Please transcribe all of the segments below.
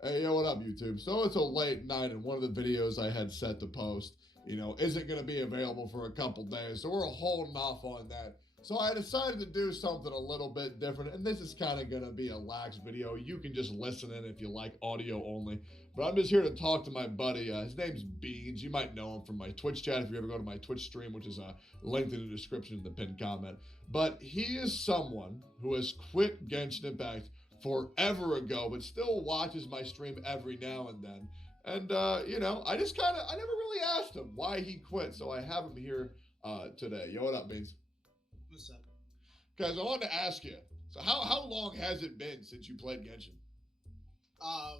Hey, yo, what up, YouTube? So it's a late night, and one of the videos I had set to post, isn't going to be available for a couple days, so we're holding off on that. So I decided to do something a little bit different, and this is kind of going to be a lax video. You can just listen in if you like audio only, but I'm just here to talk to my buddy. His name's Beans. You might know him from my Twitch chat if you ever go to my Twitch stream, which is linked in the description in the pinned comment. But he is someone who has quit Genshin Impact forever ago, but still watches my stream every now and then. And I just I never really asked him why he quit, so I have him here today. Yo, what up, Beans? What's up? Guys, I wanted to ask you. So, how long has it been since you played Genshin? Um,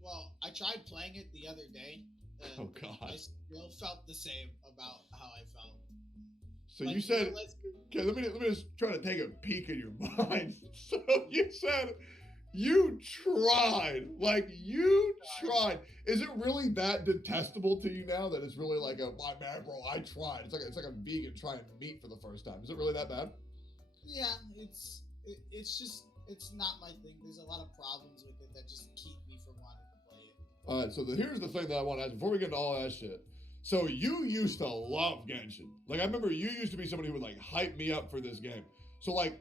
well, I tried playing it the other day, and Oh God! I still felt the same about how I felt. So you said, okay, let me just try to take a peek in your mind. So you said you tried, you tried. Is it really that detestable to you now that it's really like my man, bro? I tried. It's like a vegan trying meat for the first time. Is it really that bad? Yeah, it's just it's not my thing. There's a lot of problems with it that just keep me from wanting to play it. All right, so here's the thing that I want to ask before we get into all that shit. So you used to love Genshin. Like I remember you used to be somebody who would like hype me up for this game. So like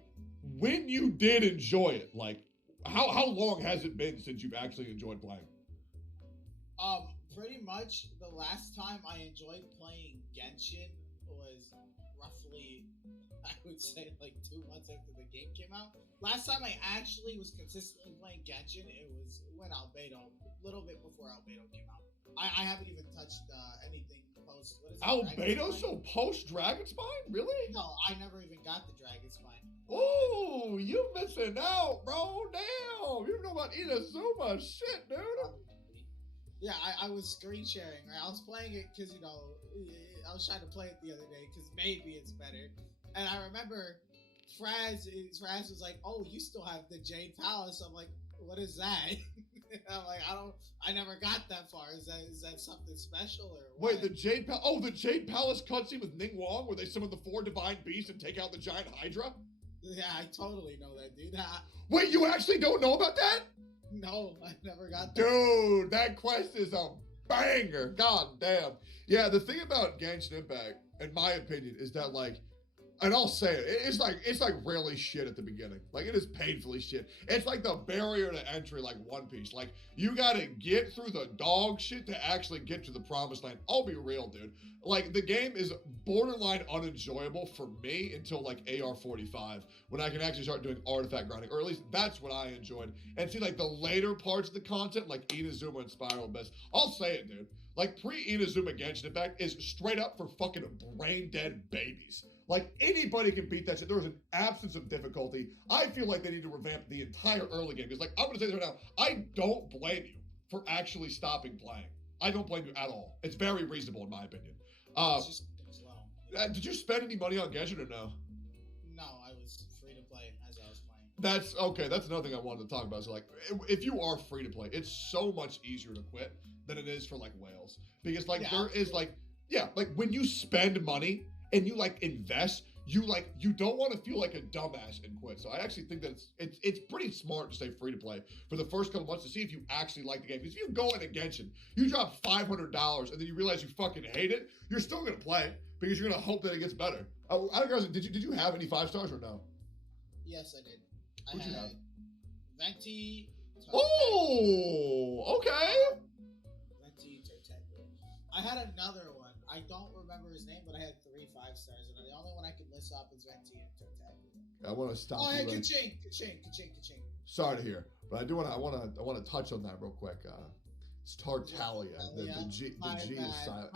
when you did enjoy it, like how long has it been since you've actually enjoyed playing? Pretty much the last time I enjoyed playing Genshin was roughly, I would say, like 2 months after the game came out. Last time I actually was consistently playing Genshin, it was when Albedo, a little bit before Albedo came out. I haven't even touched anything post. What is it? Albedo, so post Dragon Spine? Really? No, I never even got the Dragon Spine. Oh, you missing out, bro. Damn. You don't know about Inazuma. Shit, dude. Yeah, I was screen sharing. Right? I was playing it because, I was trying to play it the other day because maybe it's better. And I remember Fraz was like, oh, you still have the Jade Palace. I'm like, what is that? I'm like, I never got that far. Is that something special or what? Wait, the Jade Palace cutscene with Ning Wong where they summon the 4 divine beasts and take out the giant Hydra? Yeah, I totally know that, dude. Wait, you actually don't know about that? No, I never got that. Dude, that quest is a banger. God damn. Yeah, the thing about Genshin Impact, in my opinion, is that and I'll say it, it's like really shit at the beginning. Like it is painfully shit. It's like the barrier to entry, like One Piece. Like you gotta get through the dog shit to actually get to the promised land. I'll be real, dude. Like the game is borderline unenjoyable for me until like AR-45 when I can actually start doing artifact grinding, or at least that's what I enjoyed. And see like the later parts of the content, like Inazuma and Spiral Abyss. I'll say it, dude. Like pre-Inazuma Genshin Impact is straight up for fucking brain dead babies. Like anybody can beat that shit. There was an absence of difficulty. I feel like they need to revamp the entire early game. Because like I'm gonna say this right now, I don't blame you for actually stopping playing. I don't blame you at all. It's very reasonable in my opinion. It's just slow. Did you spend any money on Genshin or no? No, I was free to play as I was playing. That's okay. That's another thing I wanted to talk about. So like, if you are free to play, it's so much easier to quit than it is for like whales. Because like there is like, yeah, like when you spend money and you like invest, you don't want to feel like a dumbass and quit. So I actually think that it's pretty smart to stay free to play for the first couple months to see if you actually like the game. Because if you go into Genshin, you drop $500 and then you realize you fucking hate it, you're still gonna play because you're gonna hope that it gets better. Did you have any 5 stars or no? Yes, I did. What'd you have? Venti. Oh, okay. Venti Terteco. I had another one. I don't remember his name, but I had 3 5 stars, and the only one I could list off is Venti and Terteco. I want to stop. Oh, hey, you. Kaching. Sorry to hear, but I want to touch on that real quick. It's Tartaglia. The G is silent.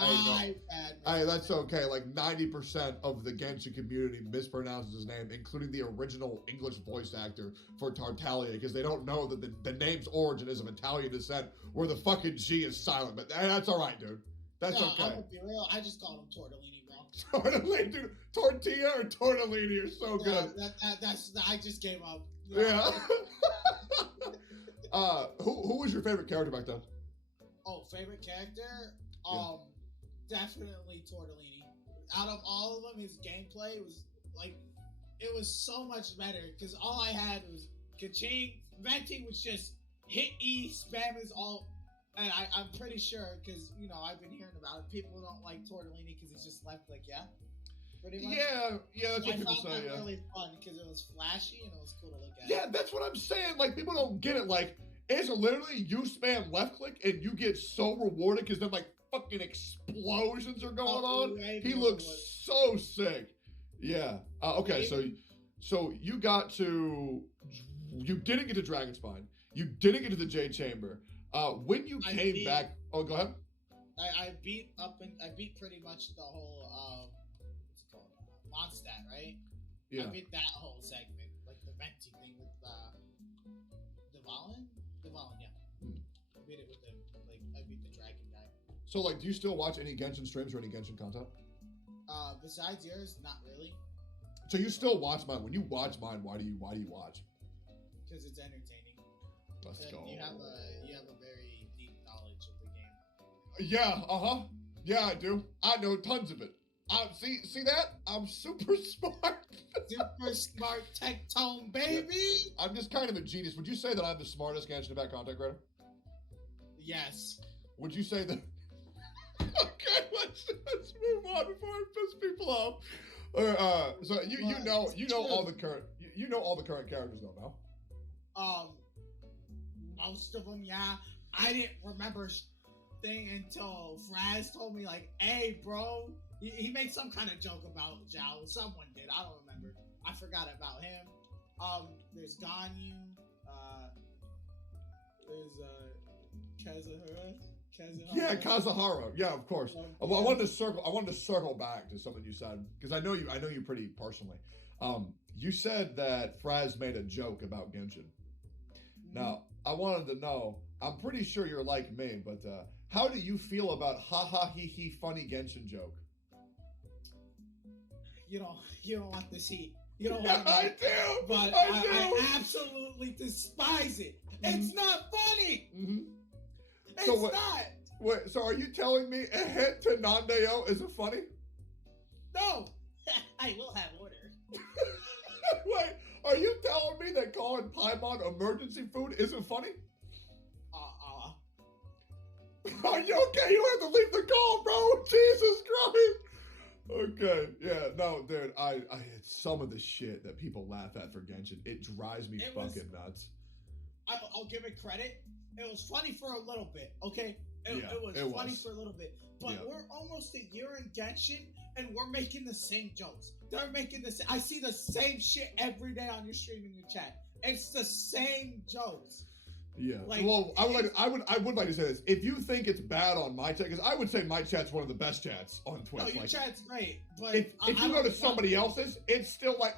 Hey, that's okay. Like 90% of the Genshin community mispronounces his name, including the original English voice actor for Tartaglia, because they don't know that the name's origin is of Italian descent, where the fucking G is silent. But that's all right, dude. That's okay. I'm gonna be real. I just called him Tortellini, bro. Tortellini, dude. Tortilla or tortellini are so good. That's I just gave up. Yeah. Who was your favorite character back then? Oh, favorite character? Definitely Tortellini. Out of all of them, his gameplay was it was so much better because all I had was Kaching. Venti was just hit E, spam his alt, and I'm pretty sure because I've been hearing about it. People don't like Tortellini because it's just left click, yeah. Pretty much. Yeah, that's what people say. I found that Yeah. really fun because it was flashy and it was cool to look at. Yeah, that's what I'm saying. Like, people don't get it. Like, it's literally you spam left click and you get so rewarded because then, like, fucking explosions are going on. He looks so sick. Yeah. Okay, so you didn't get to Dragonspine. You didn't get to the Jade Chamber. When you came back, oh, go ahead. I beat pretty much the whole what's it called, Mondstadt, right? Yeah. I beat that whole segment, like the venting thing with Dvalin, yeah. I beat it with him. Like I beat the dragon guy. So, like, do you still watch any Genshin streams or any Genshin content? Besides yours, not really. So you still watch mine. When you watch mine, why do you watch? Because it's entertaining. Let's go. You have a very deep knowledge of the game. Yeah, yeah, I do. I know tons of it. See that? I'm super smart. Super smart tech tone, baby. Yeah. I'm just kind of a genius. Would you say that I'm the smartest Genshin Impact content creator? Yes. Would you say that? Okay, let's move on before I piss people off. So you know all the current characters though now. Most of them, yeah. I didn't remember thing until Fraz told me, like, hey, bro. He made some kind of joke about Zhao. Someone did. I don't remember. I forgot about him. There's Ganyu. There's Kazuhara. Yeah, Kazuhara. Yeah, of course. I wanted to circle back to something you said because I know you pretty personally. You said that Fraz made a joke about Genshin. Now, I wanted to know. I'm pretty sure you're like me, but how do you feel about ha ha he he funny Genshin joke? You don't want this heat. You don't want I do. But I absolutely despise it. It's not funny. Mm-hmm. It's not. Wait, so are you telling me a hit to Nandeo isn't funny? No. I will have order. Wait, are you telling me that calling Paimon emergency food isn't funny? Are you okay? You don't have to leave the call, bro. Jesus Christ. Okay, yeah, no, dude, I some of the shit that people laugh at for Genshin, it drives me fucking nuts. I'll give it credit. It was funny for a little bit, okay? It was funny for a little bit. But we're almost a year in Genshin, and we're making the same jokes. They're making the same. I see the same shit every day on your stream and your chat. It's the same jokes. Yeah. Like, well, I would like to say this. If you think it's bad on my chat, because I would say my chat's one of the best chats on Twitch. No, your chat's great, but if you go to somebody else's, it's still like,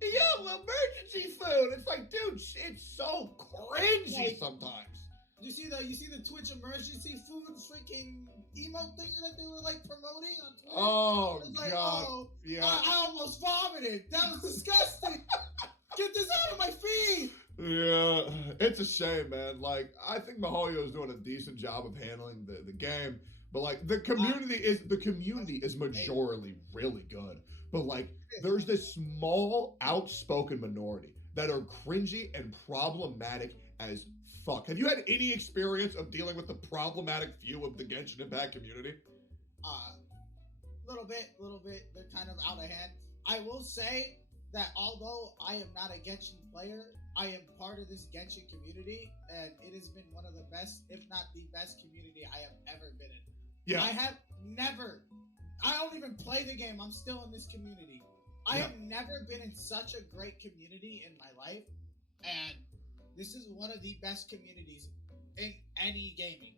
yo, emergency food. It's like, dude, it's so cringy sometimes. You see the Twitch emergency food freaking emote thing that they were like promoting on Twitch? Oh like, God. Oh, yeah. I almost vomited. That was disgusting. Get this out of my feed. Yeah, it's a shame, man. Like, I think Mihoyo is doing a decent job of handling the game, but like the community is majorly really good. But like, there's this small outspoken minority that are cringy and problematic as fuck. Have you had any experience of dealing with the problematic few of the Genshin Impact community? Little bit. They're kind of out of hand. I will say that although I am not a Genshin player, I am part of this Genshin community, and it has been one of the best, if not the best community I have ever been in. Yeah. I don't even play the game. I'm still in this community. I have never been in such a great community in my life, and this is one of the best communities in any gaming.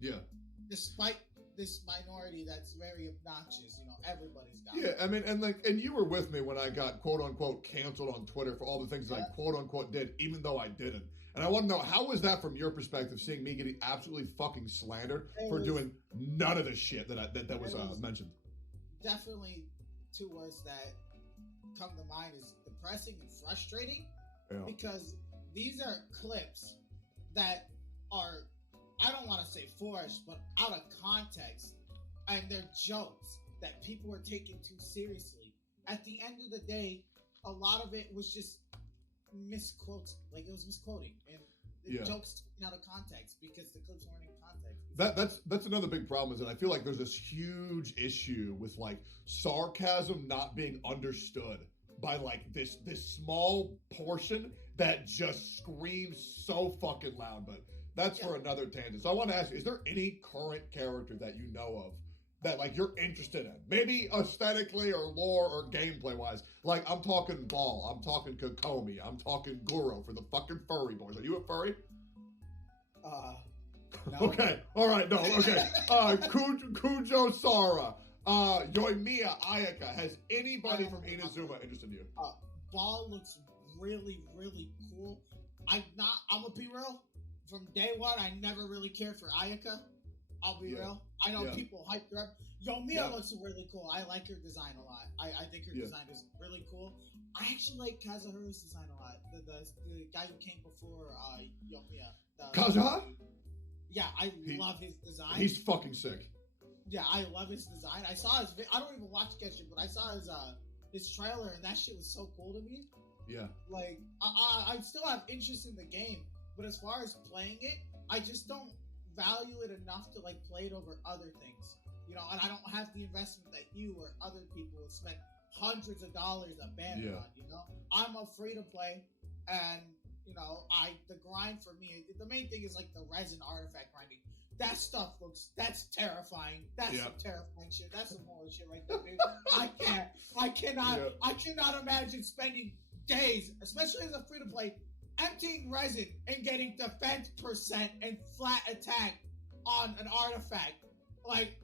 Yeah. Despite this minority that's very obnoxious, everybody's got it. I mean, and you were with me when I got quote unquote canceled on Twitter for all the things that I quote unquote did, even though I didn't. And I want to know, how was that from your perspective, seeing me getting absolutely fucking slandered for doing none of the shit that was mentioned? Definitely two words that come to mind is depressing and frustrating. Yeah. Because these are clips that are, I don't want to say forced, but out of context, and they're jokes that people were taking too seriously. At the end of the day, a lot of it was just misquotes, like it was misquoting, and The Yeah. joke's taken out of context because the clips weren't in context. That's another big problem is that I feel like there's this huge issue with like sarcasm not being understood by like this small portion that just screams so fucking loud. But that's for another tangent. So I want to ask you, is there any current character that you know of that like you're interested in? Maybe aesthetically or lore or gameplay wise. Like I'm talking Ball, I'm talking Kokomi, I'm talking Guro for the fucking furry boys. Are you a furry? No. Okay. All right. No. Okay. Kujo Sara. Yoimiya Ayaka. Has anybody from Inazuma interested you? Ball looks really, really cool. I'm gonna be real. From day one, I never really cared for Ayaka. I'll be real. I know people hyped her up. Yoimiya looks really cool. I like her design a lot. I think her design is really cool. I actually like Kazuharu's design a lot. The guy who came before Yoimiya. Kazuha? Yeah, I love his design. He's fucking sick. Yeah, I love his design. I saw his. I don't even watch Genshin, but I saw his trailer, and that shit was so cool to me. Yeah. Like, I still have interest in the game, but as far as playing it, I just don't value it enough to like play it over other things. You know, and I don't have the investment that you or other people would spend hundreds of dollars a banner on. You know, I'm a free to play, and you know, the grind for me, the main thing is like the resin artifact grinding. That stuff that's terrifying. That's some terrifying shit. That's some horror shit right there, dude. I cannot imagine spending days, especially as a free to play, emptying resin and getting defense percent and flat attack on an artifact. Like,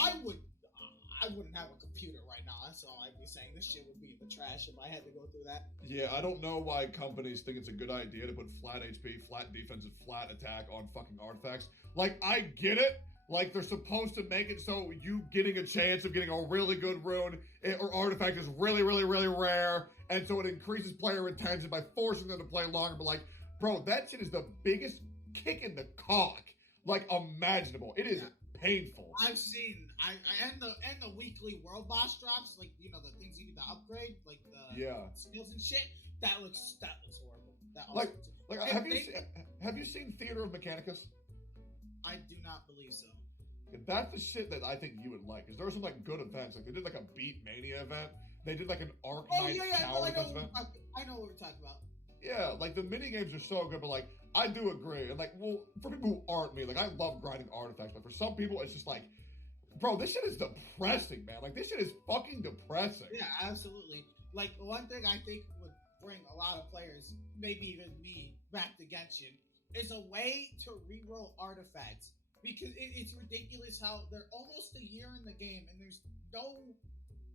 I wouldn't have a computer right now. That's all I'd be saying. This shit would be in the trash if I had to go through that. Yeah, I don't know why companies think it's a good idea to put flat HP, flat defense, and flat attack on fucking artifacts. Like, I get it. Like, they're supposed to make it so you getting a chance of getting a really good rune or artifact is really, really, really rare. And so it increases player retention by forcing them to play longer. But, like, bro, that shit is the biggest kick in the cock, like, imaginable. It is painful. I've seen and the weekly world boss drops, like, you know, the things you need to upgrade, like the skills and shit. That looks horrible. Have you seen Theater of Mechanicus? I do not believe so. That's the shit that I think you would like. Is there were some like good events? Like they did like a Beat Mania event. They did like an Arc Knight Tower event. I know what we're talking about. Yeah, like the mini games are so good, but like I do agree. And like, well, for people who aren't me, like I love grinding artifacts, but for some people, it's just like, bro, this shit is depressing, man. Like this shit is fucking depressing. Yeah, absolutely. Like one thing I think would bring a lot of players, maybe even me, back to Genshin, is a way to reroll artifacts. Because it's ridiculous how they're almost a year in the game and there's no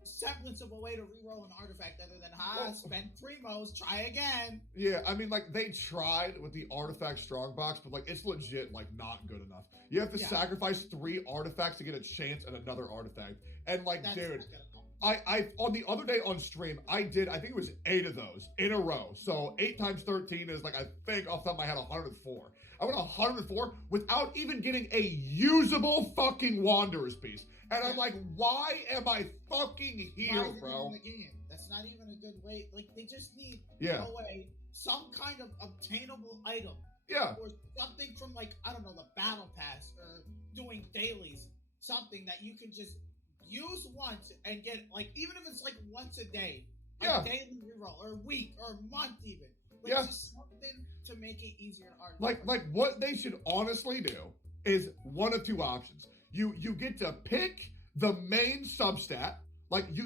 semblance of a way to reroll an artifact other than spend primos, try again. Yeah, I mean, like they tried with the artifact strongbox, but like it's legit like not good enough. You have to sacrifice 3 artifacts to get a chance at another artifact, and like, dude, I on the other day on stream, I think it was 8 of those in a row. So 8 times 13 is like, I think off the top of my head, 104. I went 104 without even getting a usable fucking Wanderer's piece. And I'm like, why am I fucking here, bro? That's not even a good way. Like, they just need, no way, some kind of obtainable item. Yeah. Or something from, like, I don't know, the Battle Pass or doing dailies. Something that you can just use once and get, like, even if it's like once a day. A daily reroll or a week or a month even. Like, just something to make it easier to argue. Like what they should honestly do is one of 2 options. You get to pick the main substat,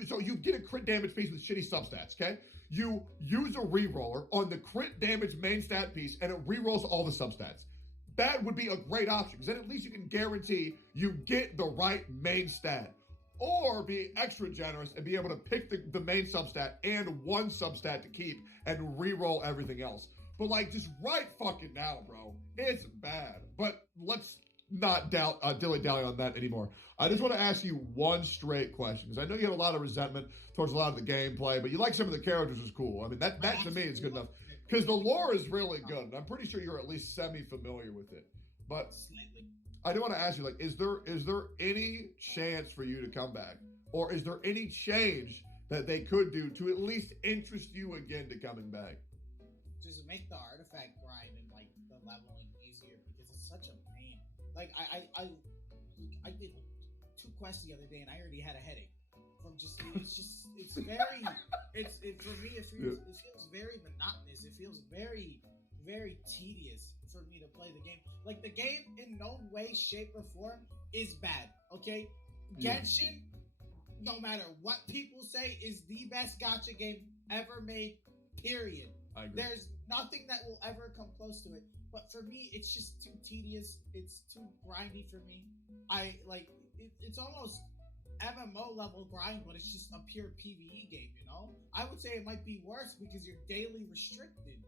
so you get a crit damage piece with shitty substats, okay? You use a reroller on the crit damage main stat piece and it rerolls all the substats. That would be a great option because then at least you can guarantee you get the right main stat. Or be extra generous and be able to pick the main substat and 1 substat to keep and re-roll everything else. But like, just right fucking now, bro. It's bad. But let's not dilly-dally on that anymore. I just want to ask you one straight question, because I know you have a lot of resentment towards a lot of the gameplay, but you like some of the characters is cool. I mean, that to me is good enough. Because the lore is really good, and I'm pretty sure you're at least semi-familiar with it. But I do want to ask you, like, is there any chance for you to come back? Or is there any change that they could do to at least interest you again to coming back? Just make the artifact grind and, like, the level such a pain. Like I did 2 quests the other day and I already had a headache from just it's very for me it feels very monotonous. It feels very very tedious for me to play the game. Like the game in no way, shape, or form is bad. Okay, Genshin, no matter what people say, is the best gacha game ever made. Period. I agree. There's nothing that will ever come close to it. But for me, it's just too tedious. It's too grindy for me. I like it's almost MMO level grind, but it's just a pure PvE game. You know, I would say it might be worse because you're daily restricted.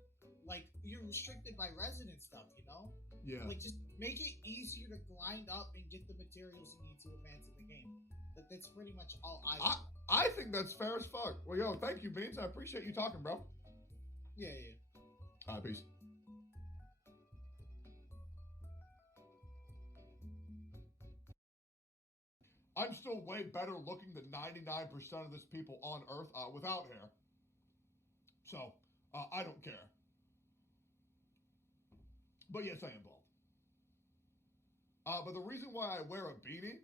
Like you're restricted by resident stuff. You know. Yeah. Like just make it easier to grind up and get the materials you need to advance in the game. That's pretty much all I think that's fair as fuck. Well, yo, thank you, Beans. I appreciate you talking, bro. Yeah. All right, peace. I'm still way better looking than 99% of this people on Earth without hair. So, I don't care. But yes, I am bald. But the reason why I wear a beanie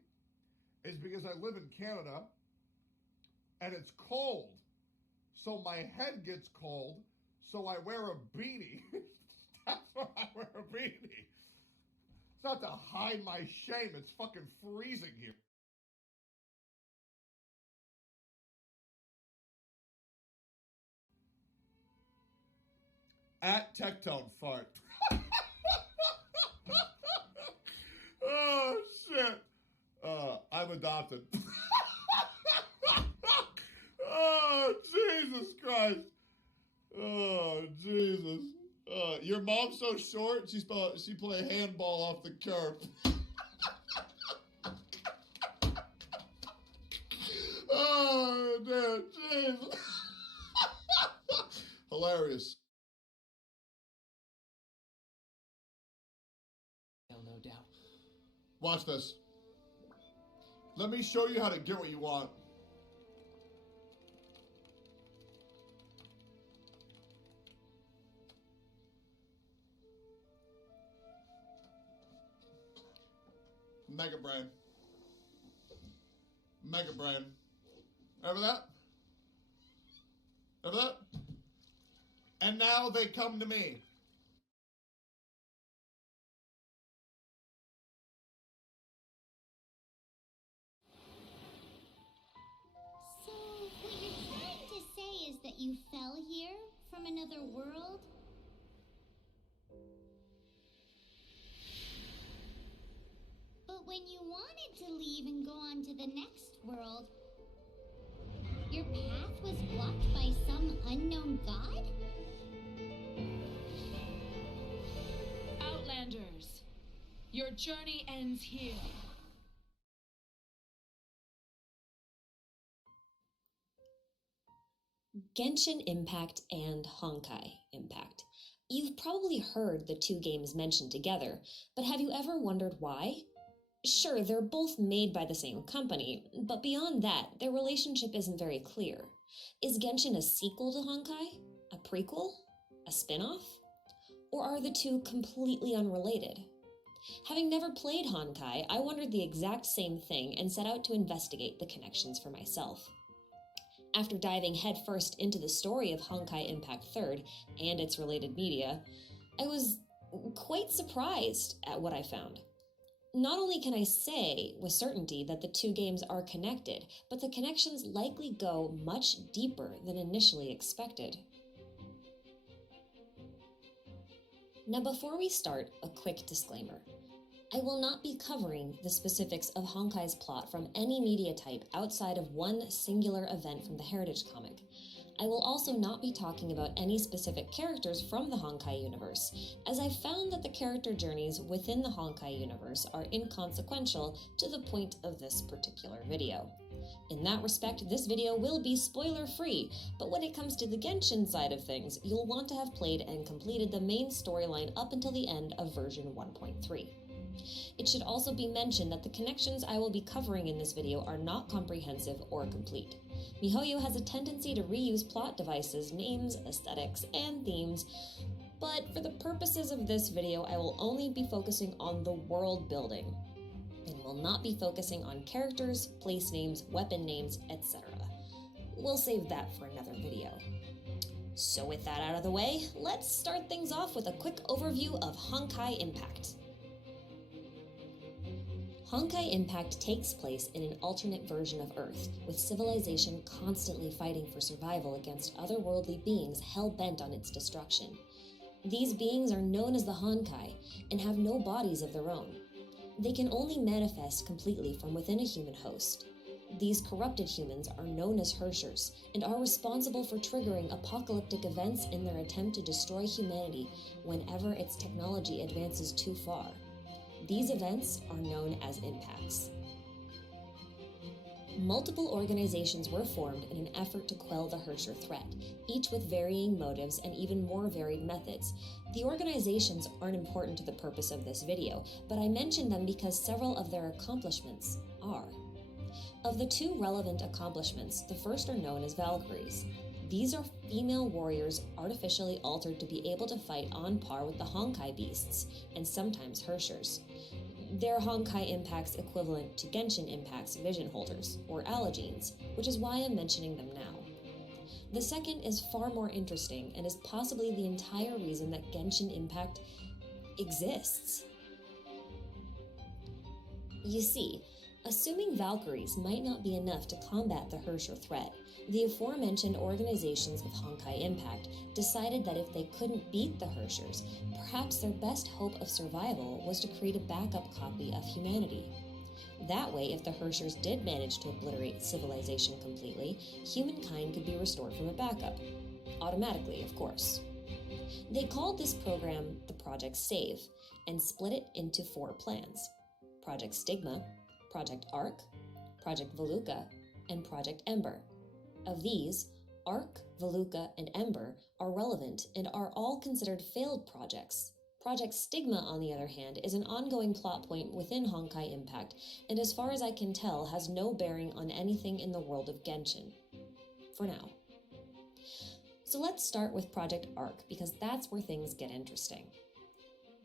is because I live in Canada and it's cold. So my head gets cold, so I wear a beanie. That's why I wear a beanie. It's not to hide my shame, it's fucking freezing here. At Tectone Fart. Oh, shit. I'm adopted. Oh, Jesus Christ. Oh, Jesus. Your mom's so short, she play handball off the curb. Oh, dude, Jesus. Hilarious. No doubt. Watch this. Let me show you how to get what you want. Mega Brain. Mega Brain. Remember that? Remember that? And now they come to me. So, what you're trying to say is that you fell here from another world? But when you wanted to leave and go on to the next world, your path was blocked by some unknown god? Outlanders, your journey ends here. Genshin Impact and Honkai Impact. You've probably heard the two games mentioned together, but have you ever wondered why? Sure, they're both made by the same company, but beyond that, their relationship isn't very clear. Is Genshin a sequel to Honkai? A prequel? A spin-off? Or are the two completely unrelated? Having never played Honkai, I wondered the exact same thing and set out to investigate the connections for myself. After diving headfirst into the story of Honkai Impact 3rd and its related media, I was quite surprised at what I found. Not only can I say with certainty that the two games are connected, but the connections likely go much deeper than initially expected. Now, before we start, a quick disclaimer. I will not be covering the specifics of Honkai's plot from any media type outside of one singular event from the Heritage comic. I will also not be talking about any specific characters from the Honkai universe, as I found that the character journeys within the Honkai universe are inconsequential to the point of this particular video. In that respect, this video will be spoiler-free, but when it comes to the Genshin side of things, you'll want to have played and completed the main storyline up until the end of version 1.3. It should also be mentioned that the connections I will be covering in this video are not comprehensive or complete. MiHoYo has a tendency to reuse plot devices, names, aesthetics, and themes but for the purposes of this video, I will only be focusing on the world building, and will not be focusing on characters, place names, weapon names, etc. We'll save that for another video. So with that out of the way, let's start things off with a quick overview of Honkai Impact. Honkai Impact takes place in an alternate version of Earth, with civilization constantly fighting for survival against otherworldly beings hell-bent on its destruction. These beings are known as the Honkai, and have no bodies of their own. They can only manifest completely from within a human host. These corrupted humans are known as Hershers, and are responsible for triggering apocalyptic events in their attempt to destroy humanity whenever its technology advances too far. These events are known as impacts. Multiple organizations were formed in an effort to quell the Hersher threat, each with varying motives and even more varied methods. The organizations aren't important to the purpose of this video, but I mention them because several of their accomplishments are. Of the two relevant accomplishments, the first are known as Valkyries. These are female warriors artificially altered to be able to fight on par with the Honkai beasts, and sometimes Hershers. They're Honkai Impact's equivalent to Genshin Impact's Vision Holders, or Allogenes, which is why I'm mentioning them now. The second is far more interesting and is possibly the entire reason that Genshin Impact exists. You see, assuming Valkyries might not be enough to combat the Hersher threat, the aforementioned organizations of Honkai Impact decided that if they couldn't beat the Hershers, perhaps their best hope of survival was to create a backup copy of humanity. That way, if the Hershers did manage to obliterate civilization completely, humankind could be restored from a backup. Automatically, of course. They called this program the Project Save, and split it into 4 plans: Project Stigma, Project Arc, Project Voluka, and Project Ember. Of these, Arc, Voluka, and Ember are relevant and are all considered failed projects. Project Stigma, on the other hand, is an ongoing plot point within Honkai Impact, and as far as I can tell, has no bearing on anything in the world of Genshin. For now. So let's start with Project Arc, because that's where things get interesting.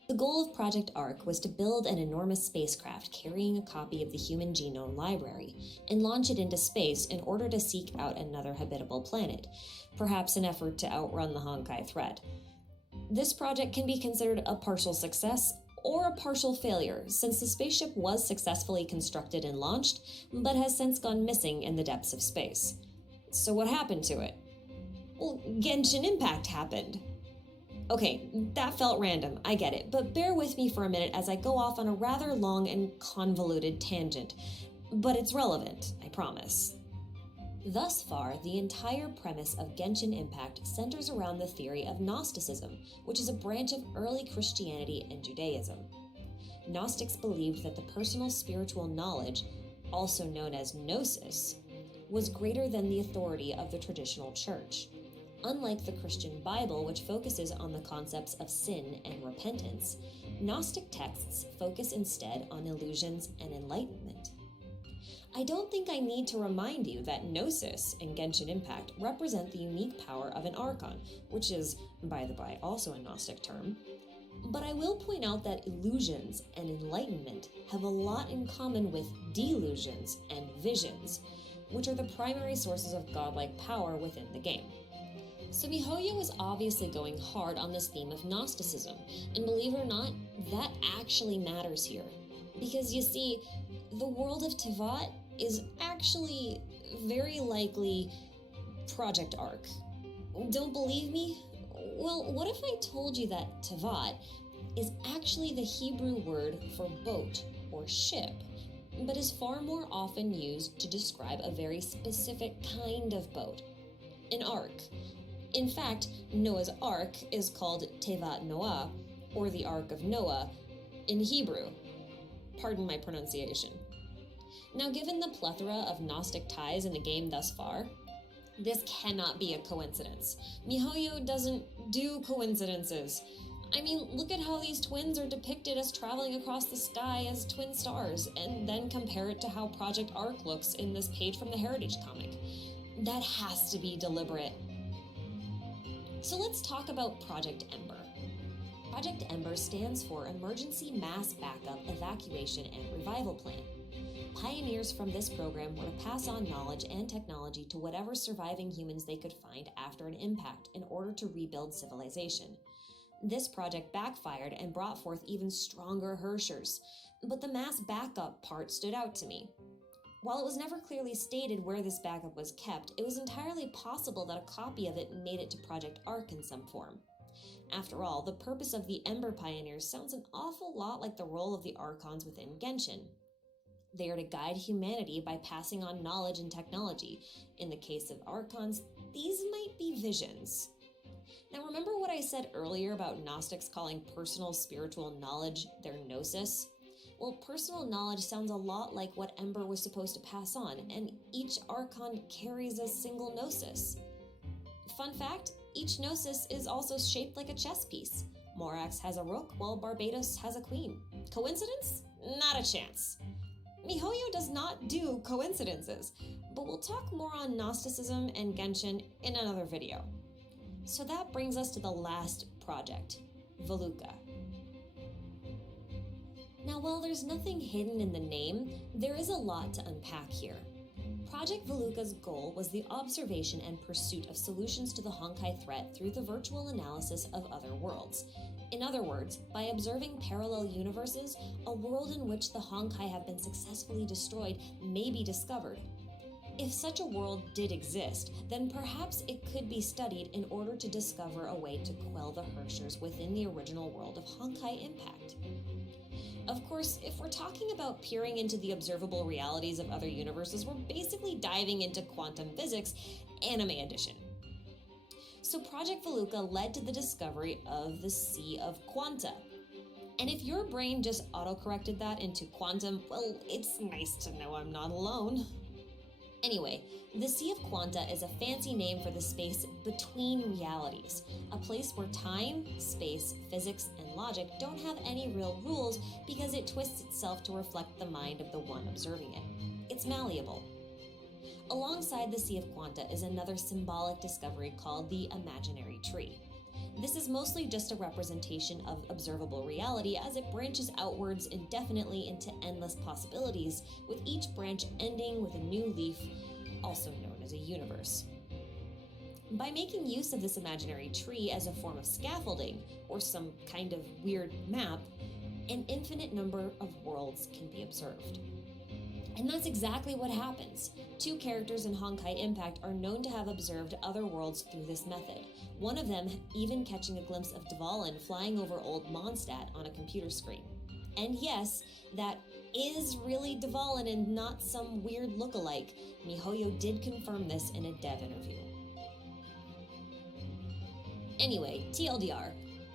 The goal of Project Arc was to build an enormous spacecraft carrying a copy of the Human Genome Library and launch it into space in order to seek out another habitable planet, perhaps an effort to outrun the Honkai threat. This project can be considered a partial success or a partial failure, since the spaceship was successfully constructed and launched, but has since gone missing in the depths of space. So what happened to it? Well, Genshin Impact happened. Okay, that felt random, I get it, but bear with me for a minute as I go off on a rather long and convoluted tangent. But it's relevant, I promise. Thus far, the entire premise of Genshin Impact centers around the theory of Gnosticism, which is a branch of early Christianity and Judaism. Gnostics believed that the personal spiritual knowledge, also known as Gnosis, was greater than the authority of the traditional church. Unlike the Christian Bible, which focuses on the concepts of sin and repentance, Gnostic texts focus instead on illusions and enlightenment. I don't think I need to remind you that Gnosis and Genshin Impact represent the unique power of an Archon, which is, by the by, also a Gnostic term. But I will point out that illusions and enlightenment have a lot in common with delusions and visions, which are the primary sources of godlike power within the game. So miHoYo is obviously going hard on this theme of Gnosticism, and believe it or not, that actually matters here. Because you see, the world of Teyvat is actually very likely Project Arc. Don't believe me? Well, what if I told you that Teyvat is actually the Hebrew word for boat or ship, but is far more often used to describe a very specific kind of boat, an ark. In fact, Noah's Ark is called Teyvat Noah, or the Ark of Noah, in Hebrew. Pardon my pronunciation. Now, given the plethora of Gnostic ties in the game thus far, this cannot be a coincidence. miHoYo doesn't do coincidences. I mean, look at how these twins are depicted as traveling across the sky as twin stars, and then compare it to how Project Arc looks in this page from the Heritage comic. That has to be deliberate. So let's talk about Project Ember. Project Ember stands for Emergency Mass Backup, Evacuation, and Revival Plan. Pioneers from this program were to pass on knowledge and technology to whatever surviving humans they could find after an impact in order to rebuild civilization. This project backfired and brought forth even stronger Hershers, but the mass backup part stood out to me. While it was never clearly stated where this backup was kept, it was entirely possible that a copy of it made it to Project Ark in some form. After all, the purpose of the Ember Pioneers sounds an awful lot like the role of the Archons within Genshin. They are to guide humanity by passing on knowledge and technology. In the case of Archons, these might be visions. Now remember what I said earlier about Gnostics calling personal spiritual knowledge their gnosis? Well, personal knowledge sounds a lot like what Ember was supposed to pass on, and each Archon carries a single gnosis. Fun fact, each gnosis is also shaped like a chess piece. Morax has a rook, while Barbatos has a queen. Coincidence? Not a chance. MiHoYo does not do coincidences, but we'll talk more on Gnosticism and Genshin in another video. So that brings us to the last project, Veluca. Now, while there's nothing hidden in the name, there is a lot to unpack here. Project Veluca's goal was the observation and pursuit of solutions to the Honkai threat through the virtual analysis of other worlds. In other words, by observing parallel universes, a world in which the Honkai have been successfully destroyed may be discovered. If such a world did exist, then perhaps it could be studied in order to discover a way to quell the Hershers within the original world of Honkai Impact. Of course, if we're talking about peering into the observable realities of other universes, we're basically diving into quantum physics, anime edition. So Project Veluca led to the discovery of the Sea of Quanta. And if your brain just autocorrected that into quantum, well, it's nice to know I'm not alone. Anyway, the Sea of Quanta is a fancy name for the space between realities, a place where time, space, physics, and logic don't have any real rules because it twists itself to reflect the mind of the one observing it. It's malleable. Alongside the Sea of Quanta is another symbolic discovery called the Imaginary Tree. This is mostly just a representation of observable reality as it branches outwards indefinitely into endless possibilities, with each branch ending with a new leaf, also known as a universe. By making use of this imaginary tree as a form of scaffolding, or some kind of weird map, an infinite number of worlds can be observed. And that's exactly what happens. Two characters in Honkai Impact are known to have observed other worlds through this method, one of them even catching a glimpse of Dvalin flying over old Mondstadt on a computer screen. And yes, that is really Dvalin and not some weird look-alike. MiHoYo did confirm this in a dev interview. Anyway, TLDR,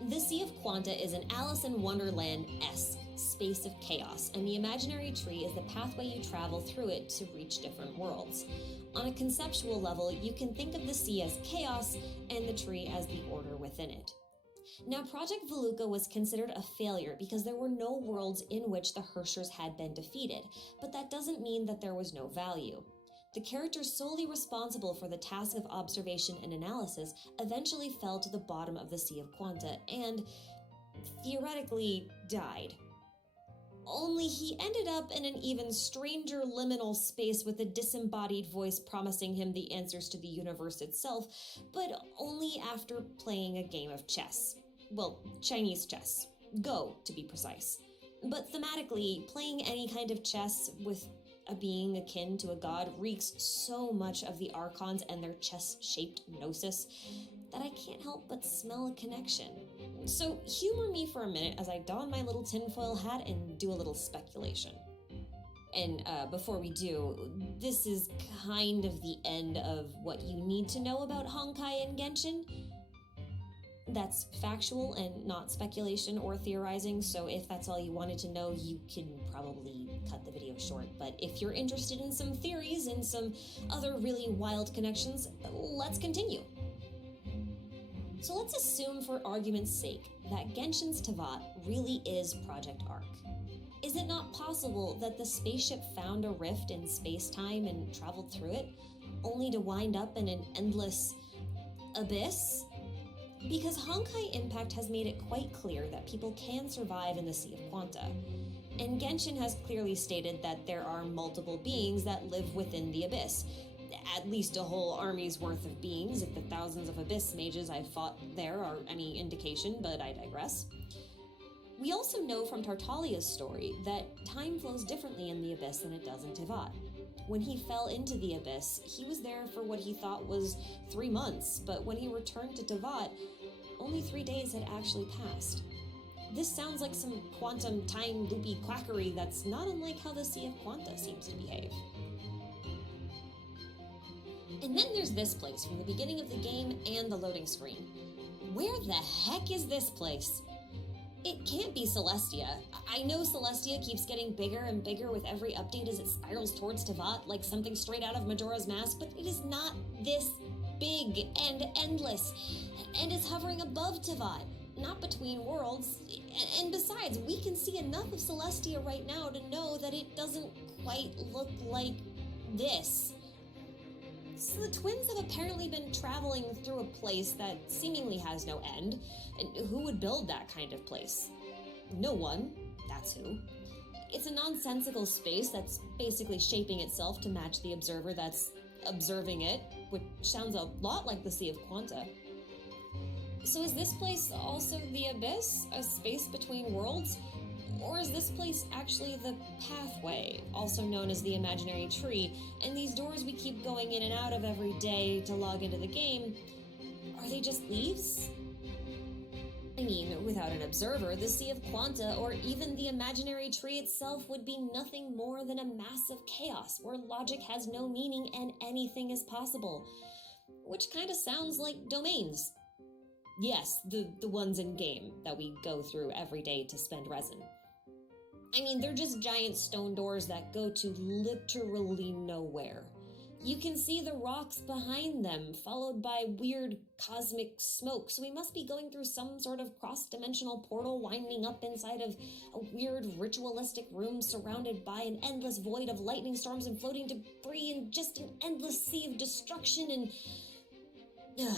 the Sea of Quanta is an Alice in Wonderland-esque space of chaos, and the imaginary tree is the pathway you travel through it to reach different worlds. On a conceptual level, you can think of the sea as chaos and the tree as the order within it. Now, Project Veluca was considered a failure because there were no worlds in which the Hershers had been defeated, but that doesn't mean that there was no value. The characters solely responsible for the task of observation and analysis eventually fell to the bottom of the Sea of Quanta and, theoretically, died. Only he ended up in an even stranger liminal space with a disembodied voice promising him the answers to the universe itself, but only after playing a game of chess. Well, Chinese chess. Go, to be precise. But thematically, playing any kind of chess with a being akin to a god reeks so much of the Archons and their chess-shaped gnosis that I can't help but smell a connection. So humor me for a minute as I don my little tinfoil hat and do a little speculation. And before we do, this is kind of the end of what you need to know about Honkai and Genshin. That's factual and not speculation or theorizing, so if that's all you wanted to know, you can probably cut the video short. But if you're interested in some theories and some other really wild connections, let's continue. So let's assume for argument's sake that Genshin's Teyvat really is Project Ark. Is it not possible that the spaceship found a rift in space-time and traveled through it, only to wind up in an endless abyss? Because Honkai Impact has made it quite clear that people can survive in the Sea of Quanta. And Genshin has clearly stated that there are multiple beings that live within the Abyss. At least a whole army's worth of beings, if the thousands of Abyss mages I've fought there are any indication, but I digress. We also know from Tartaglia's story that time flows differently in the Abyss than it does in Teyvat. When he fell into the Abyss, he was there for what he thought was 3 months, but when he returned to Teyvat, only 3 days had actually passed. This sounds like some quantum time loopy quackery that's not unlike how the Sea of Quanta seems to behave. And then there's this place from the beginning of the game and the loading screen. Where the heck is this place? It can't be Celestia. I know Celestia keeps getting bigger and bigger with every update as it spirals towards Teyvat like something straight out of Majora's Mask, but it is not this big and endless, and it's hovering above Teyvat, not between worlds. And besides, we can see enough of Celestia right now to know that it doesn't quite look like this. So the twins have apparently been traveling through a place that seemingly has no end. And who would build that kind of place? No one, that's who. It's a nonsensical space that's basically shaping itself to match the observer that's observing it, which sounds a lot like the Sea of Quanta. So is this place also the Abyss, a space between worlds? Or is this place actually the pathway, also known as the imaginary tree, and these doors we keep going in and out of every day to log into the game, are they just leaves? I mean, without an observer, the Sea of Quanta, or even the imaginary tree itself, would be nothing more than a mass of chaos, where logic has no meaning and anything is possible. Which kinda sounds like domains. Yes, the ones in-game that we go through every day to spend resin. I mean, they're just giant stone doors that go to literally nowhere. You can see the rocks behind them, followed by weird cosmic smoke, so we must be going through some sort of cross-dimensional portal winding up inside of a weird ritualistic room surrounded by an endless void of lightning storms and floating debris and just an endless sea of destruction and...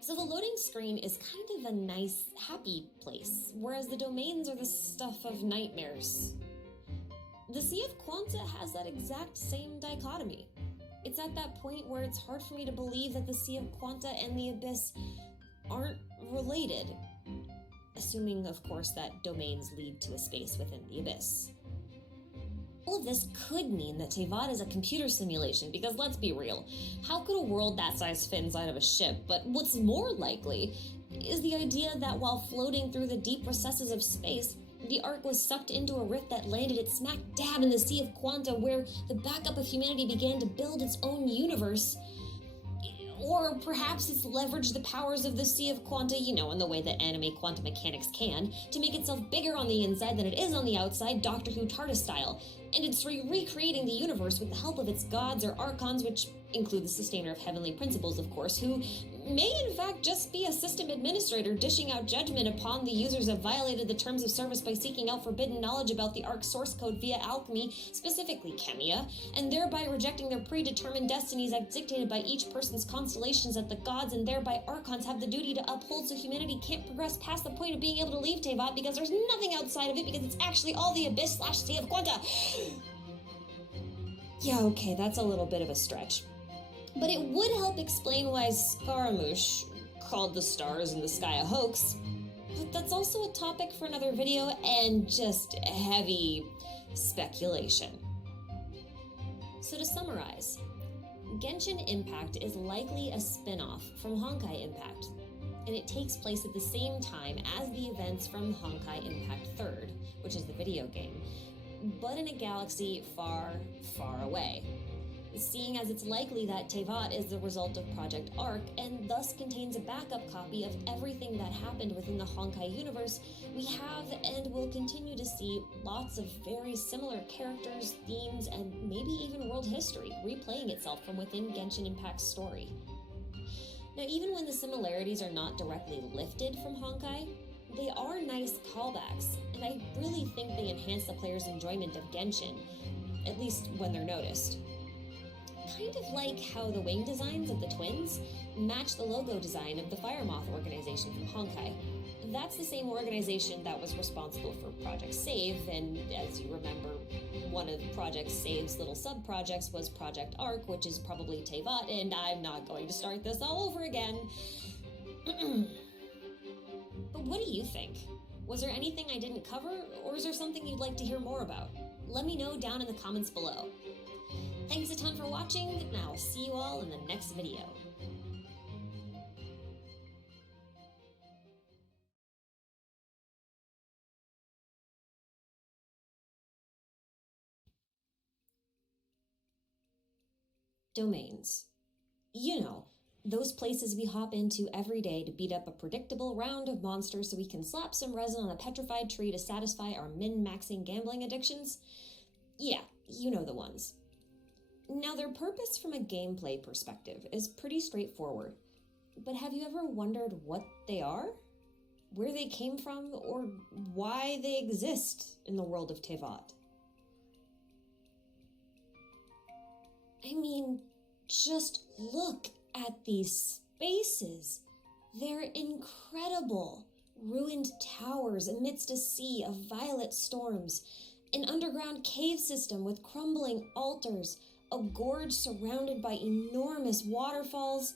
So the loading screen is kind of a nice, happy place, whereas the domains are the stuff of nightmares. The Sea of Quanta has that exact same dichotomy. It's at that point where it's hard for me to believe that the Sea of Quanta and the Abyss aren't related. Assuming, of course, that domains lead to a space within the Abyss. All of this could mean that Teyvat is a computer simulation, because let's be real, how could a world that size fit inside of a ship? But what's more likely is the idea that while floating through the deep recesses of space, the Ark was sucked into a rift that landed it smack dab in the Sea of Quanta, where the backup of humanity began to build its own universe. Or perhaps it's leveraged the powers of the Sea of Quanta, you know, in the way that anime quantum mechanics can, to make itself bigger on the inside than it is on the outside, Doctor Who TARDIS style. And it's recreating the universe with the help of its gods or archons, which include the sustainer of heavenly principles, of course, who may in fact just be a system administrator dishing out judgment upon the users that violated the terms of service by seeking out forbidden knowledge about the Ark source code via alchemy, specifically Chemia, and thereby rejecting their predetermined destinies as dictated by each person's constellations that the gods and thereby archons have the duty to uphold, so humanity can't progress past the point of being able to leave Teyvat because there's nothing outside of it, because it's actually all the Abyss / Sea of Quanta. Yeah, okay, that's a little bit of a stretch. But it would help explain why Scaramouche called the stars in the sky a hoax. But that's also a topic for another video and just heavy speculation. So to summarize, Genshin Impact is likely a spin-off from Honkai Impact, and it takes place at the same time as the events from Honkai Impact 3rd, which is the video game, but in a galaxy far, far away. Seeing as it's likely that Teyvat is the result of Project Ark, and thus contains a backup copy of everything that happened within the Honkai universe, we have and will continue to see lots of very similar characters, themes, and maybe even world history replaying itself from within Genshin Impact's story. Now, even when the similarities are not directly lifted from Honkai, they are nice callbacks, and I really think they enhance the player's enjoyment of Genshin, at least when they're noticed. kind of like how the wing designs of the twins match the logo design of the Firemoth organization from Honkai. That's the same organization that was responsible for Project Save, and as you remember, one of Project Save's little sub-projects was Project Arc, which is probably Teyvat, and I'm not going to start this all over again. But what do you think? Was there anything I didn't cover, or is there something you'd like to hear more about? Let me know down in the comments below. Thanks a ton for watching, and I'll see you all in the next video. Domains. You know, those places we hop into every day to beat up a predictable round of monsters so we can slap some resin on a petrified tree to satisfy our min-maxing gambling addictions? Yeah, you know the ones. Now, their purpose from a gameplay perspective is pretty straightforward, but have you ever wondered what they are? Where they came from, or why they exist in the world of Teyvat? I mean, just look at these spaces. They're incredible. Ruined towers amidst a sea of violet storms, an underground cave system with crumbling altars, a gorge surrounded by enormous waterfalls.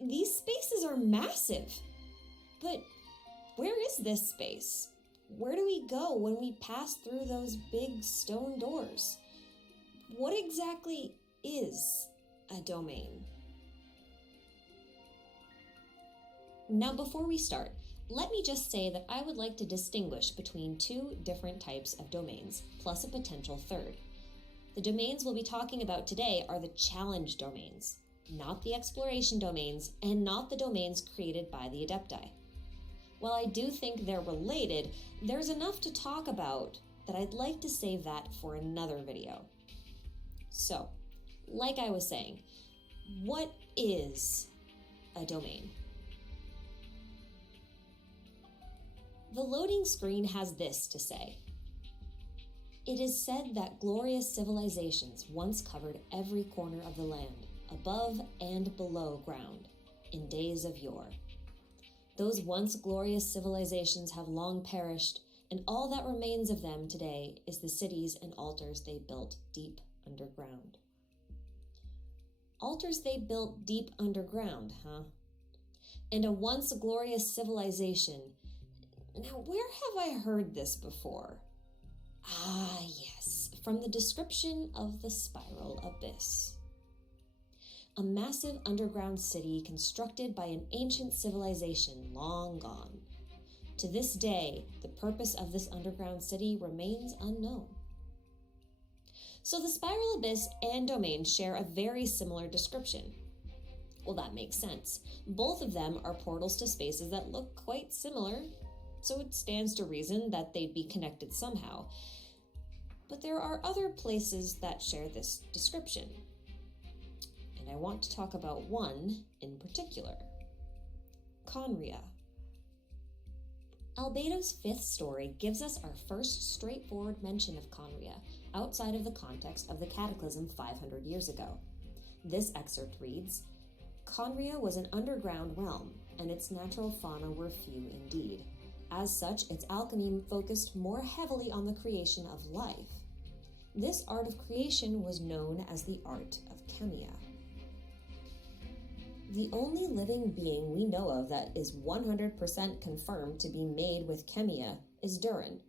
These spaces are massive. But where is this space? Where do we go when we pass through those big stone doors? What exactly is a domain? Now, before we start, let me just say that I would like to distinguish between two different types of domains, plus a potential third. The domains we'll be talking about today are the challenge domains, not the exploration domains, and not the domains created by the Adepti. While I do think they're related, there's enough to talk about that I'd like to save that for another video. So, like I was saying, what is a domain? The loading screen has this to say. It is said that glorious civilizations once covered every corner of the land, above and below ground, in days of yore. Those once glorious civilizations have long perished, and all that remains of them today is the cities and altars they built deep underground. Altars they built deep underground, huh? And a once glorious civilization. Now, where have I heard this before? Ah, yes, from the description of the Spiral Abyss. A massive underground city constructed by an ancient civilization long gone. To this day, the purpose of this underground city remains unknown. So the Spiral Abyss and Domain share a very similar description. Well, that makes sense. Both of them are portals to spaces that look quite similar, so it stands to reason that they'd be connected somehow. But there are other places that share this description. And I want to talk about one in particular. Khaenri'ah. Albedo's fifth story gives us our first straightforward mention of Khaenri'ah, outside of the context of the Cataclysm 500 years ago. This excerpt reads, Khaenri'ah was an underground realm, and its natural fauna were few indeed. As such, its alchemy focused more heavily on the creation of life. This art of creation was known as the art of Kemia. The only living being we know of that is 100% confirmed to be made with Kemia is Durin.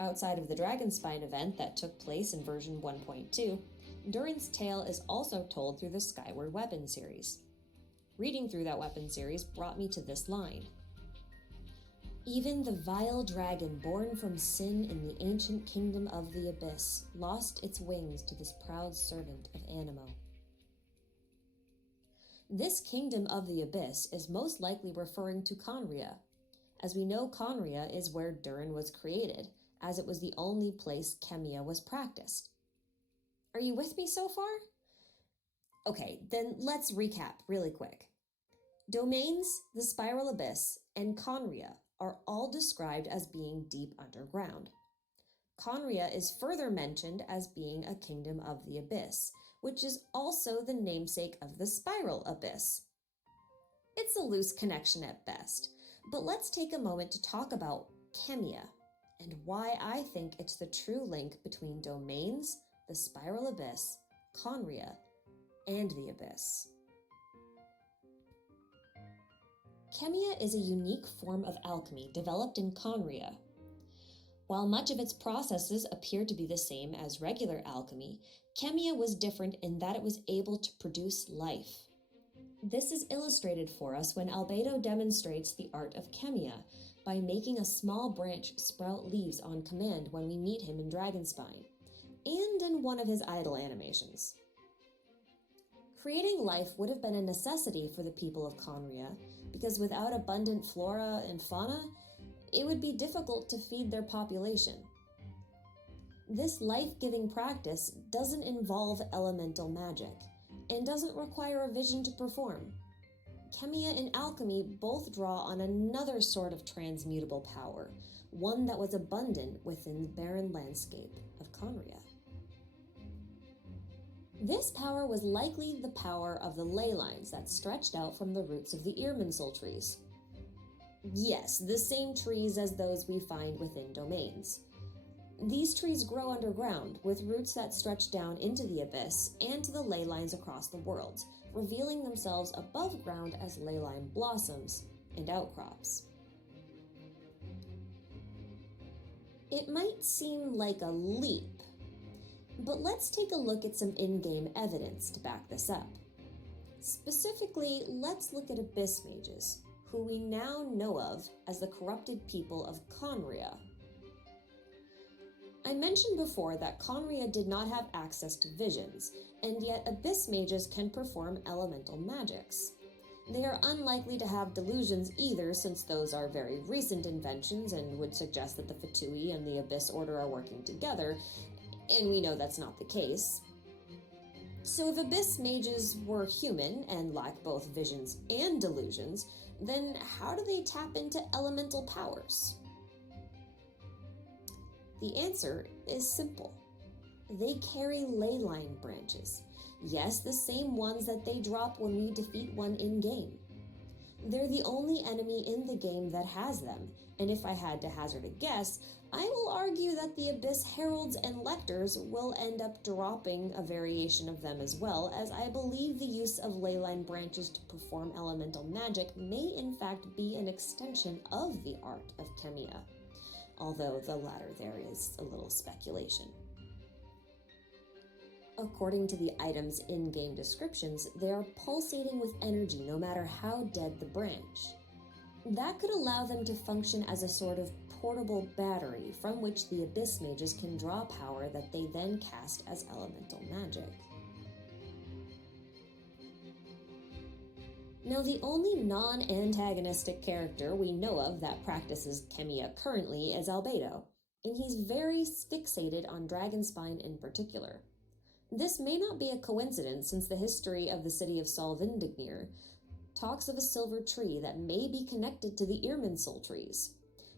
Outside of the Dragonspine event that took place in version 1.2, Durin's tale is also told through the Skyward Weapon series. Reading through that weapon series brought me to this line. Even the vile dragon born from sin in the ancient kingdom of the Abyss lost its wings to this proud servant of Anemo. This kingdom of the Abyss is most likely referring to Khaenri'ah, as we know Khaenri'ah is where Durin was created, as it was the only place Kemia was practiced. Are you with me so far? Okay, then let's recap really quick. Domains, the Spiral Abyss, and Khaenri'ah are all described as being deep underground. Khaenri'ah is further mentioned as being a kingdom of the Abyss, which is also the namesake of the Spiral Abyss. It's a loose connection at best, but let's take a moment to talk about Kemia and why I think it's the true link between domains, the Spiral Abyss, Khaenri'ah, and the Abyss. Kemia is a unique form of alchemy developed in Khaenri'ah. While much of its processes appear to be the same as regular alchemy, Kemia was different in that it was able to produce life. This is illustrated for us when Albedo demonstrates the art of Kemia by making a small branch sprout leaves on command when we meet him in Dragonspine, and in one of his idle animations. Creating life would have been a necessity for the people of Khaenri'ah, because without abundant flora and fauna, it would be difficult to feed their population. This life-giving practice doesn't involve elemental magic, and doesn't require a vision to perform. Kemia and alchemy both draw on another sort of transmutable power, one that was abundant within the barren landscape of Khaenri'ah. This power was likely the power of the ley lines that stretched out from the roots of the Irminsul trees. Yes, the same trees as those we find within domains. These trees grow underground, with roots that stretch down into the abyss and to the ley lines across the world, revealing themselves above ground as ley line blossoms and outcrops. It might seem like a leap, but let's take a look at some in-game evidence to back this up. Specifically, let's look at abyss mages, who we now know of as the corrupted people of Khaenri'ah. I mentioned before that Khaenri'ah did not have access to visions, and yet abyss mages can perform elemental magics. They are unlikely to have delusions either, since those are very recent inventions and would suggest that the Fatui and the Abyss Order are working together, and we know that's not the case. So if abyss mages were human and lack both visions and delusions, then how do they tap into elemental powers? The answer is simple. They carry ley line branches. Yes, the same ones that they drop when we defeat one in-game. They're the only enemy in the game that has them, and if I had to hazard a guess, I will argue that the Abyss Heralds and Lectors will end up dropping a variation of them as well, as I believe the use of ley line branches to perform elemental magic may in fact be an extension of the art of Kemia, although the latter there is a little speculation. According to the item's in-game descriptions, they are pulsating with energy no matter how dead the branch. That could allow them to function as a sort of portable battery from which the Abyss Mages can draw power that they then cast as elemental magic. Now, the only non-antagonistic character we know of that practices Kemia currently is Albedo, and he's very fixated on Dragonspine in particular. This may not be a coincidence, since the history of the city of Solvindignir talks of a silver tree that may be connected to the Irminsul trees.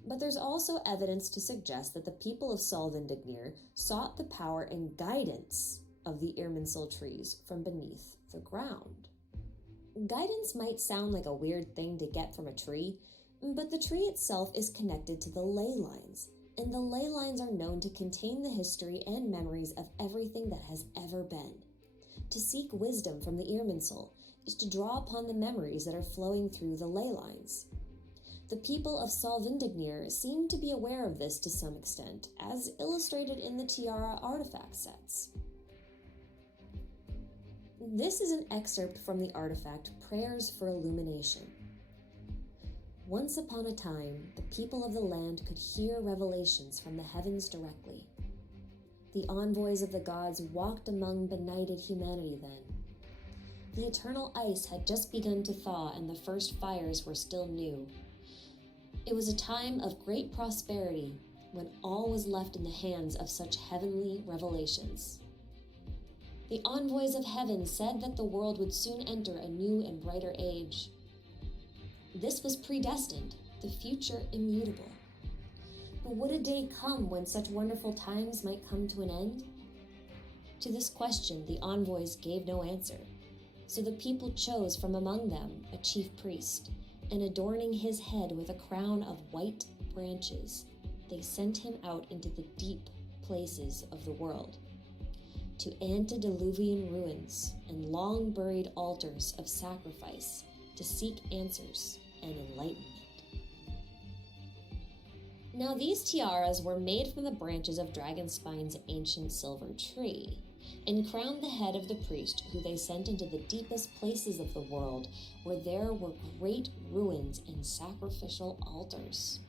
But there's also evidence to suggest that the people of Solvindignir sought the power and guidance of the Irminsul trees from beneath the ground. Guidance might sound like a weird thing to get from a tree, but the tree itself is connected to the ley lines, and the ley lines are known to contain the history and memories of everything that has ever been. To seek wisdom from the Irminsul is to draw upon the memories that are flowing through the ley lines. The people of Solvindignir seem to be aware of this to some extent, as illustrated in the Tiara artifact sets. This is an excerpt from the artifact Prayers for Illumination. Once upon a time, the people of the land could hear revelations from the heavens directly. The envoys of the gods walked among benighted humanity then. The eternal ice had just begun to thaw, and the first fires were still new. It was a time of great prosperity, when all was left in the hands of such heavenly revelations. The envoys of heaven said that the world would soon enter a new and brighter age. This was predestined, the future immutable. But would a day come when such wonderful times might come to an end? To this question, the envoys gave no answer. So the people chose from among them a chief priest, and adorning his head with a crown of white branches, they sent him out into the deep places of the world, to antediluvian ruins and long-buried altars of sacrifice to seek answers and enlightenment. Now these tiaras were made from the branches of Dragonspine's ancient silver tree, and crowned the head of the priest who they sent into the deepest places of the world, where there were great ruins and sacrificial altars.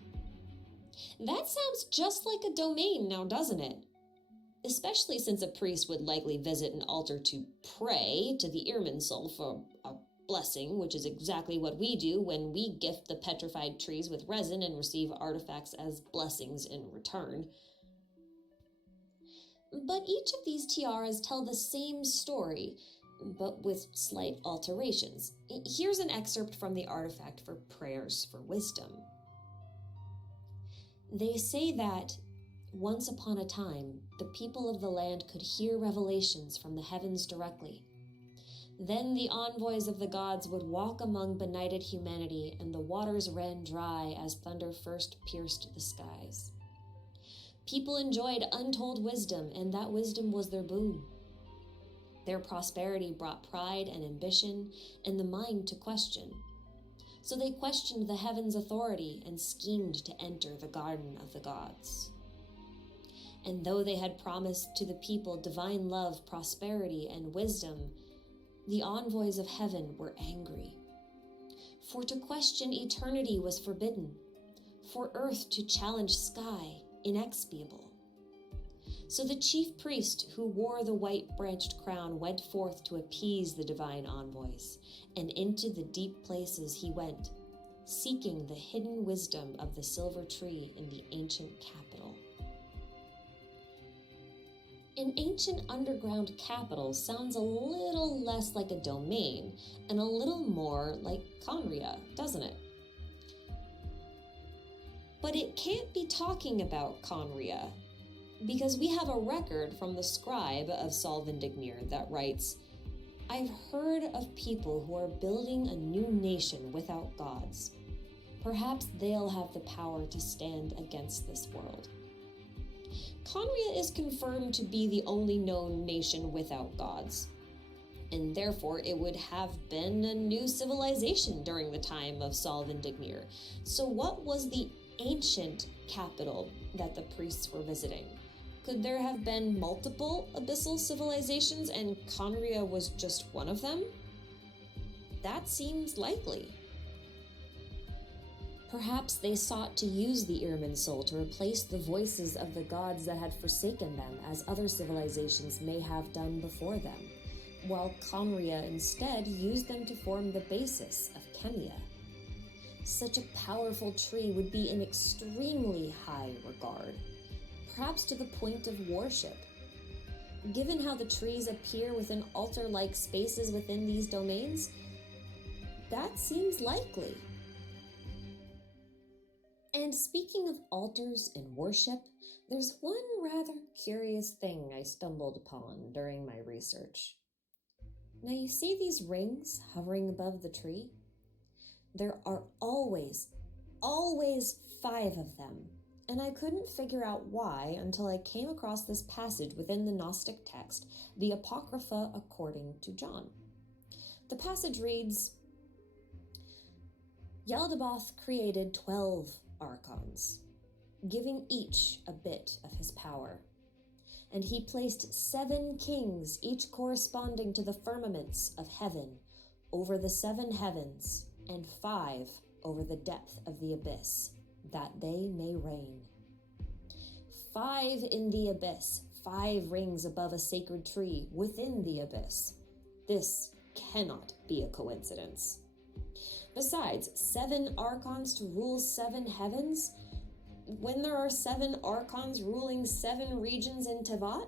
That sounds just like a domain now, doesn't it? Especially since a priest would likely visit an altar to pray to the Irminsul for a blessing, which is exactly what we do when we gift the petrified trees with resin and receive artifacts as blessings in return. But each of these tiaras tell the same story, but with slight alterations. Here's an excerpt from the artifact for Prayers for Wisdom. They say that, once upon a time, the people of the land could hear revelations from the heavens directly. Then the envoys of the gods would walk among benighted humanity, and the waters ran dry as thunder first pierced the skies. People enjoyed untold wisdom, and that wisdom was their boon. Their prosperity brought pride and ambition, and the mind to question. So they questioned the heaven's authority and schemed to enter the garden of the gods. And though they had promised to the people divine love, prosperity, and wisdom, the envoys of heaven were angry. For to question eternity was forbidden, for earth to challenge sky inexpiable. So the chief priest who wore the white-branched crown went forth to appease the divine envoys, and into the deep places he went, seeking the hidden wisdom of the silver tree in the ancient capital. An ancient underground capital sounds a little less like a domain and a little more like Khaenri'ah, doesn't it? But it can't be talking about Khaenri'ah, because we have a record from the scribe of Solvindignir that writes, "I've heard of people who are building a new nation without gods. Perhaps they'll have the power to stand against this world." Khaenri'ah is confirmed to be the only known nation without gods, and therefore it would have been a new civilization during the time of Solvindignir. So what was the ancient capital that the priests were visiting? Could there have been multiple abyssal civilizations and Khaenri'ah was just one of them? That seems likely. Perhaps they sought to use the Irminsul to replace the voices of the gods that had forsaken them, as other civilizations may have done before them, while Khaenri'ah instead used them to form the basis of Kemia. Such a powerful tree would be in extremely high regard, perhaps to the point of worship. Given how the trees appear within altar-like spaces within these domains, that seems likely. And speaking of altars and worship, there's one rather curious thing I stumbled upon during my research. Now you see these rings hovering above the tree? There are always 5 of them, and I couldn't figure out why until I came across this passage within the Gnostic text, the Apocrypha according to John. The passage reads, Yaldabaoth created 12 archons, giving each a bit of his power. And he placed 7 kings, each corresponding to the firmaments of heaven, over the 7 heavens, and 5 over the depth of the abyss, that they may reign. 5 in the abyss, 5 rings above a sacred tree within the abyss. This cannot be a coincidence. Besides, 7 archons to rule 7 heavens? When there are 7 archons ruling 7 regions in Teyvat?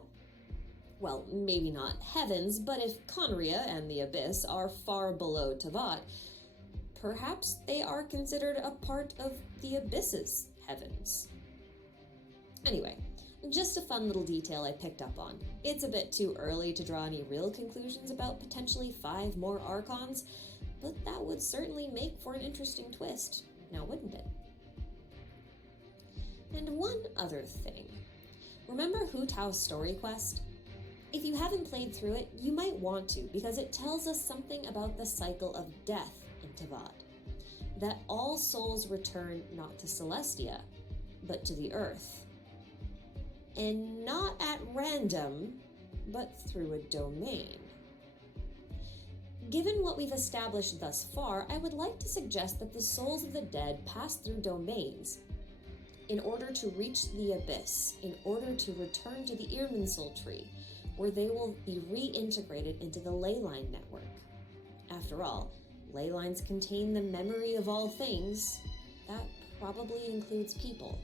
Well, maybe not heavens, but if Khaenri'ah and the Abyss are far below Teyvat, perhaps they are considered a part of the Abyss's heavens. Anyway, Just a fun little detail I picked up on. It's a bit too early to draw any real conclusions about potentially 5 more Archons, but that would certainly make for an interesting twist, now wouldn't it? And one other thing. Remember Hu Tao's story quest? If you haven't played through it, you might want to, because it tells us something about the cycle of death in Teyvat. That all souls return not to Celestia, but to the Earth. And not at random, but through a domain. Given what we've established thus far, I would like to suggest that the souls of the dead pass through domains in order to reach the Abyss, in order to return to the Irminsul tree, where they will be reintegrated into the Leyline network. After all, ley lines contain the memory of all things. That probably includes people.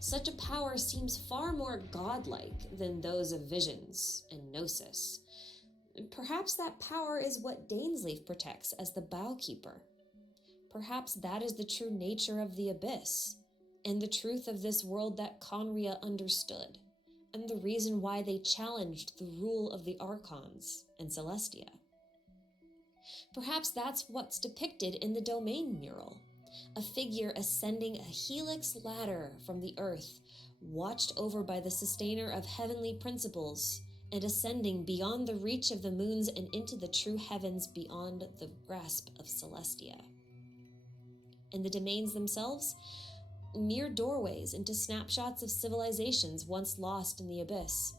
Such a power seems far more godlike than those of visions and gnosis. Perhaps that power is what Dainsleif protects as the Bowkeeper. Perhaps that is the true nature of the Abyss, and the truth of this world that Conria understood, and the reason why they challenged the rule of the Archons and Celestia. Perhaps that's what's depicted in the Domain mural. A figure ascending a helix ladder from the earth, watched over by the sustainer of heavenly principles, and ascending beyond the reach of the moons and into the true heavens beyond the grasp of Celestia. And the domains themselves? Mere doorways into snapshots of civilizations once lost in the Abyss.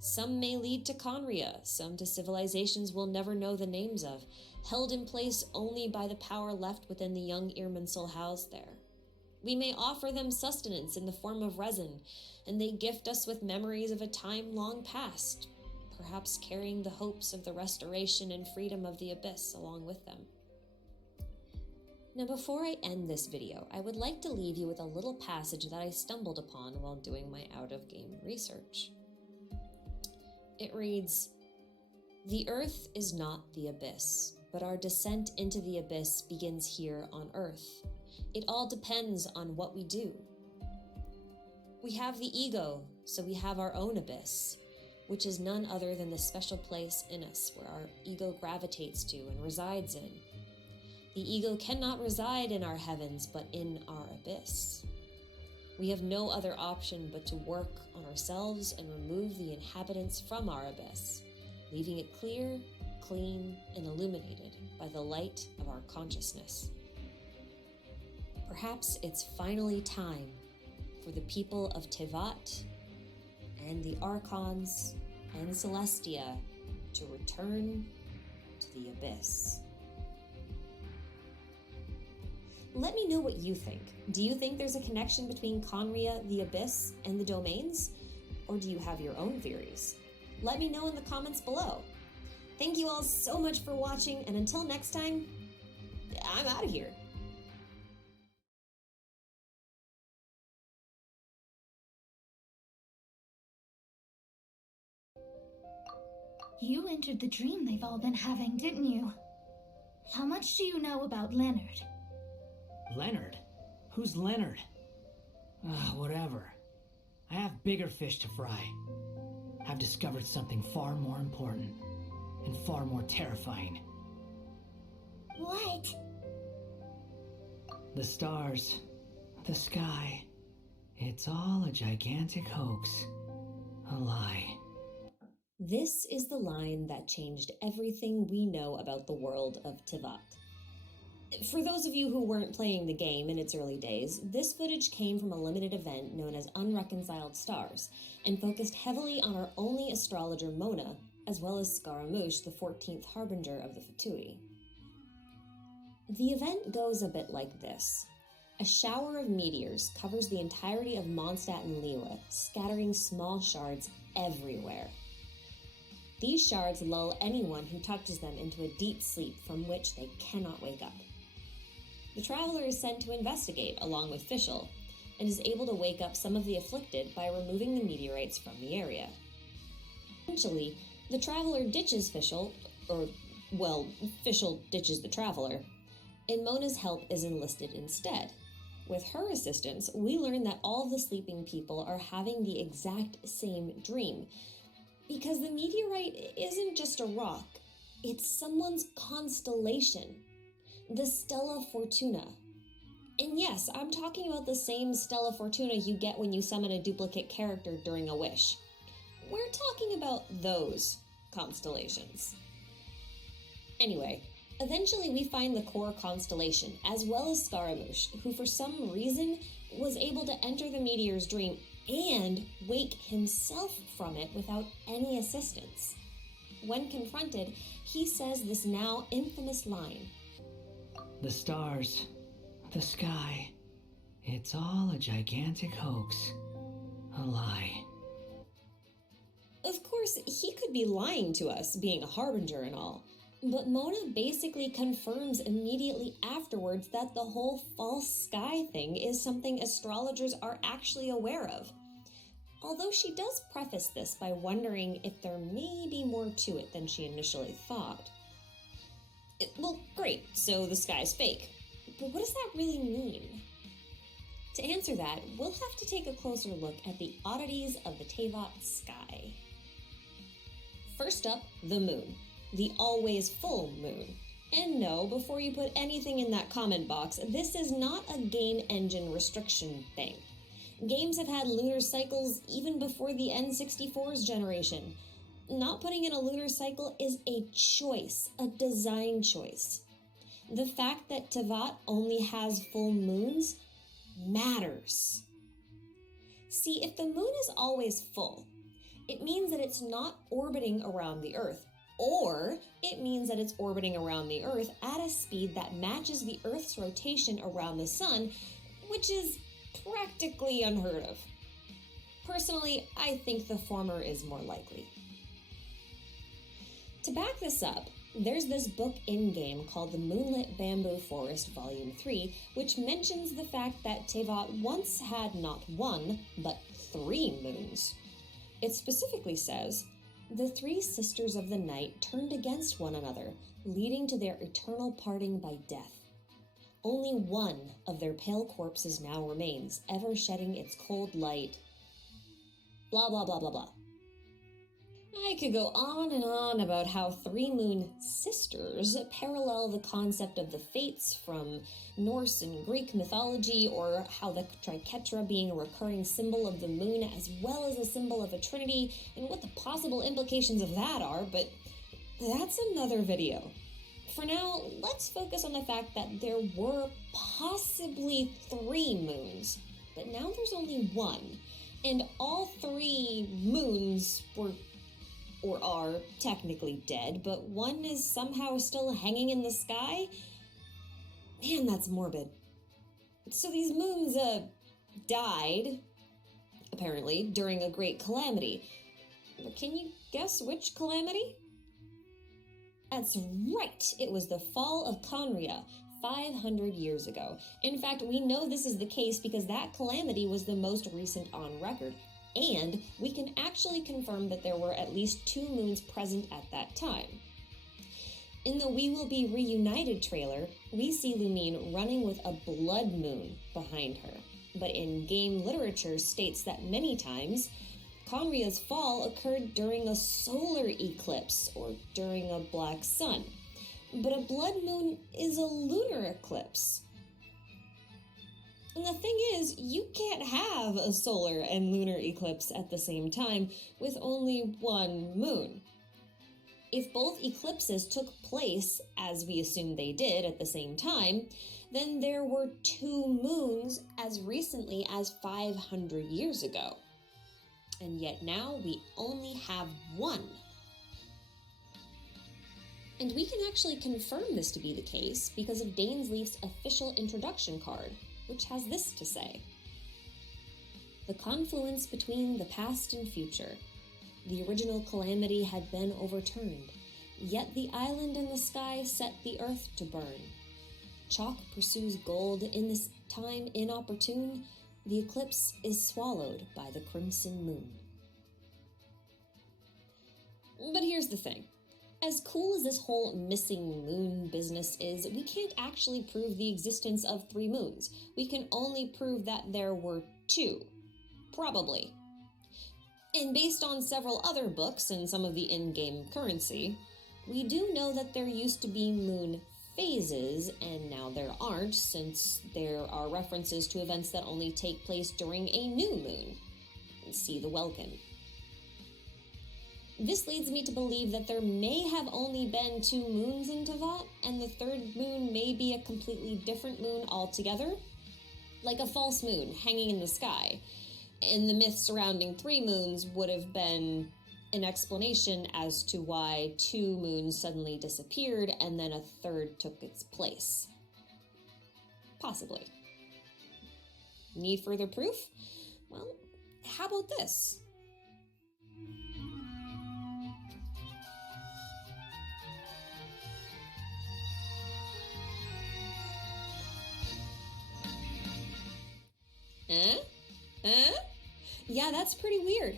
Some may lead to Conria, some to civilizations we'll never know the names of, held in place only by the power left within the young Irminsul housed there. We may offer them sustenance in the form of resin, and they gift us with memories of a time long past, perhaps carrying the hopes of the restoration and freedom of the Abyss along with them. Now, before I end this video, I would like to leave you with a little passage that I stumbled upon while doing my out-of-game research. It reads, "The Earth is not the Abyss, but our descent into the Abyss begins here on Earth. It all depends on what we do. We have the ego, so we have our own Abyss, which is none other than the special place in us where our ego gravitates to and resides in. The ego cannot reside in our heavens, but in our Abyss. We have no other option but to work on ourselves and remove the inhabitants from our Abyss, leaving it clear, clean, and illuminated by the light of our consciousness. Perhaps it's finally time for the people of Teyvat and the Archons and Celestia to return to the Abyss." Let me know what you think. Do you think there's a connection between Conria, the Abyss, and the domains? Or do you have your own theories? Let me know in the comments below. Thank you all so much for watching, and until next time, I'm out of here. You entered the dream they've all been having, didn't you? How much do you know about Leonard? Leonard? Who's Leonard? Whatever. I have bigger fish to fry. I've discovered something far more important and far more terrifying. What? The stars, the sky, it's all a gigantic hoax. A lie. This is the line that changed everything we know about the world of Teyvat. For those of you who weren't playing the game in its early days, this footage came from a limited event known as Unreconciled Stars, and focused heavily on our only astrologer Mona, as well as Scaramouche, the 14th harbinger of the Fatui. The event goes a bit like this. A shower of meteors covers the entirety of Mondstadt and Liyue, scattering small shards everywhere. These shards lull anyone who touches them into a deep sleep from which they cannot wake up. The traveler is sent to investigate along with Fischl, and is able to wake up some of the afflicted by removing the meteorites from the area. Eventually, the traveler ditches Fischl, Fischl ditches the traveler, and Mona's help is enlisted instead. With her assistance, we learn that all the sleeping people are having the exact same dream. Because the meteorite isn't just a rock, it's someone's constellation, the Stella Fortuna. And yes, I'm talking about the same Stella Fortuna you get when you summon a duplicate character during a wish. We're talking about those constellations. Anyway, eventually we find the core constellation, as well as Scaramouche, who for some reason was able to enter the meteor's dream and wake himself from it without any assistance. When confronted, he says this now infamous line: The stars, the sky, it's all a gigantic hoax. A lie. Of course, he could be lying to us, being a harbinger and all, but Mona basically confirms immediately afterwards that the whole false sky thing is something astrologers are actually aware of. Although she does preface this by wondering if there may be more to it than she initially thought. Well, great, so the sky's fake. But what does that really mean? To answer that, we'll have to take a closer look at the oddities of the Teyvat sky. First up, the moon. The always full moon. And no, before you put anything in that comment box, this is not a game engine restriction thing. Games have had lunar cycles even before the N64's generation. Not putting in a lunar cycle is a choice, a design choice. The fact that Teyvat only has full moons matters. See, if the moon is always full, it means that it's not orbiting around the Earth, or it means that it's orbiting around the Earth at a speed that matches the Earth's rotation around the Sun, which is practically unheard of. Personally, I think the former is more likely. To back this up, there's this book in-game called The Moonlit Bamboo Forest Volume 3, which mentions the fact that Teyvat once had not one, but 3 moons. It specifically says, "The 3 sisters of the night turned against one another, leading to their eternal parting by death. Only one of their pale corpses now remains, ever shedding its cold light." Blah, blah, blah, blah, blah. I could go on and on about how 3 moon sisters parallel the concept of the Fates from Norse and Greek mythology, or how the triquetra being a recurring symbol of the moon as well as a symbol of a trinity, and what the possible implications of that are, but that's another video. For now, let's focus on the fact that there were possibly 3 moons, but now there's only 1, and all 3 moons were or are technically dead, but one is somehow still hanging in the sky? Man, that's morbid. So these moons, died, apparently, during a great calamity. But can you guess which calamity? That's right, it was the fall of Conria, 500 years ago. In fact, we know this is the case because that calamity was the most recent on record. And we can actually confirm that there were at least 2 moons present at that time. In the We Will Be Reunited trailer, we see Lumine running with a blood moon behind her, but in-game literature states that many times, Conria's fall occurred during a solar eclipse or during a black sun. But a blood moon is a lunar eclipse. And the thing is, you can't have a solar and lunar eclipse at the same time with only 1 moon. If both eclipses took place, as we assume they did at the same time, then there were 2 moons as recently as 500 years ago. And yet now we only have 1. And we can actually confirm this to be the case because of Dainsleif's official introduction card, which has this to say: "The confluence between the past and future. The original calamity had been overturned, yet the island and the sky set the earth to burn. Chalk pursues gold in this time inopportune. The eclipse is swallowed by the crimson moon." But here's the thing. As cool as this whole missing moon business is, we can't actually prove the existence of 3 moons. We can only prove that there were 2. Probably. And based on several other books and some of the in-game currency, we do know that there used to be moon phases, and now there aren't, since there are references to events that only take place during a new moon. See the Welkin. This leads me to believe that there may have only been 2 moons in Teyvat, and the 3rd moon may be a completely different moon altogether, like a false moon hanging in the sky. And the myth surrounding 3 moons would have been an explanation as to why 2 moons suddenly disappeared and then a 3rd took its place. Possibly. Need further proof? Well, how about this? Yeah, that's pretty weird.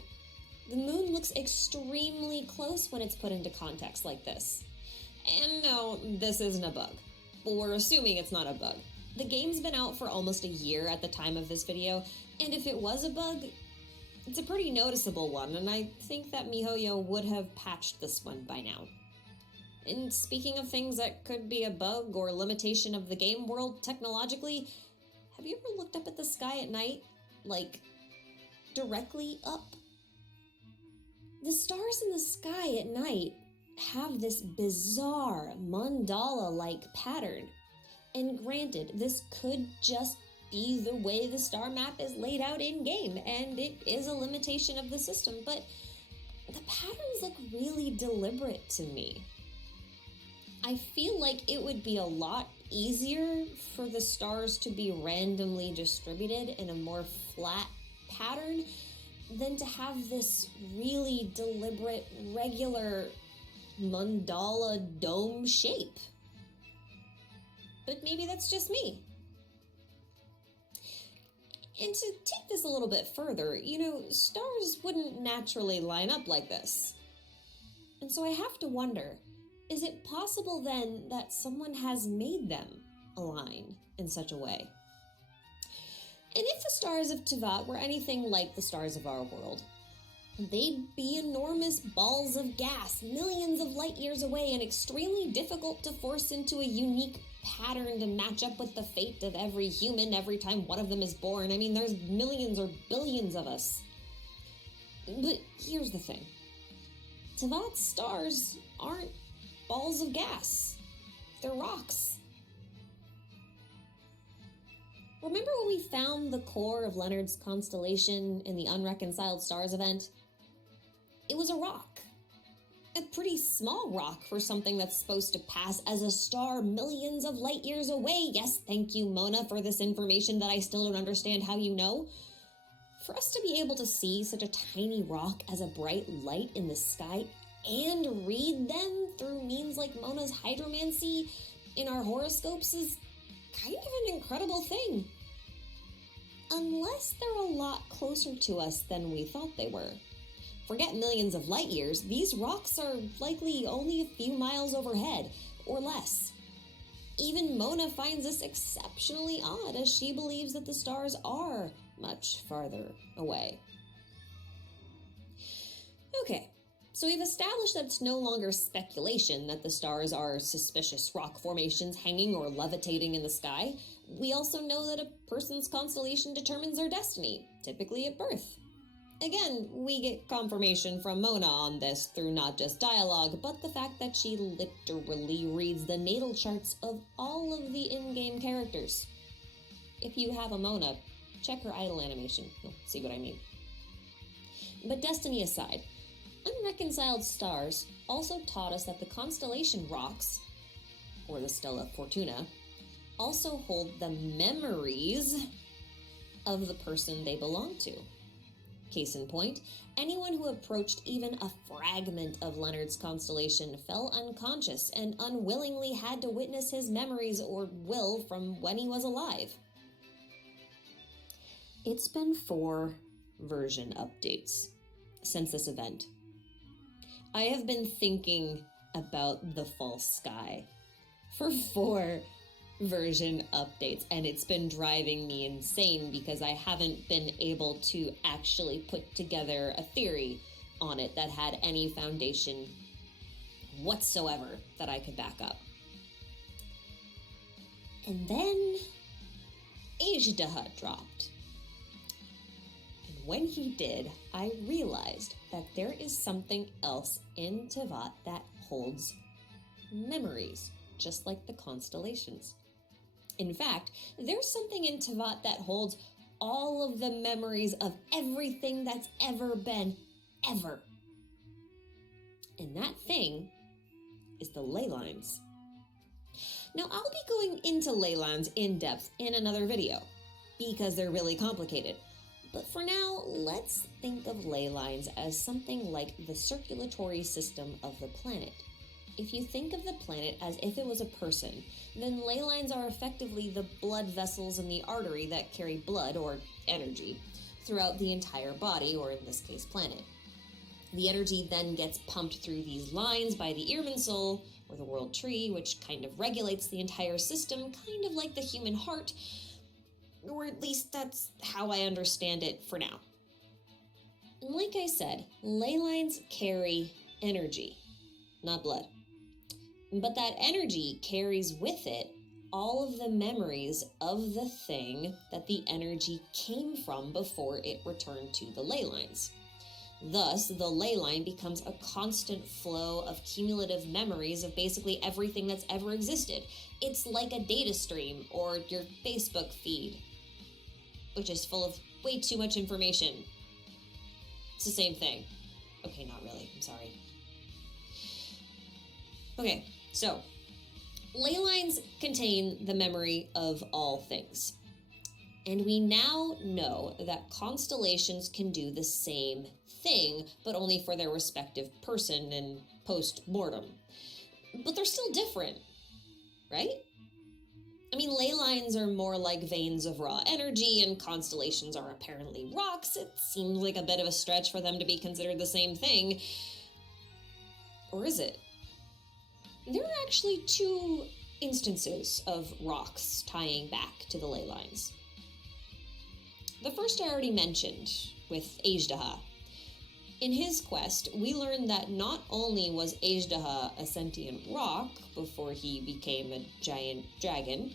The moon looks extremely close when it's put into context like this. And no, this isn't a bug. But we're assuming it's not a bug. The game's been out for almost a year at the time of this video, and if it was a bug, it's a pretty noticeable one, and I think that MiHoYo would have patched this one by now. And speaking of things that could be a bug or limitation of the game world technologically, have you ever looked up at the sky at night? Like, directly up? The stars in the sky at night have this bizarre mandala-like pattern. And granted, this could just be the way the star map is laid out in-game, and it is a limitation of the system, but the patterns look really deliberate to me. I feel like it would be a lot easier for the stars to be randomly distributed in a more flat pattern than to have this really deliberate, regular mandala dome shape. But maybe that's just me. And to take this a little bit further, stars wouldn't naturally line up like this. And so I have to wonder, is it possible then that someone has made them align in such a way? And if the stars of Teyvat were anything like the stars of our world, they'd be enormous balls of gas, millions of light years away, and extremely difficult to force into a unique pattern to match up with the fate of every human every time one of them is born. I mean, there's millions or billions of us. But here's the thing. Teyvat's stars aren't balls of gas. They're rocks. Remember when we found the core of Leonard's constellation in the Unreconciled Stars event? It was a rock. A pretty small rock for something that's supposed to pass as a star millions of light years away. Yes, thank you, Mona, for this information that I still don't understand how you know. For us to be able to see such a tiny rock as a bright light in the sky and read them through means like Mona's hydromancy in our horoscopes is kind of an incredible thing. Unless they're a lot closer to us than we thought they were. Forget millions of light years, these rocks are likely only a few miles overhead, or less. Even Mona finds this exceptionally odd, as she believes that the stars are much farther away. Okay, so we've established that it's no longer speculation that the stars are suspicious rock formations hanging or levitating in the sky. We also know that a person's constellation determines their destiny, typically at birth. Again, we get confirmation from Mona on this through not just dialogue, but the fact that she literally reads the natal charts of all of the in-game characters. If you have a Mona, check her idle animation. You'll see what I mean. But destiny aside, Unreconciled Stars also taught us that the constellation rocks, or the Stella Fortuna, also hold the memories of the person they belong to. Case in point, anyone who approached even a fragment of Leonard's constellation fell unconscious and unwillingly had to witness his memories or will from when he was alive. It's been 4 version updates since this event. I have been thinking about the false sky for 4 version updates, and it's been driving me insane because I haven't been able to actually put together a theory on it that had any foundation whatsoever that I could back up. And then Ajdaha dropped. And when he did, I realized that there is something else in Teyvat that holds memories, just like the constellations. In fact, there's something in Teyvat that holds all of the memories of everything that's ever been, ever. And that thing is the ley lines. Now, I'll be going into ley lines in depth in another video, because they're really complicated. But for now, let's think of ley lines as something like the circulatory system of the planet. If you think of the planet as if it was a person, then ley lines are effectively the blood vessels in the artery that carry blood, or energy, throughout the entire body, or in this case, planet. The energy then gets pumped through these lines by the Irminsul, or the world tree, which kind of regulates the entire system, kind of like the human heart, or at least that's how I understand it for now. And like I said, ley lines carry energy, not blood. But that energy carries with it all of the memories of the thing that the energy came from before it returned to the ley lines. Thus, the ley line becomes a constant flow of cumulative memories of basically everything that's ever existed. It's like a data stream or your Facebook feed, which is full of way too much information. It's the same thing. Okay, not really. I'm sorry. Okay, so ley lines contain the memory of all things. And we now know that constellations can do the same thing, but only for their respective person and post-mortem. But they're still different, right? I mean, ley lines are more like veins of raw energy, and constellations are apparently rocks. It seems like a bit of a stretch for them to be considered the same thing. Or is it? There are actually 2 instances of rocks tying back to the ley lines. The first I already mentioned, with Ajdaha. In his quest, we learned that not only was Ajdaha a sentient rock before he became a giant dragon,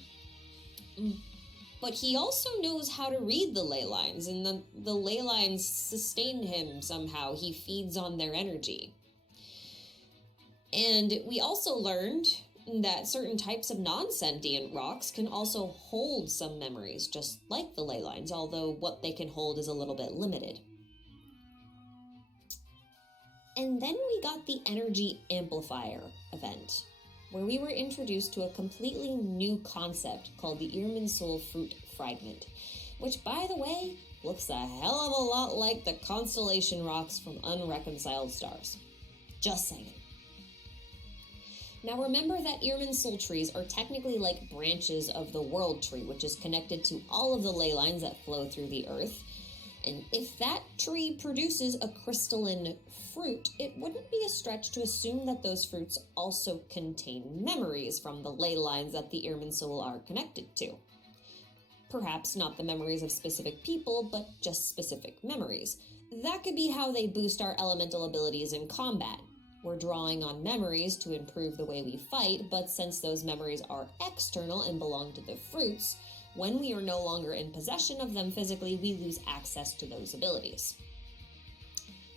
but he also knows how to read the ley lines, and the ley lines sustain him somehow. He feeds on their energy. And we also learned that certain types of non-sentient rocks can also hold some memories, just like the ley lines, although what they can hold is a little bit limited. And then we got the Energy Amplifier event, where we were introduced to a completely new concept called the Irminsul Fruit Fragment, which, by the way, looks a hell of a lot like the constellation rocks from Unreconciled Stars. Just saying. Now remember that Irminsul trees are technically like branches of the world tree, which is connected to all of the ley lines that flow through the earth. And if that tree produces a crystalline fruit, it wouldn't be a stretch to assume that those fruits also contain memories from the ley lines that the Irminsul are connected to. Perhaps not the memories of specific people, but just specific memories. That could be how they boost our elemental abilities in combat. We're drawing on memories to improve the way we fight, but since those memories are external and belong to the fruits, when we are no longer in possession of them physically, we lose access to those abilities.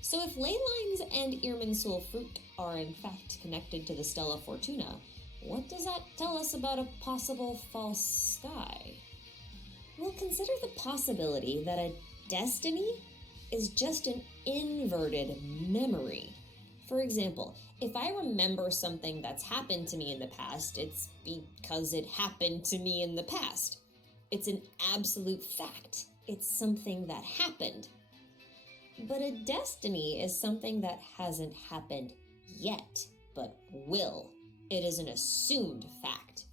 So if ley lines and Irminsul fruit are in fact connected to the Stella Fortuna, what does that tell us about a possible false sky? Well, consider the possibility that a destiny is just an inverted memory. For example, if I remember something that's happened to me in the past, it's because it happened to me in the past. It's an absolute fact. It's something that happened. But a destiny is something that hasn't happened yet, but will. It is an assumed fact.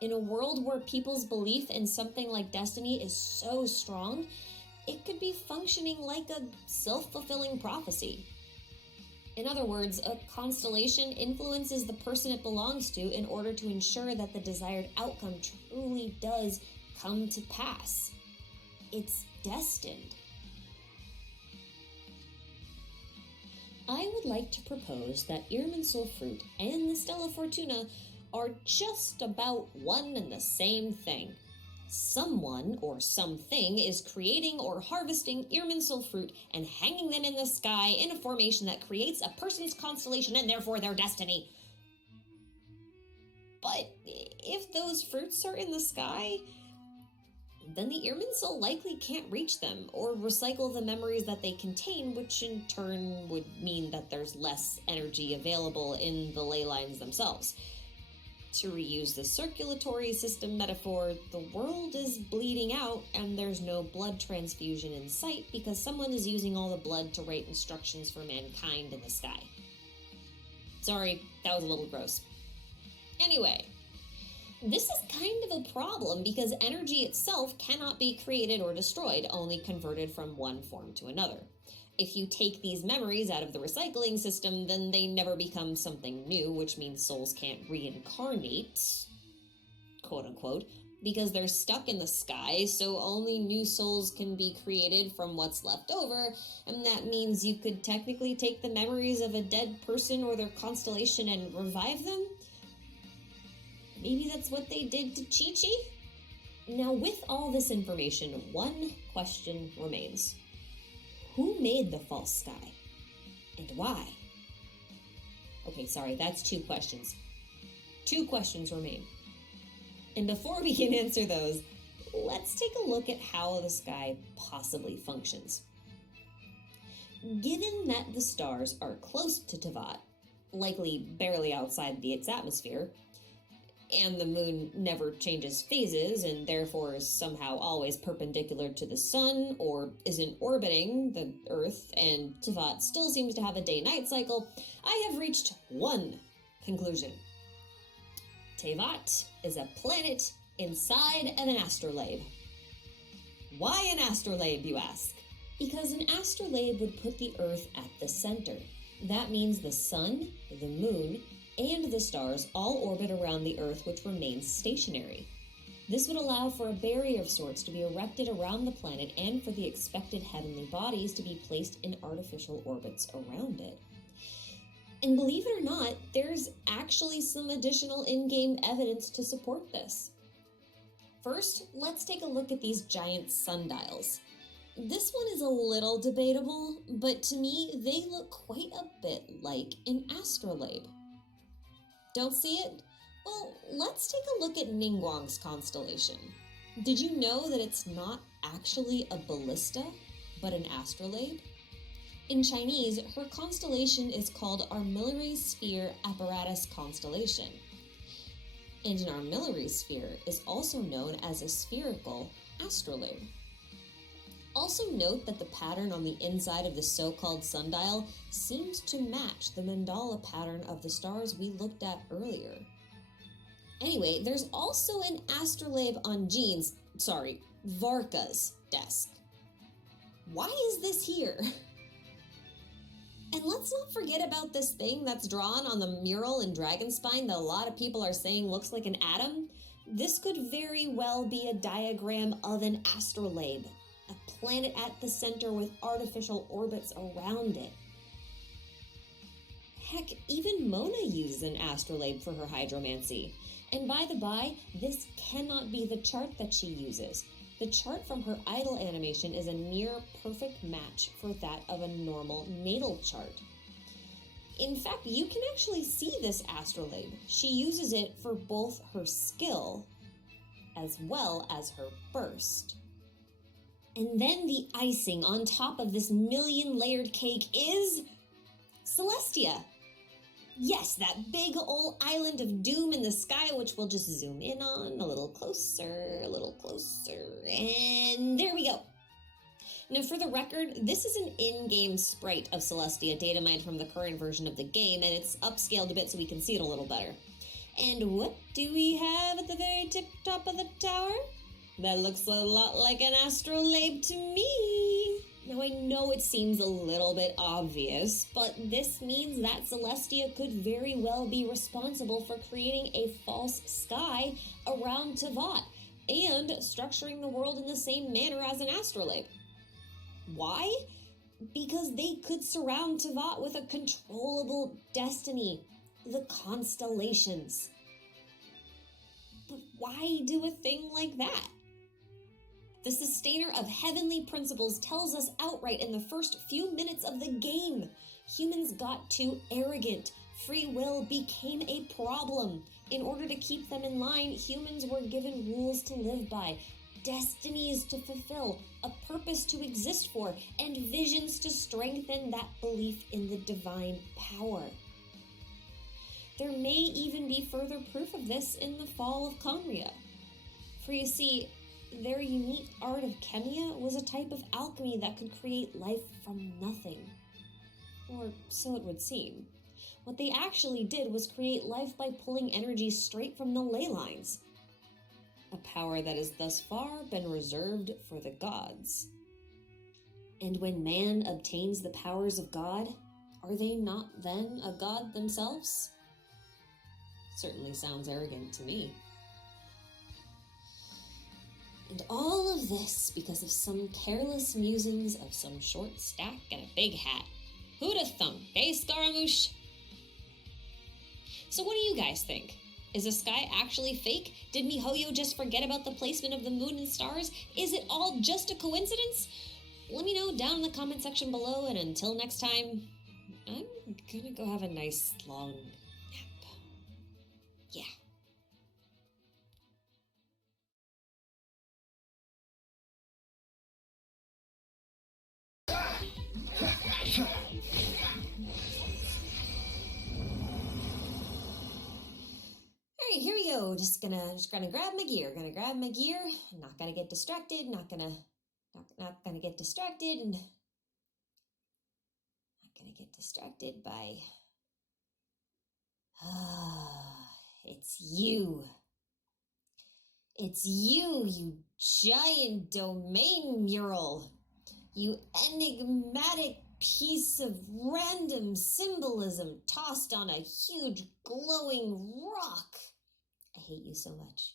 In a world where people's belief in something like destiny is so strong, it could be functioning like a self-fulfilling prophecy. In other words, a constellation influences the person it belongs to in order to ensure that the desired outcome truly does come to pass. It's destined. I would like to propose that Irminsul fruit and the Stella Fortuna are just about one and the same thing. Someone or something is creating or harvesting Irminsul fruit and hanging them in the sky in a formation that creates a person's constellation and therefore their destiny. But if those fruits are in the sky, then the Irminsul likely can't reach them or recycle the memories that they contain, which in turn would mean that there's less energy available in the ley lines themselves. To reuse the circulatory system metaphor, the world is bleeding out and there's no blood transfusion in sight because someone is using all the blood to write instructions for mankind in the sky. Sorry, that was a little gross. Anyway, this is kind of a problem because energy itself cannot be created or destroyed, only converted from one form to another. If you take these memories out of the recycling system, then they never become something new, which means souls can't reincarnate, quote unquote, because they're stuck in the sky, so only new souls can be created from what's left over, and that means you could technically take the memories of a dead person or their constellation and revive them? Maybe that's what they did to Chi-Chi? Now, with all this information, one question remains. Who made the false sky? And why? Okay, sorry, that's two questions. Two questions remain. And before we can answer those, let's take a look at how the sky possibly functions. Given that the stars are close to Teyvat, likely barely outside its atmosphere, and the moon never changes phases and therefore is somehow always perpendicular to the sun or isn't orbiting the Earth, and Teyvat still seems to have a day-night cycle, I have reached one conclusion. Teyvat is a planet inside of an astrolabe. Why an astrolabe, you ask? Because an astrolabe would put the Earth at the center. That means the sun, the moon, and the stars all orbit around the Earth, which remains stationary. This would allow for a barrier of sorts to be erected around the planet and for the expected heavenly bodies to be placed in artificial orbits around it. And believe it or not, there's actually some additional in-game evidence to support this. First, let's take a look at these giant sundials. This one is a little debatable, but to me, they look quite a bit like an astrolabe. Don't see it? Well, let's take a look at Ningguang's constellation. Did you know that it's not actually a ballista, but an astrolabe? In Chinese, her constellation is called Armillary Sphere Apparatus Constellation. And an armillary sphere is also known as a spherical astrolabe. Also note that the pattern on the inside of the so-called sundial seems to match the mandala pattern of the stars we looked at earlier. Anyway, there's also an astrolabe on Varka's desk. Why is this here? And let's not forget about this thing that's drawn on the mural in Dragonspine that a lot of people are saying looks like an atom. This could very well be a diagram of an astrolabe, a planet at the center with artificial orbits around it. Heck, even Mona uses an astrolabe for her hydromancy. And by the by, this cannot be the chart that she uses. The chart from her idol animation is a near perfect match for that of a normal natal chart. In fact, you can actually see this astrolabe. She uses it for both her skill as well as her burst. And then the icing on top of this million-layered cake is Celestia. Yes, that big old island of doom in the sky, which we'll just zoom in on a little closer, and there we go. Now, for the record, this is an in-game sprite of Celestia, data mined from the current version of the game, and it's upscaled a bit so we can see it a little better. And what do we have at the very tip-top of the tower? That looks a lot like an astrolabe to me. Now I know it seems a little bit obvious, but this means that Celestia could very well be responsible for creating a false sky around Teyvat and structuring the world in the same manner as an astrolabe. Why? Because they could surround Teyvat with a controllable destiny, the constellations. But why do a thing like that? The sustainer of heavenly principles tells us outright in the first few minutes of the game. Humans got too arrogant. Free will became a problem. In order to keep them in line, humans were given rules to live by, destinies to fulfill, a purpose to exist for, and visions to strengthen that belief in the divine power. There may even be further proof of this in the fall of Khaenri'ah. For you see, their unique art of chemia was a type of alchemy that could create life from nothing. Or so it would seem. What they actually did was create life by pulling energy straight from the ley lines. A power that has thus far been reserved for the gods. And when man obtains the powers of God, are they not then a god themselves? Certainly sounds arrogant to me. And all of this because of some careless musings of some short stack and a big hat. Who'da thunk, eh, Scaramouche? So what do you guys think? Is the sky actually fake? Did MiHoYo just forget about the placement of the moon and stars? Is it all just a coincidence? Let me know down in the comment section below, and until next time, I'm gonna go have a nice long nap. Yeah. Alright, here we go. Just gonna grab my gear. I'm not gonna get distracted. Not gonna get distracted, and not gonna get distracted by. It's you. It's you, you giant domain mural. You enigmatic piece of random symbolism tossed on a huge glowing rock. I hate you so much.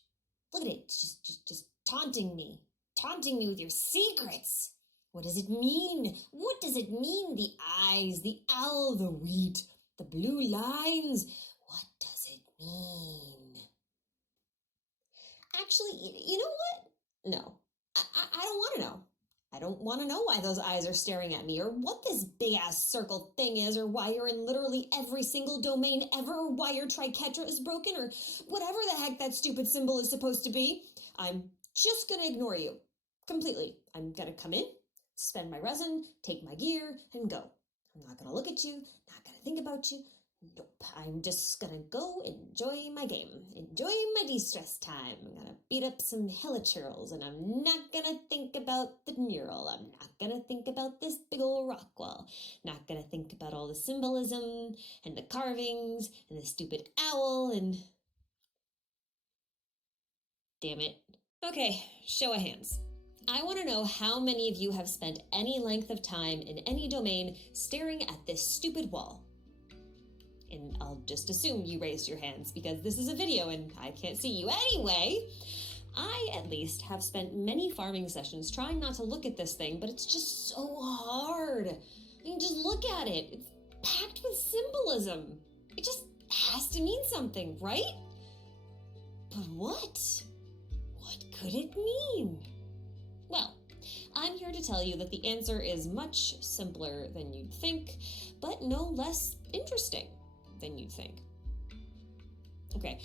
Look at it, just taunting me with your secrets. What does it mean? What does it mean? The eyes, the owl, the wheat, the blue lines. What does it mean? Actually, you know what? No, I don't want to know. I don't want to know why those eyes are staring at me, or what this big-ass circle thing is, or why you're in literally every single domain ever, or why your triquetra is broken, or whatever the heck that stupid symbol is supposed to be. I'm just gonna ignore you. Completely. I'm gonna come in, spend my resin, take my gear, and go. I'm not gonna look at you, not gonna think about you. Nope. I'm just gonna go enjoy my game. Enjoy my de-stress time. I'm gonna beat up some helichurls, and I'm not gonna think about the mural. I'm not gonna think about this big old rock wall. Not gonna think about all the symbolism, and the carvings, and the stupid owl, and... Damn it. Okay, show of hands. I want to know how many of you have spent any length of time in any domain staring at this stupid wall. And I'll just assume you raised your hands because this is a video and I can't see you anyway. I, at least, have spent many farming sessions trying not to look at this thing, but it's just so hard. I mean, just look at it. It's packed with symbolism. It just has to mean something, right? But what? What could it mean? Well, I'm here to tell you that the answer is much simpler than you'd think, but no less interesting than you'd think. Okay,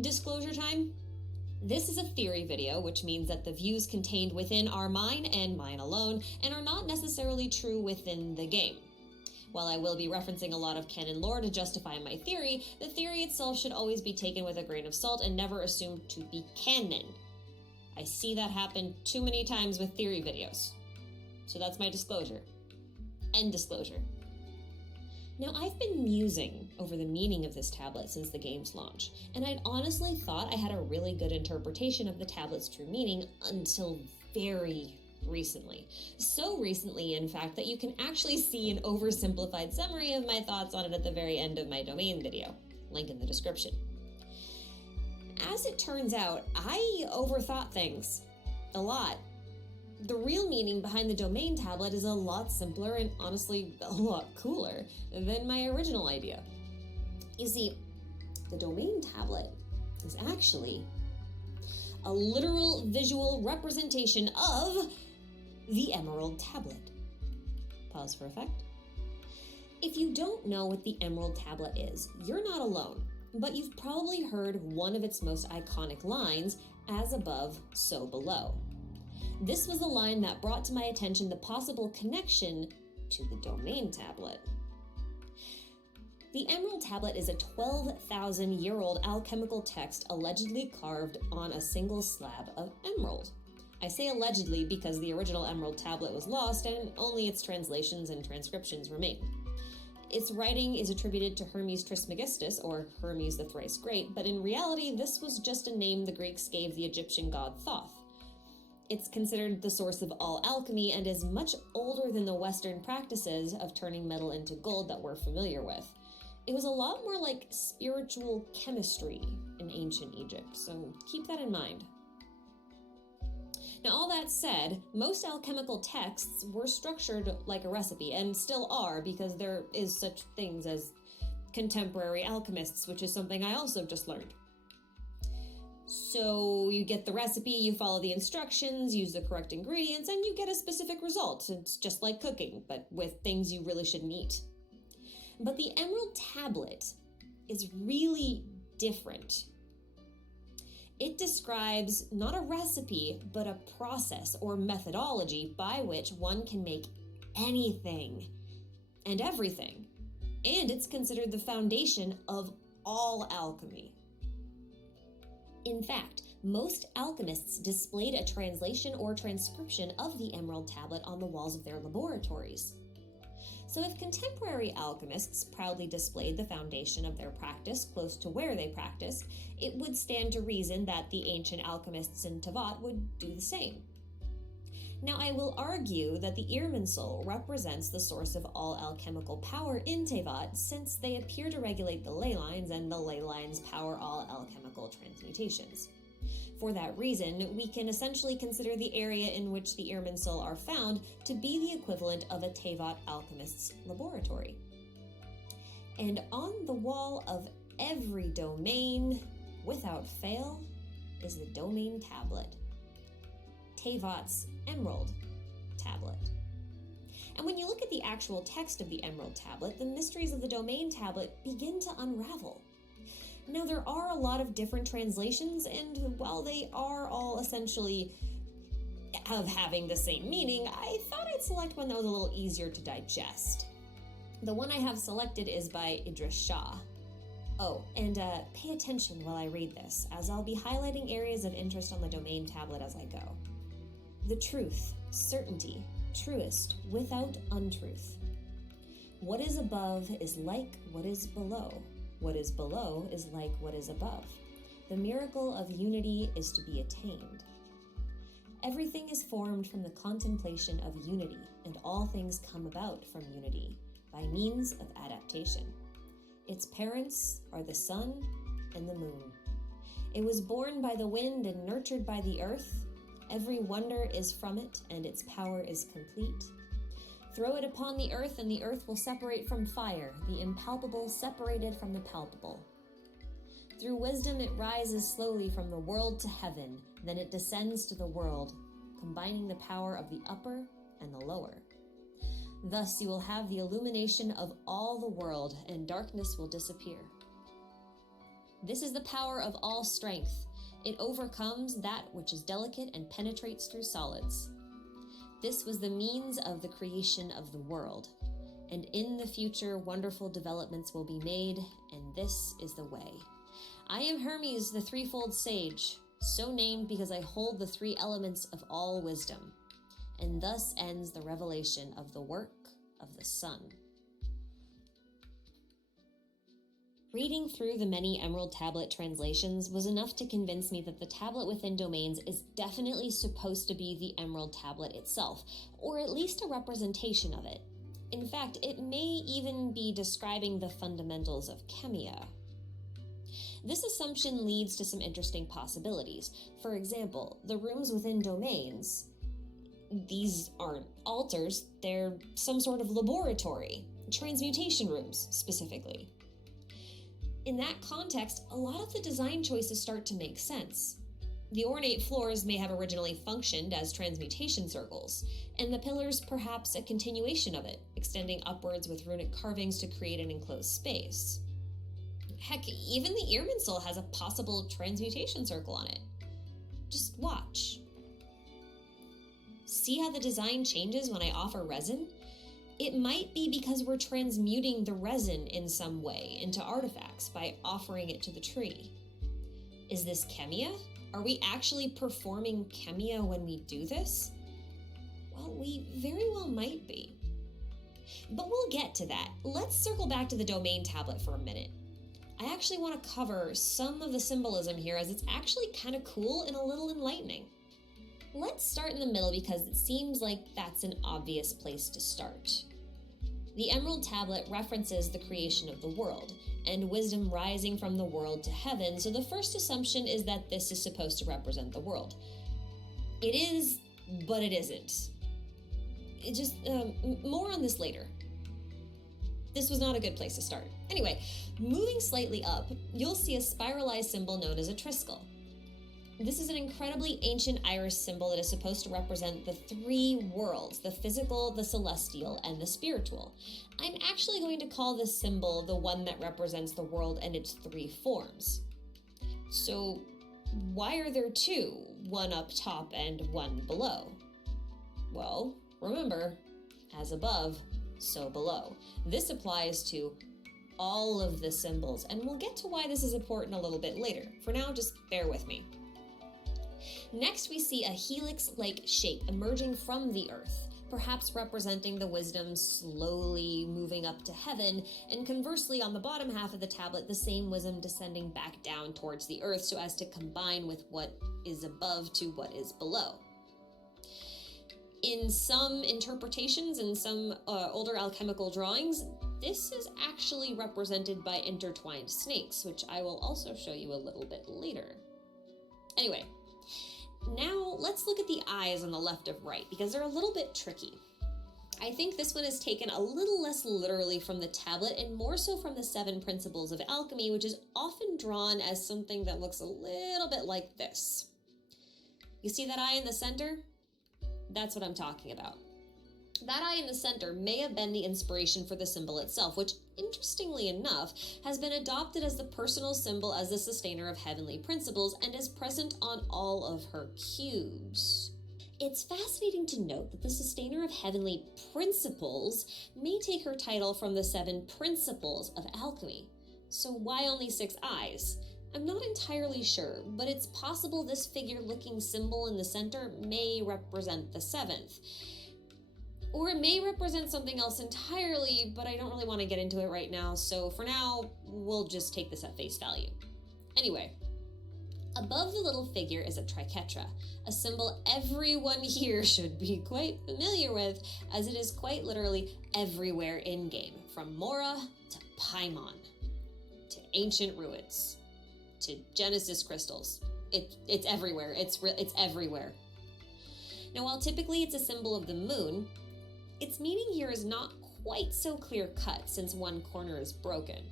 disclosure time. This is a theory video, which means that the views contained within are mine and mine alone, and are not necessarily true within the game. While I will be referencing a lot of canon lore to justify my theory, the theory itself should always be taken with a grain of salt and never assumed to be canon. I see that happen too many times with theory videos. So that's my disclosure. End disclosure. Now, I've been musing over the meaning of this tablet since the game's launch, and I'd honestly thought I had a really good interpretation of the tablet's true meaning until very, recently. So recently, in fact, that you can actually see an oversimplified summary of my thoughts on it at the very end of my domain video. Link in the description. As it turns out, I overthought things. A lot. The real meaning behind the domain tablet is a lot simpler and honestly a lot cooler than my original idea. You see, the domain tablet is actually a literal visual representation of the Emerald Tablet. Pause for effect. If you don't know what the Emerald Tablet is, you're not alone, but you've probably heard one of its most iconic lines, "As above, so below." This was the line that brought to my attention the possible connection to the domain tablet. The Emerald Tablet is a 12,000-year-old alchemical text allegedly carved on a single slab of emerald. I say allegedly because the original Emerald Tablet was lost and only its translations and transcriptions remain. Its writing is attributed to Hermes Trismegistus, or Hermes the Thrice Great, but in reality this was just a name the Greeks gave the Egyptian god Thoth. It's considered the source of all alchemy and is much older than the Western practices of turning metal into gold that we're familiar with. It was a lot more like spiritual chemistry in ancient Egypt, so keep that in mind. Now, all that said, most alchemical texts were structured like a recipe, and still are, because there is such things as contemporary alchemists, which is something I also just learned. So you get the recipe, you follow the instructions, use the correct ingredients, and you get a specific result. It's just like cooking, but with things you really shouldn't eat. But the Emerald Tablet is really different. It describes not a recipe, but a process or methodology by which one can make anything and everything. And it's considered the foundation of all alchemy. In fact, most alchemists displayed a translation or transcription of the Emerald Tablet on the walls of their laboratories. So if contemporary alchemists proudly displayed the foundation of their practice close to where they practiced, it would stand to reason that the ancient alchemists in Teyvat would do the same. Now, I will argue that the Irminsul represents the source of all alchemical power in Teyvat, since they appear to regulate the ley lines, and the ley lines power all alchemical transmutations. For that reason, we can essentially consider the area in which the Irminsul are found to be the equivalent of a Teyvat alchemist's laboratory. And on the wall of every domain, without fail, is the domain tablet. Teyvat's Emerald Tablet. And when you look at the actual text of the Emerald Tablet, the mysteries of the domain tablet begin to unravel. Now, there are a lot of different translations, and while they are all essentially of having the same meaning, I thought I'd select one that was a little easier to digest. The one I have selected is by Idris Shah. Oh, and pay attention while I read this, as I'll be highlighting areas of interest on the domain tablet as I go. The truth, certainty, truest, without untruth. What is above is like what is below. What is below is like what is above. The miracle of unity is to be attained. Everything is formed from the contemplation of unity, and all things come about from unity, by means of adaptation. Its parents are the sun and the moon. It was born by the wind and nurtured by the earth. Every wonder is from it, and its power is complete. Throw it upon the earth, and the earth will separate from fire, the impalpable separated from the palpable. Through wisdom it rises slowly from the world to heaven, then it descends to the world, combining the power of the upper and the lower. Thus you will have the illumination of all the world, and darkness will disappear. This is the power of all strength. It overcomes that which is delicate and penetrates through solids. This was the means of the creation of the world, and in the future wonderful developments will be made, and this is the way. I am Hermes, the threefold sage, so named because I hold the three elements of all wisdom. And thus ends the revelation of the work of the sun. Reading through the many Emerald Tablet translations was enough to convince me that the tablet within Domains is definitely supposed to be the Emerald Tablet itself, or at least a representation of it. In fact, it may even be describing the fundamentals of Kemia. This assumption leads to some interesting possibilities. For example, the rooms within Domains, these aren't altars, they're some sort of laboratory, transmutation rooms specifically. In that context, a lot of the design choices start to make sense. The ornate floors may have originally functioned as transmutation circles, and the pillars perhaps a continuation of it, extending upwards with runic carvings to create an enclosed space. Heck, even the Irminsul has a possible transmutation circle on it. Just watch. See how the design changes when I offer resin? It might be because we're transmuting the resin in some way into artifacts by offering it to the tree. Is this Kemia? Are we actually performing Kemia when we do this? Well, we very well might be. But we'll get to that. Let's circle back to the Domain tablet for a minute. I actually want to cover some of the symbolism here, as it's actually kind of cool and a little enlightening. Let's start in the middle because it seems like that's an obvious place to start. The Emerald Tablet references the creation of the world, and wisdom rising from the world to heaven, so the first assumption is that this is supposed to represent the world. It is, but it isn't. More on this later. This was not a good place to start. Anyway, moving slightly up, you'll see a spiralized symbol known as a Triskel. This is an incredibly ancient Irish symbol that is supposed to represent the three worlds, the physical, the celestial, and the spiritual. I'm actually going to call this symbol the one that represents the world and its three forms. So, why are there two, one up top and one below? Well, remember, as above, so below. This applies to all of the symbols, and we'll get to why this is important a little bit later. For now, just bear with me. Next, we see a helix-like shape emerging from the earth, perhaps representing the wisdom slowly moving up to heaven, and conversely, on the bottom half of the tablet, the same wisdom descending back down towards the earth so as to combine with what is above to what is below. In some interpretations and some older alchemical drawings, this is actually represented by intertwined snakes, which I will also show you a little bit later. Anyway, now let's look at the eyes on the left of right, because they're a little bit tricky. I think this one is taken a little less literally from the tablet and more so from the 7 Principles of Alchemy, which is often drawn as something that looks a little bit like this. You see that eye in the center? That's what I'm talking about. That eye in the center may have been the inspiration for the symbol itself, which, interestingly enough, has been adopted as the personal symbol as the sustainer of heavenly principles and is present on all of her cubes. It's fascinating to note that the sustainer of heavenly principles may take her title from the 7 Principles of Alchemy. So why only 6 eyes? I'm not entirely sure, but it's possible this figure-looking symbol in the center may represent the 7th. Or it may represent something else entirely, but I don't really want to get into it right now, so for now, we'll just take this at face value. Anyway, above the little figure is a triquetra, a symbol everyone here should be quite familiar with, as it is quite literally everywhere in-game, from Mora to Paimon, to ancient ruins, to Genesis crystals. It's everywhere. It's everywhere. Now, while typically it's a symbol of the moon, its meaning here is not quite so clear-cut since one corner is broken.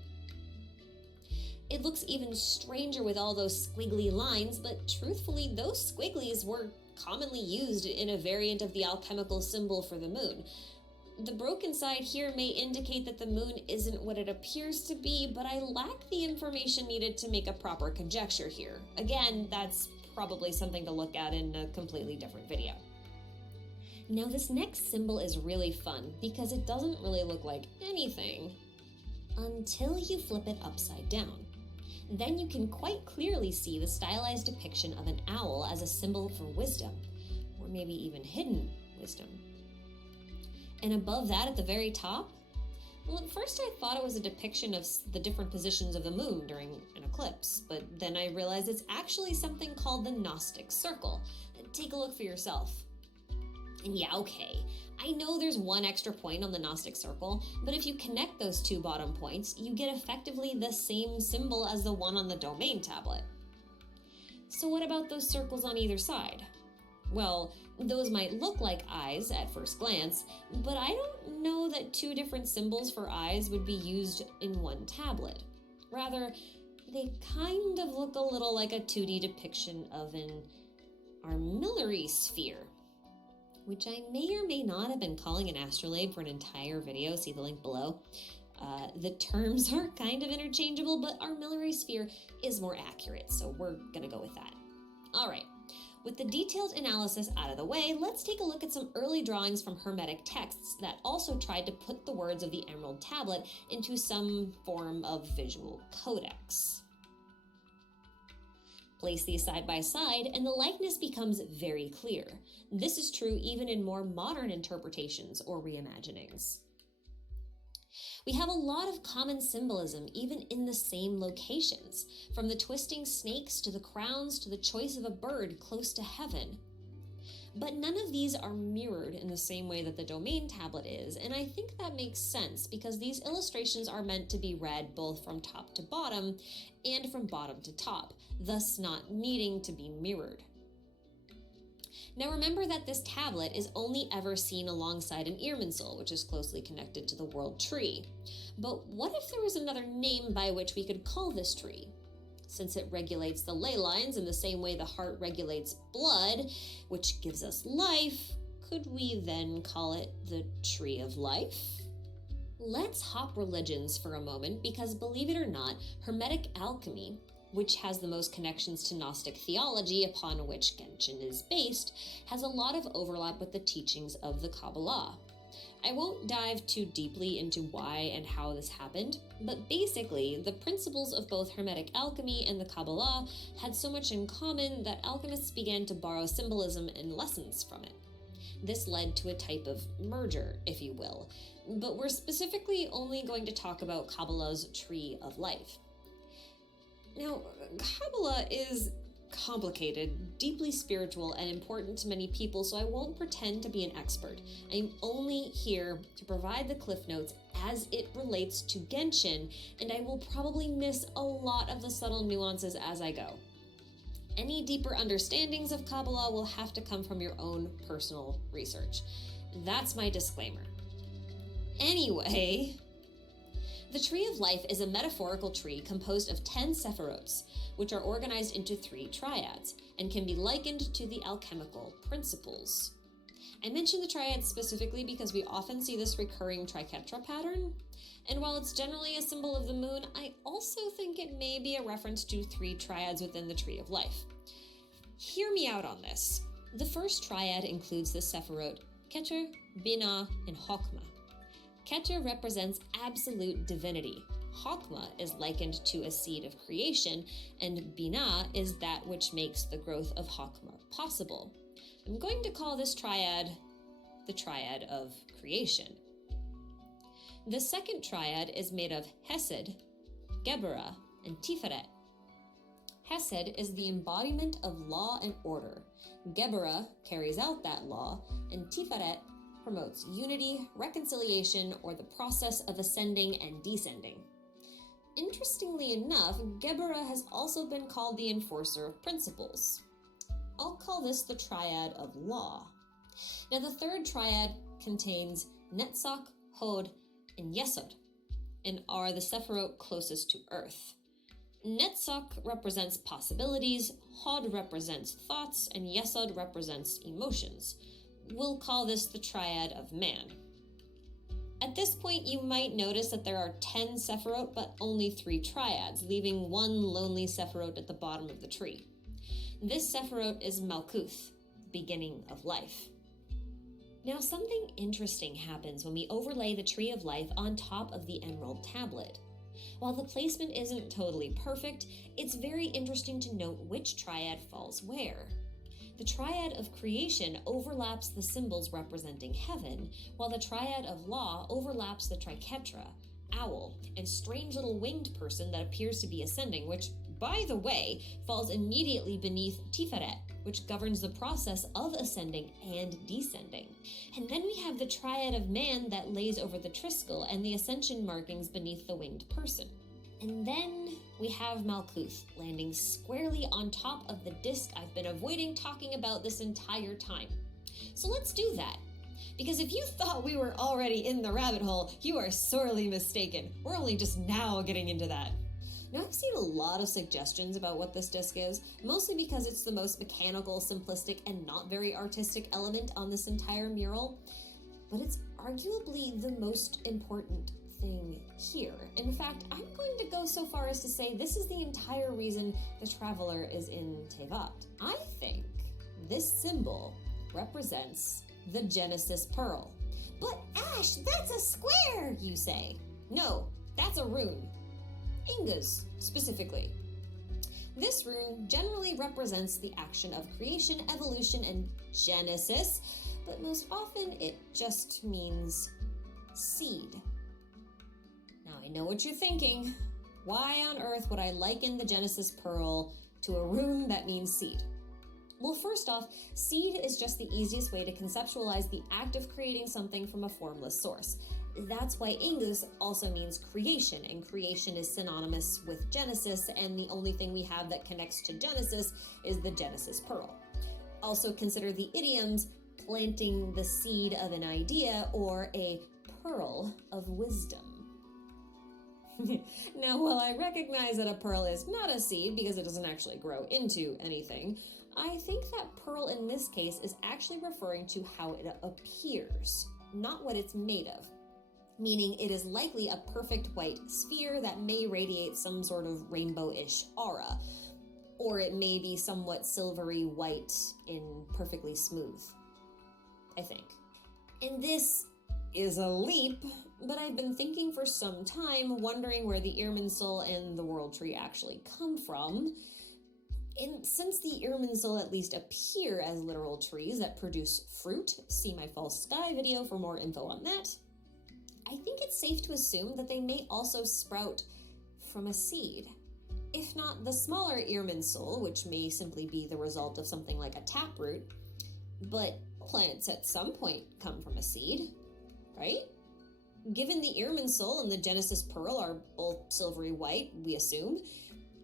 It looks even stranger with all those squiggly lines, but truthfully, those squigglies were commonly used in a variant of the alchemical symbol for the moon. The broken side here may indicate that the moon isn't what it appears to be, but I lack the information needed to make a proper conjecture here. Again, that's probably something to look at in a completely different video. Now this next symbol is really fun because it doesn't really look like anything until you flip it upside down. Then you can quite clearly see the stylized depiction of an owl as a symbol for wisdom, or maybe even hidden wisdom. And above that at the very top, Well, at first I thought it was a depiction of the different positions of the moon during an eclipse, but then I realized it's actually something called the Gnostic Circle. Take a look for yourself. And yeah, okay, I know there's one extra point on the Gnostic Circle, but if you connect those two bottom points, you get effectively the same symbol as the one on the Domain tablet. So what about those circles on either side? Well, those might look like eyes at first glance, but I don't know that two different symbols for eyes would be used in one tablet. Rather, they kind of look a little like a 2D depiction of an armillary sphere, which I may or may not have been calling an astrolabe for an entire video. See the link below. The terms are kind of interchangeable, but armillary sphere is more accurate, so we're gonna go with that. All right. With the detailed analysis out of the way, let's take a look at some early drawings from Hermetic texts that also tried to put the words of the Emerald Tablet into some form of visual codex. Place these side by side and the likeness becomes very clear. This is true even in more modern interpretations or reimaginings. We have a lot of common symbolism even in the same locations, from the twisting snakes to the crowns to the choice of a bird close to heaven. But none of these are mirrored in the same way that the Domain tablet is, and I think that makes sense because these illustrations are meant to be read both from top to bottom and from bottom to top, thus not needing to be mirrored. Now remember that this tablet is only ever seen alongside an Irminsul, which is closely connected to the World Tree. But what if there was another name by which we could call this tree? Since it regulates the ley lines in the same way the heart regulates blood, which gives us life, could we then call it the Tree of Life? Let's hop religions for a moment because, believe it or not, Hermetic alchemy, which has the most connections to Gnostic theology upon which Genshin is based, has a lot of overlap with the teachings of the Kabbalah. I won't dive too deeply into why and how this happened, but basically, the principles of both Hermetic alchemy and the Kabbalah had so much in common that alchemists began to borrow symbolism and lessons from it. This led to a type of merger, if you will, but we're specifically only going to talk about Kabbalah's Tree of Life. Now, Kabbalah is complicated, deeply spiritual, and important to many people, so I won't pretend to be an expert. I'm only here to provide the cliff notes as it relates to Genshin, and I will probably miss a lot of the subtle nuances as I go. Any deeper understandings of Kabbalah will have to come from your own personal research. That's my disclaimer. Anyway, the Tree of Life is a metaphorical tree composed of 10 sephirots, which are organized into 3 triads, and can be likened to the alchemical principles. I mention the triads specifically because we often see this recurring triquetra pattern, and while it's generally a symbol of the moon, I also think it may be a reference to 3 triads within the Tree of Life. Hear me out on this. The first triad includes the sephirot Keter, Binah, and Chokmah. Keter represents absolute divinity. Chokmah is likened to a seed of creation, and Binah is that which makes the growth of Chokmah possible. I'm going to call this triad the triad of creation. The second triad is made of Hesed, Geburah, and Tiferet. Hesed is the embodiment of law and order. Geburah carries out that law, and Tiferet promotes unity, reconciliation, or the process of ascending and descending. Interestingly enough, Geburah has also been called the enforcer of principles. I'll call this the triad of law. Now the third triad contains Netzach, Hod, and Yesod, and are the sephirot closest to Earth. Netzach represents possibilities, Hod represents thoughts, and Yesod represents emotions. We'll call this the triad of man. At this point, you might notice that there are 10 sephirot, but only 3 triads, leaving one lonely sephirot at the bottom of the tree. This sephirot is Malkuth, the beginning of life. Now, something interesting happens when we overlay the Tree of Life on top of the Emerald Tablet. While the placement isn't totally perfect, it's very interesting to note which triad falls where. The triad of creation overlaps the symbols representing heaven, while the triad of law overlaps the triquetra, owl, and strange little winged person that appears to be ascending, which, by the way, falls immediately beneath Tiferet, which governs the process of ascending and descending. And then we have the triad of man that lays over the Triskel and the ascension markings beneath the winged person. And then we have Malkuth landing squarely on top of the disc I've been avoiding talking about this entire time. So let's do that. Because if you thought we were already in the rabbit hole, you are sorely mistaken. We're only just now getting into that. Now, I've seen a lot of suggestions about what this disc is, mostly because it's the most mechanical, simplistic, and not very artistic element on this entire mural, but it's arguably the most important thing here. In fact, I'm going to go so far as to say this is the entire reason the Traveler is in Teyvat. I think this symbol represents the Genesis Pearl. But Ash, that's a square, you say. No, that's a rune. Inga's, specifically. This rune generally represents the action of creation, evolution, and genesis, but most often it just means seed. Now I know what you're thinking. Why on earth would I liken the Genesis Pearl to a rune that means seed? Well, first off, seed is just the easiest way to conceptualize the act of creating something from a formless source. That's why Ingus also means creation, and creation is synonymous with Genesis, and the only thing we have that connects to Genesis is the Genesis Pearl. Also consider the idioms planting the seed of an idea or a pearl of wisdom. Now, while I recognize that a pearl is not a seed because it doesn't actually grow into anything, I think that pearl in this case is actually referring to how it appears, not what it's made of. Meaning it is likely a perfect white sphere that may radiate some sort of rainbow-ish aura, or it may be somewhat silvery white and perfectly smooth, I think. And this is a leap, but I've been thinking for some time, wondering where the Irminsul and the World Tree actually come from. And since the Irminsul at least appear as literal trees that produce fruit, see my False Sky video for more info on that, I think it's safe to assume that they may also sprout from a seed. If not the smaller Irminsul, which may simply be the result of something like a taproot, but plants at some point come from a seed, right? Given the Irminsul and the Genesis Pearl are both silvery white, we assume,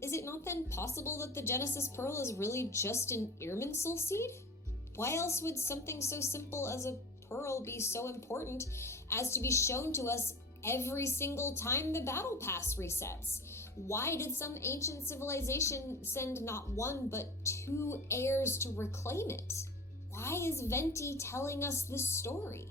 is it not then possible that the Genesis Pearl is really just an Irminsul seed? Why else would something so simple as a pearl be so important as to be shown to us every single time the battle pass resets? Why did some ancient civilization send not one but 2 heirs to reclaim it? Why is Venti telling us this story?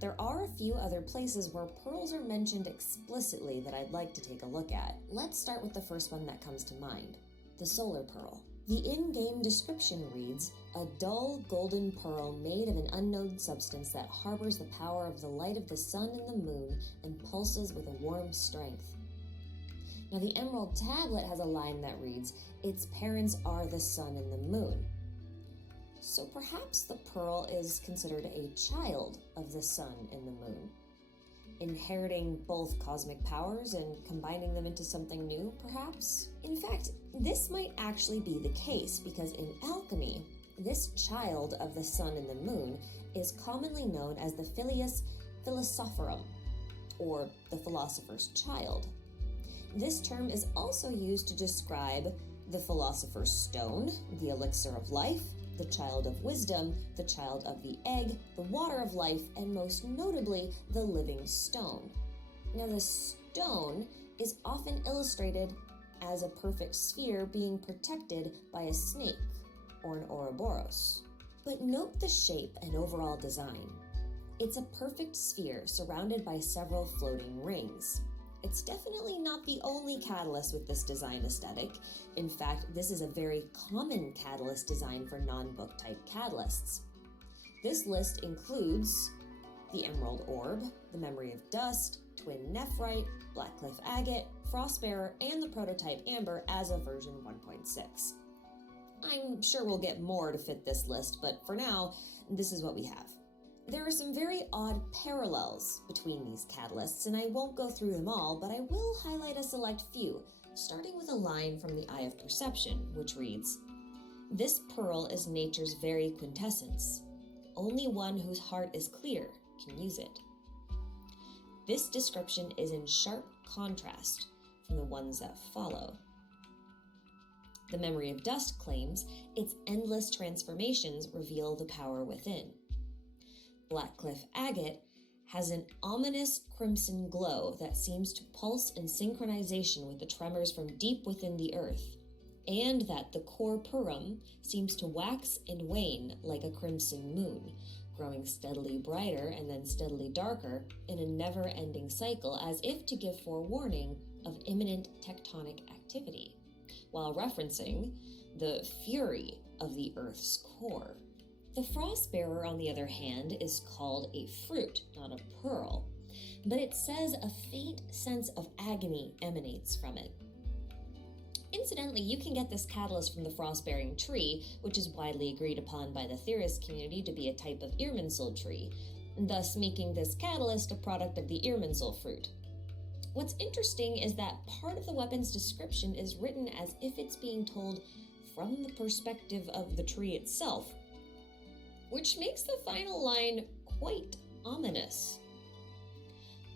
There are a few other places where pearls are mentioned explicitly that I'd like to take a look at. Let's start with the first one that comes to mind, the Solar Pearl. The in-game description reads, a dull golden pearl made of an unknown substance that harbors the power of the light of the sun and the moon and pulses with a warm strength. Now the Emerald Tablet has a line that reads, its parents are the sun and the moon. So perhaps the pearl is considered a child of the sun and the moon, inheriting both cosmic powers and combining them into something new, perhaps? In fact, this might actually be the case because in alchemy, this child of the sun and the moon is commonly known as the Filius Philosophorum, or the philosopher's child. This term is also used to describe the philosopher's stone, the elixir of life, the child of wisdom, the child of the egg, the water of life, and most notably, the living stone. Now, the stone is often illustrated as a perfect sphere being protected by a snake or an Ouroboros. But note the shape and overall design. It's a perfect sphere surrounded by several floating rings. It's definitely not the only catalyst with this design aesthetic. In fact, this is a very common catalyst design for non-book type catalysts. This list includes the Emerald Orb, the Memory of Dust, Twin Nephrite, Blackcliff Agate, Frostbearer, and the prototype Amber as of version 1.6. I'm sure we'll get more to fit this list, but for now, this is what we have. There are some very odd parallels between these catalysts, and I won't go through them all, but I will highlight a select few, starting with a line from the Eye of Perception, which reads, "This pearl is nature's very quintessence. Only one whose heart is clear can use it." This description is in sharp contrast from the ones that follow. The Memory of Dust claims its endless transformations reveal the power within. Blackcliff Agate has an ominous crimson glow that seems to pulse in synchronization with the tremors from deep within the earth, and that the core Purim seems to wax and wane like a crimson moon, growing steadily brighter and then steadily darker in a never-ending cycle, as if to give forewarning of imminent tectonic activity, while referencing the fury of the Earth's core. The Frostbearer, on the other hand, is called a fruit, not a pearl, but it says a faint sense of agony emanates from it. Incidentally, you can get this catalyst from the frost-bearing tree, which is widely agreed upon by the theorist community to be a type of Irminsul tree, thus making this catalyst a product of the Irminsul fruit. What's interesting is that part of the weapon's description is written as if it's being told from the perspective of the tree itself, which makes the final line quite ominous.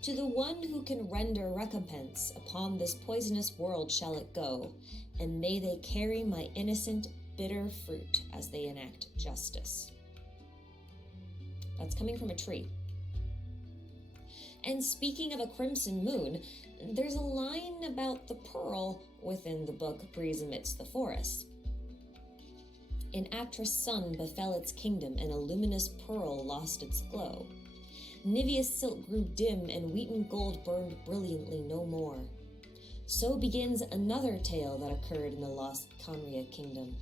"To the one who can render recompense upon this poisonous world shall it go, and may they carry my innocent, bitter fruit as they enact justice." That's coming from a tree. And speaking of a crimson moon, there's a line about the pearl within the book Breeze Amidst the Forest. "An actress' sun befell its kingdom, and a luminous pearl lost its glow. Niveus silk grew dim, and wheaten gold burned brilliantly no more. So begins another tale that occurred in the lost Conria kingdom.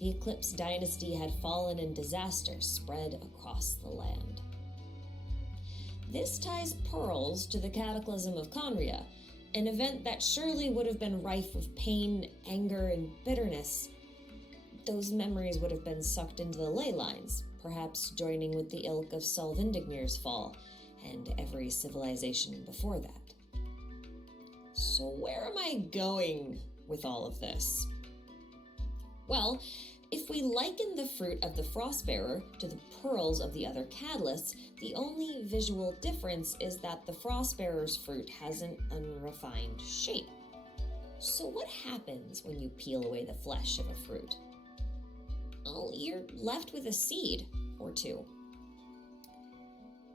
The Eclipse dynasty had fallen, and disaster spread across the land." This ties pearls to the cataclysm of Conria, an event that surely would have been rife with pain, anger, and bitterness. Those memories would have been sucked into the ley lines, perhaps joining with the ilk of Solvindignir's fall, and every civilization before that. So where am I going with all of this? Well, if we liken the fruit of the Frostbearer to the pearls of the other catalysts, the only visual difference is that the Frostbearer's fruit has an unrefined shape. So what happens when you peel away the flesh of a fruit? Well, you're left with a seed or two.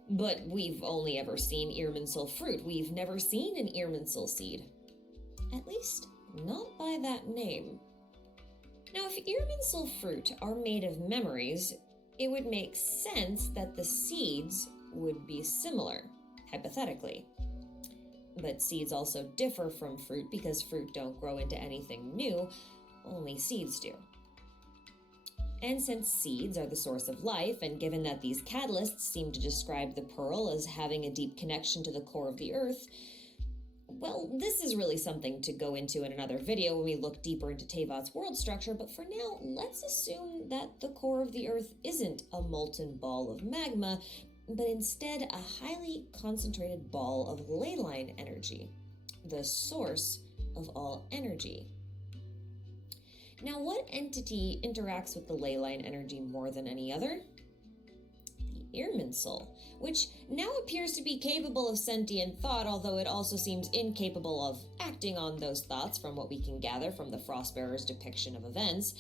But we've only ever seen Irminsul fruit. We've never seen an Irminsul seed. At least, not by that name. Now, if Irminsul fruit are made of memories, it would make sense that the seeds would be similar, hypothetically. But seeds also differ from fruit because fruit don't grow into anything new, only seeds do. And since seeds are the source of life, and given that these catalysts seem to describe the pearl as having a deep connection to the core of the earth, well, this is really something to go into in another video when we look deeper into Teyvat's world structure, but for now, let's assume that the core of the earth isn't a molten ball of magma, but instead a highly concentrated ball of ley line energy, the source of all energy. Now, what entity interacts with the ley line energy more than any other? The Irminsul, which now appears to be capable of sentient thought, although it also seems incapable of acting on those thoughts from what we can gather from the Frostbearer's depiction of events.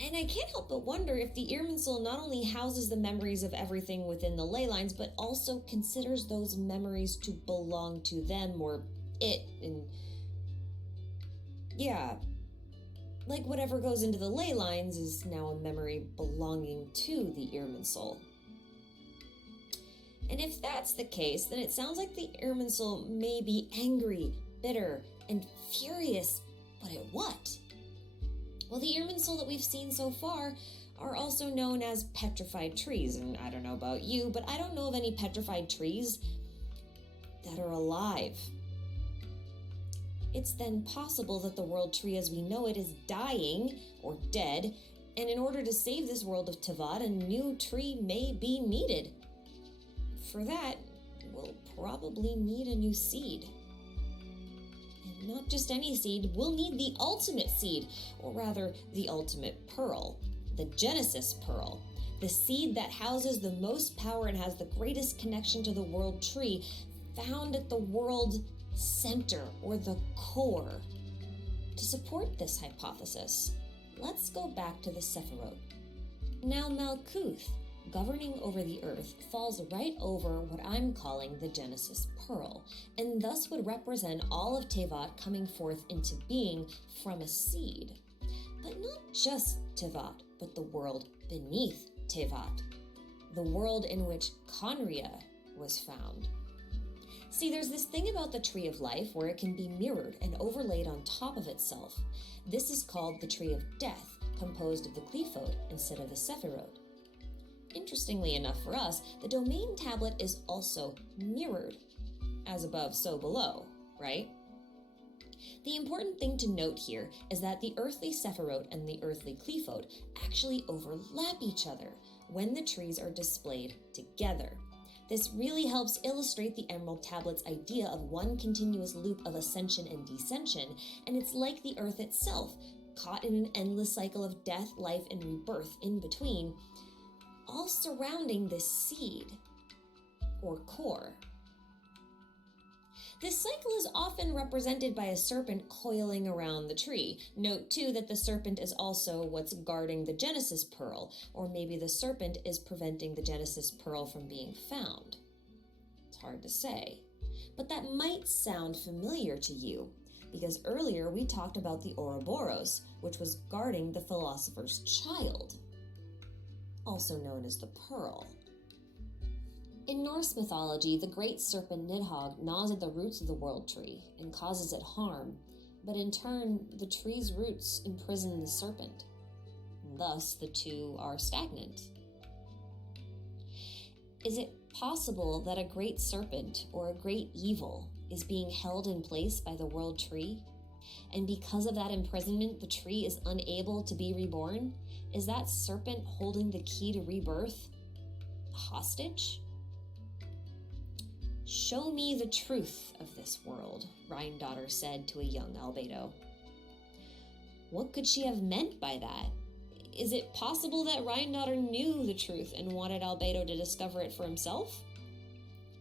And I can't help but wonder if the Irminsul not only houses the memories of everything within the ley lines, but also considers those memories to belong to them or it, and yeah, like whatever goes into the ley lines is now a memory belonging to the Irminsul. And if that's the case, then it sounds like the Irminsul may be angry, bitter, and furious, but at what? Well, the Irminsul that we've seen so far are also known as petrified trees, and I don't know about you, but I don't know of any petrified trees that are alive. it's then possible that the world tree as we know it is dying, or dead, and in order to save this world of Teyvat, a new tree may be needed. For that, we'll probably need a new seed. And not just any seed, we'll need the ultimate seed, or rather, the ultimate pearl, the Genesis Pearl, the seed that houses the most power and has the greatest connection to the world tree, found at the world center, or the core. To support this hypothesis, let's go back to the Sephiroth. Now Malkuth, governing over the earth, falls right over what I'm calling the Genesis Pearl, and thus would represent all of Teyvat coming forth into being from a seed. But not just Teyvat, but the world beneath Teyvat, the world in which Khaenri'ah was found. See, there's this thing about the Tree of Life where it can be mirrored and overlaid on top of itself. This is called the Tree of Death, composed of the Qliphoth instead of the Sephiroth. Interestingly enough for us, the domain tablet is also mirrored. As above, so below, right? The important thing to note here is that the earthly Sephiroth and the earthly Qliphoth actually overlap each other when the trees are displayed together. This really helps illustrate the Emerald Tablet's idea of one continuous loop of ascension and descension, and it's like the Earth itself, caught in an endless cycle of death, life, and rebirth in between, all surrounding this seed, or core. This cycle is often represented by a serpent coiling around the tree. Note too that the serpent is also what's guarding the Genesis Pearl, or maybe the serpent is preventing the Genesis Pearl from being found. It's hard to say, but that might sound familiar to you, because earlier we talked about the Ouroboros, which was guarding the Philosopher's Child, also known as the Pearl. In Norse mythology, the great serpent Nidhogg gnaws at the roots of the world tree and causes it harm, but in turn, the tree's roots imprison the serpent. Thus, the two are stagnant. Is it possible that a great serpent or a great evil is being held in place by the world tree? And because of that imprisonment, the tree is unable to be reborn? Is that serpent holding the key to rebirth hostage? "Show me the truth of this world," Rheindotter said to a young Albedo. What could she have meant by that? Is it possible that Rheindotter knew the truth and wanted Albedo to discover it for himself?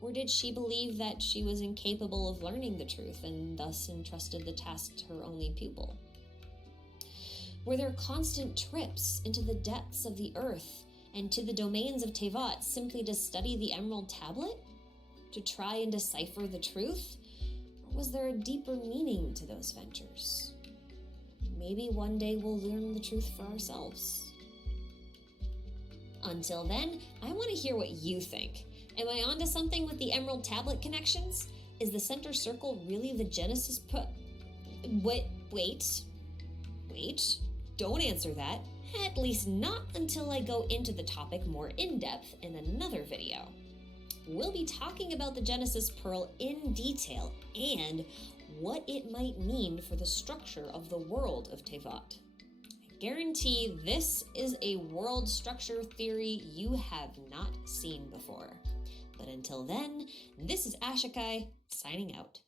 Or did she believe that she was incapable of learning the truth and thus entrusted the task to her only pupil? Were there constant trips into the depths of the earth and to the domains of Teyvat simply to study the Emerald Tablet? To try and decipher the truth? Or was there a deeper meaning to those ventures? Maybe one day we'll learn the truth for ourselves. Until then, I want to hear what you think. Am I onto something with the Emerald Tablet connections? Is the center circle really the Genesis Wait. Don't answer that. At least not until I go into the topic more in depth in another video. We'll be talking about the Genesis Pearl in detail and what it might mean for the structure of the world of Teyvat. I guarantee this is a world structure theory you have not seen before. But until then, this is Ashikai signing out.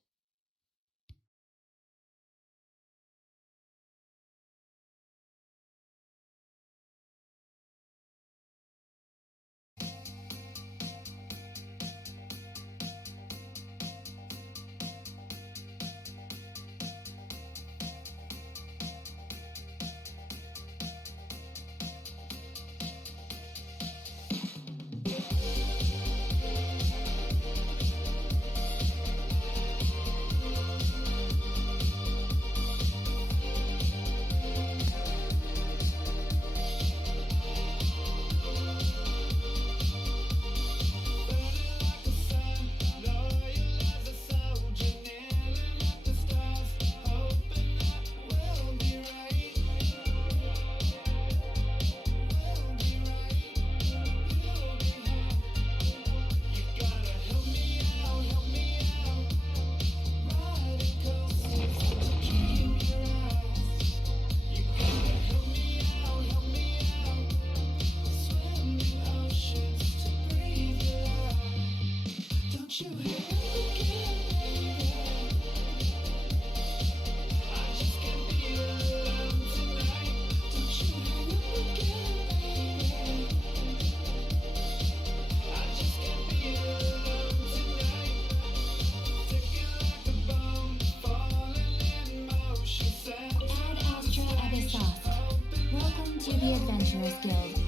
Adventurers Guild.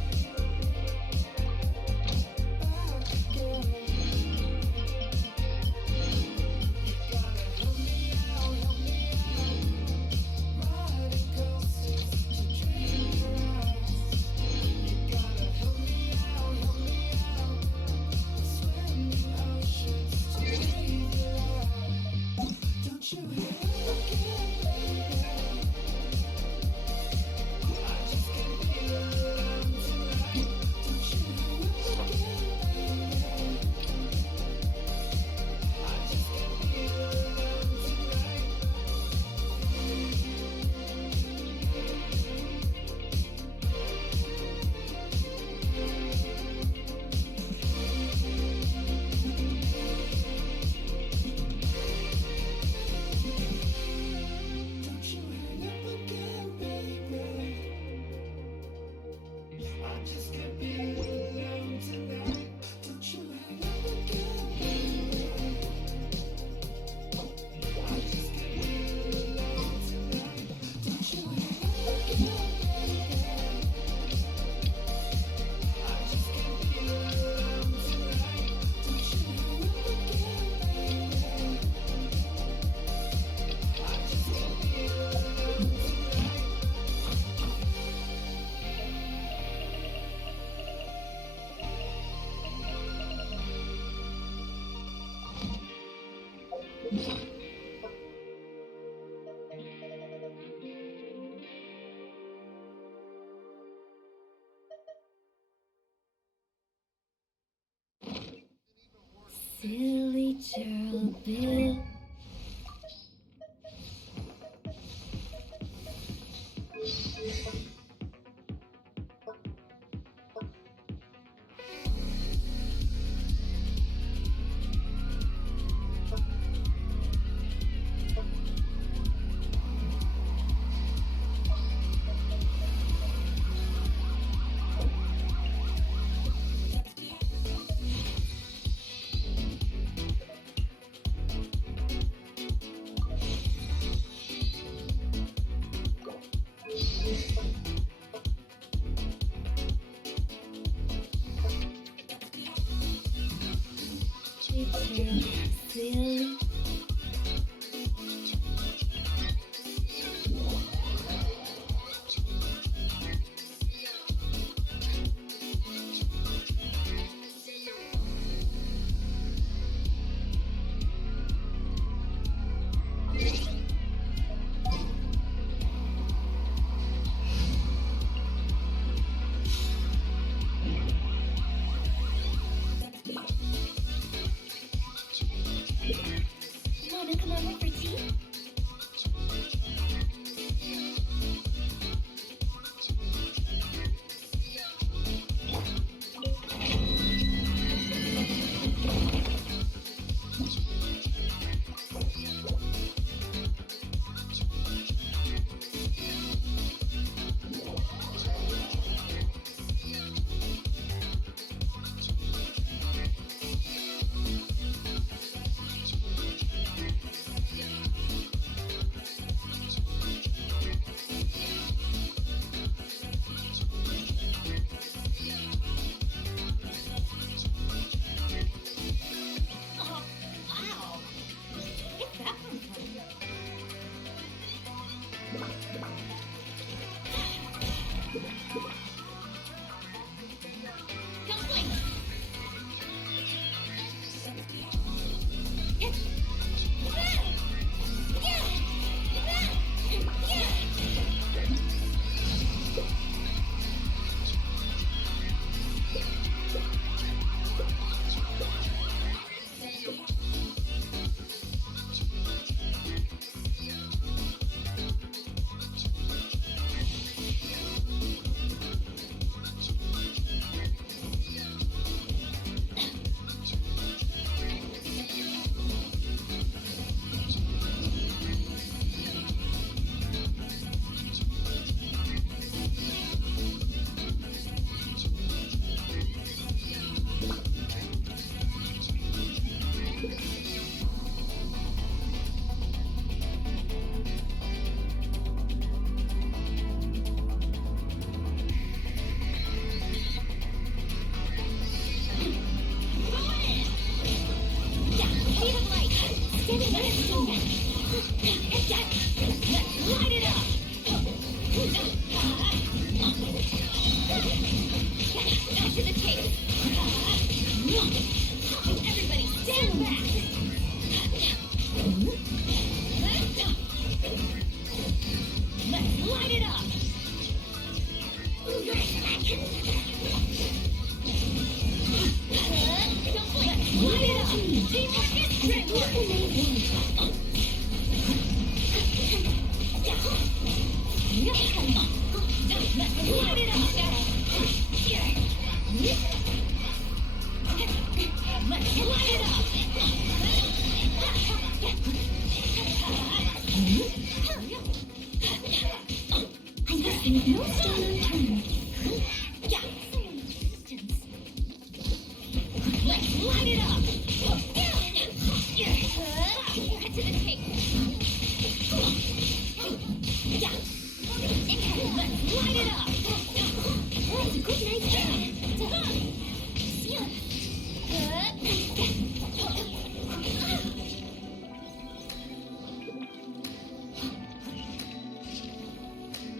Silly Gerald Bill. Silly. Light it up! Back to the tape. Everybody stand back! Let's light it up! Let's light it up! Teamwork is great work! Let's light it up! Let's light it up! I guess there's no stone unturned. Let's light it up! Cut to the tape. Let's light it up! That's a good night's job.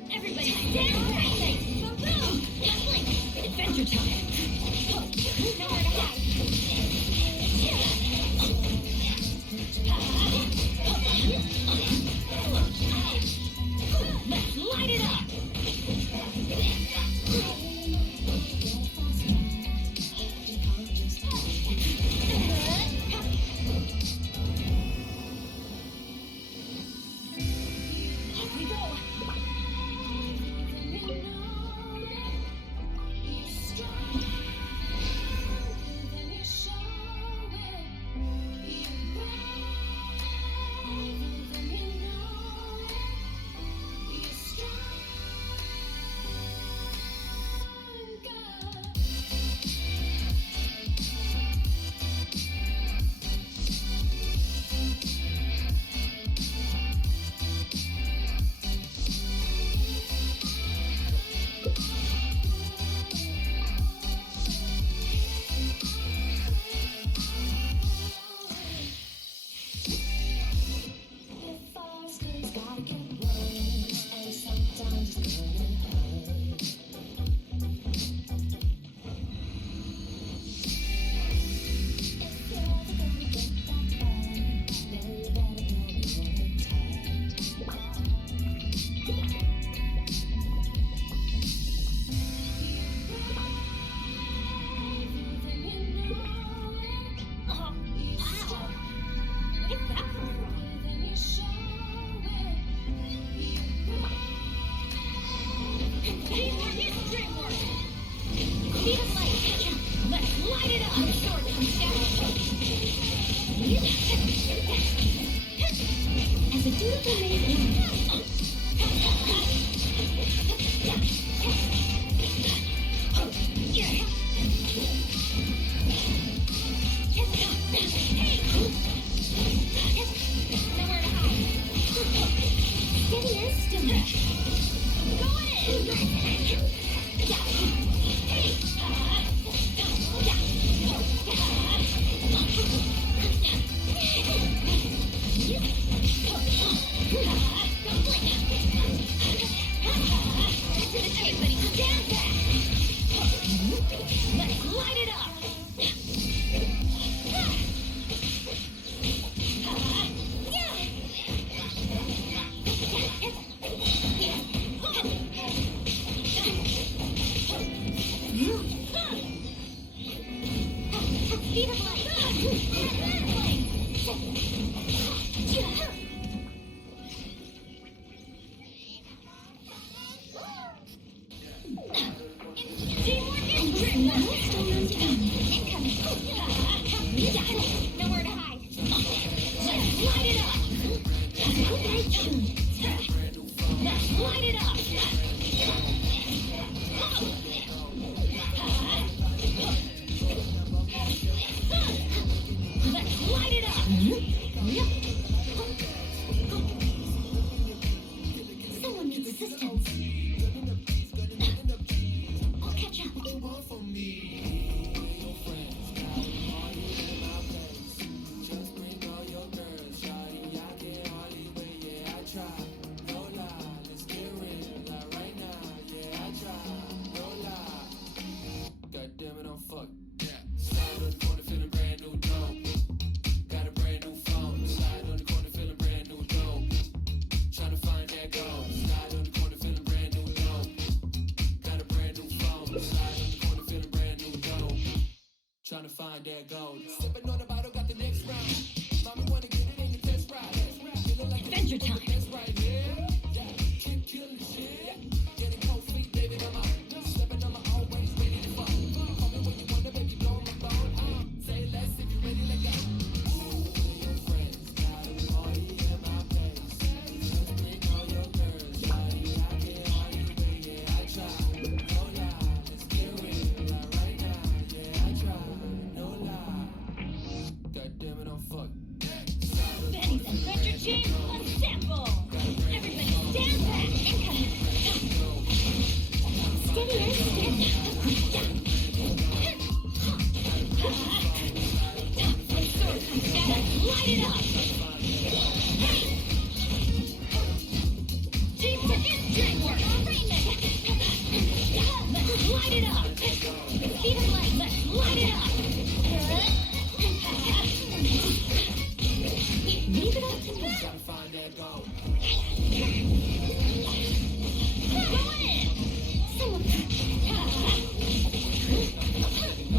Everybody stand tight! Boom! Blink! Adventure time! Nowhere to hide! Let's light it up! Here we go! As a dutiful maid, Nowhere to hide. Let's light it up. Let's light it up. Let's light it up. someone needs assistance. I'll catch up. find that gold. Sipping on the bottle, got the next round. Mommy wanna get it in the test ride. Feeling like Adventure time. that's right here. Yeah, keep killing the shit. Getting cold feet, baby, I'm out. Stepping on my own ways, ready to fuck. Call me when you wanna, baby, blow my phone. Say less if you ready, let go. Your friends got all in my face. Just bring all your girls, body, I get all you bring, yeah, I try. No lie, let's get real, like right now, yeah, I try. No lie. God damn it, I'm fucked. Benny's Adventure Team, assemble! Everybody stand back and come. Steadier, stand. Let's light it up! Team Circus Dreamworks, let's light it up! Speed of light, let's light it up! Leave it up to me. Gotta find that gold. Going in! Someone...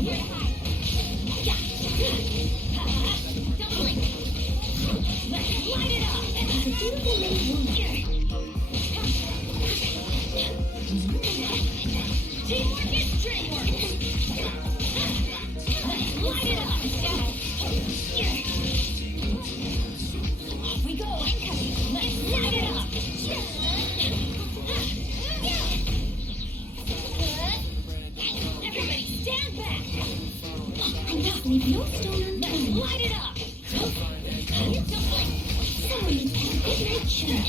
Where to hide? Don't blink! Let's light it up! It's a beautiful little room here. Teamwork is dreamwork! Let's light it up! Off we go! Let's light it up! Everybody stand back! I'm not leaving no stone unturned. Let's light it up! Don't blink! Someone needs to have a good night shot.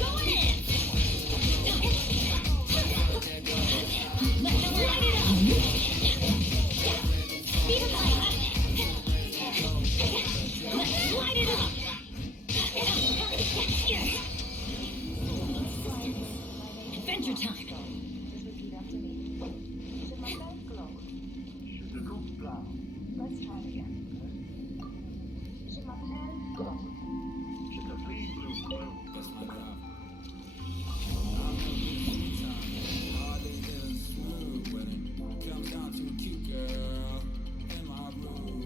Going in! Let's light it up! Speed of light! Let's light it up! Adventure time! That's my job. I'm a busy time. Hardly ever smooth when it comes down to a cute girl in my room.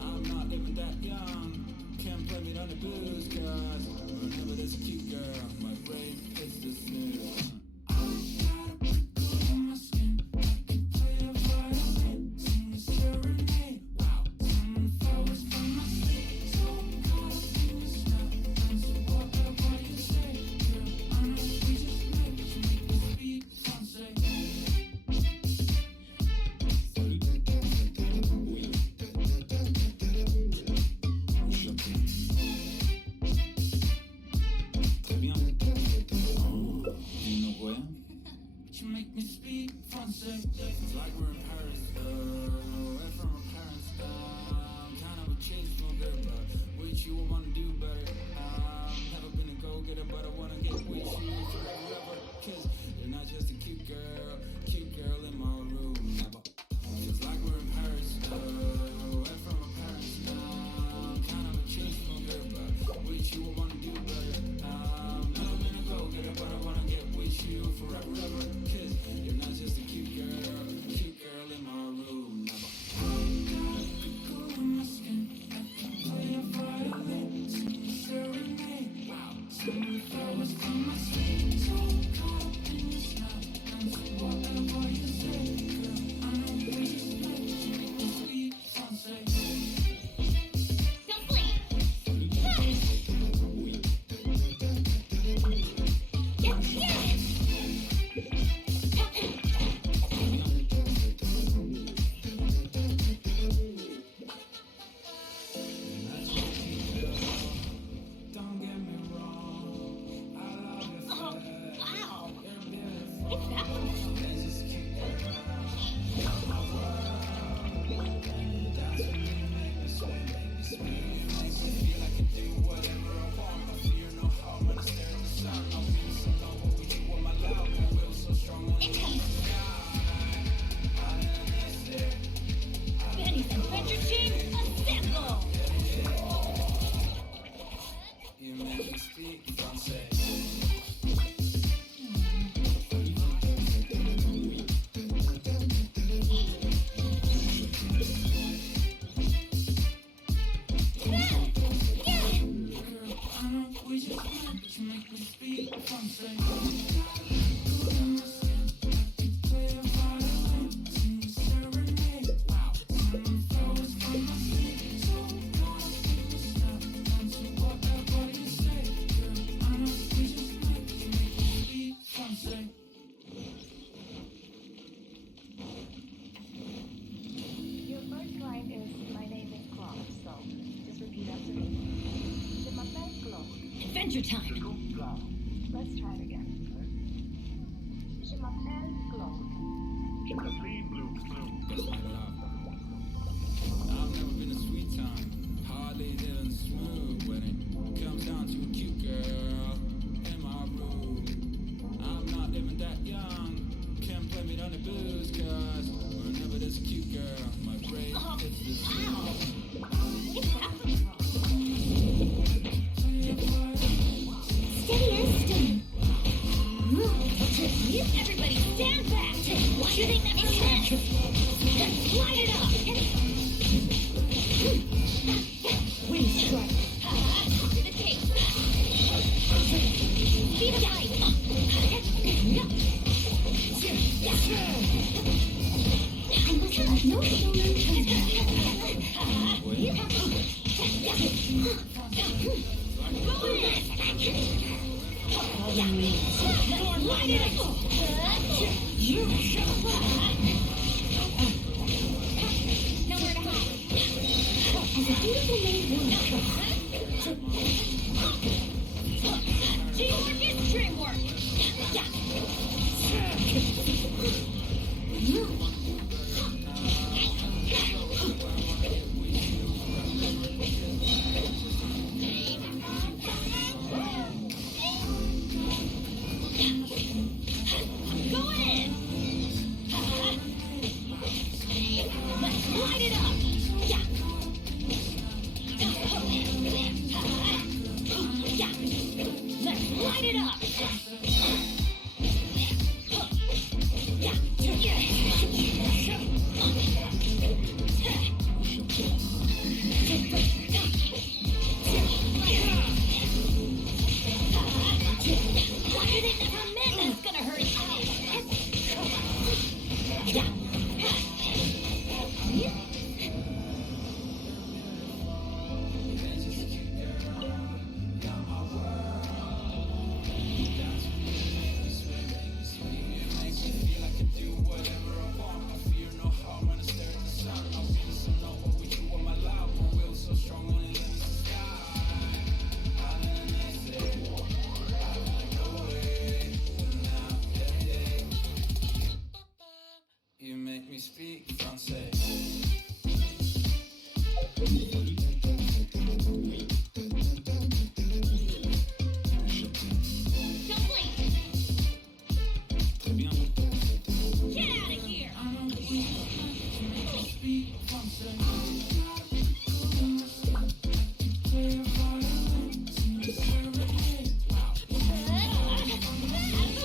I'm not even that young. Can't blame it on the booze, cause whenever there's a cute girl, my brain hits the snooze. It's like we're in Paris, away from our parents. Kind of a change smoker, but with you I wanna do better. Never been a go-getter, but I wanna get with you forever. Cause you're not just a cute girl in my room. Never. It's like we're in Paris, away from our parents. Kind of a change smoker, but with you I wanna do better. Never been a go-getter, but I wanna get with you forever. Cause you're not just a cute girl in my room. Never. Don't blink! Don't get me wrong, I love you. Oh, wow! It's that one. Benny's Adventure Team, assemble! You make me speak. adventure time. Let's try it again. Je m'appelle Claude. That's my love. I've never been a sweet time, hardly even smooth when it comes down to a cute girl in my room. I'm not even that young, can't blame it on the booze, cause whenever there's a cute girl, my brain hits the floor. Steady and steady. Everybody stand back. Why do they never miss? Light it up. Wind strike. To the tape. Feet tight. I must have no nowhere to hide. As a beautiful maid woman. Teamwork is dreamwork. Going in. Let's light it up. Yeah. Let's light it up. Why do they never miss? That's gonna hurt. You make me speak Francais. Don't blink. Très bien. Get out of here. Out of the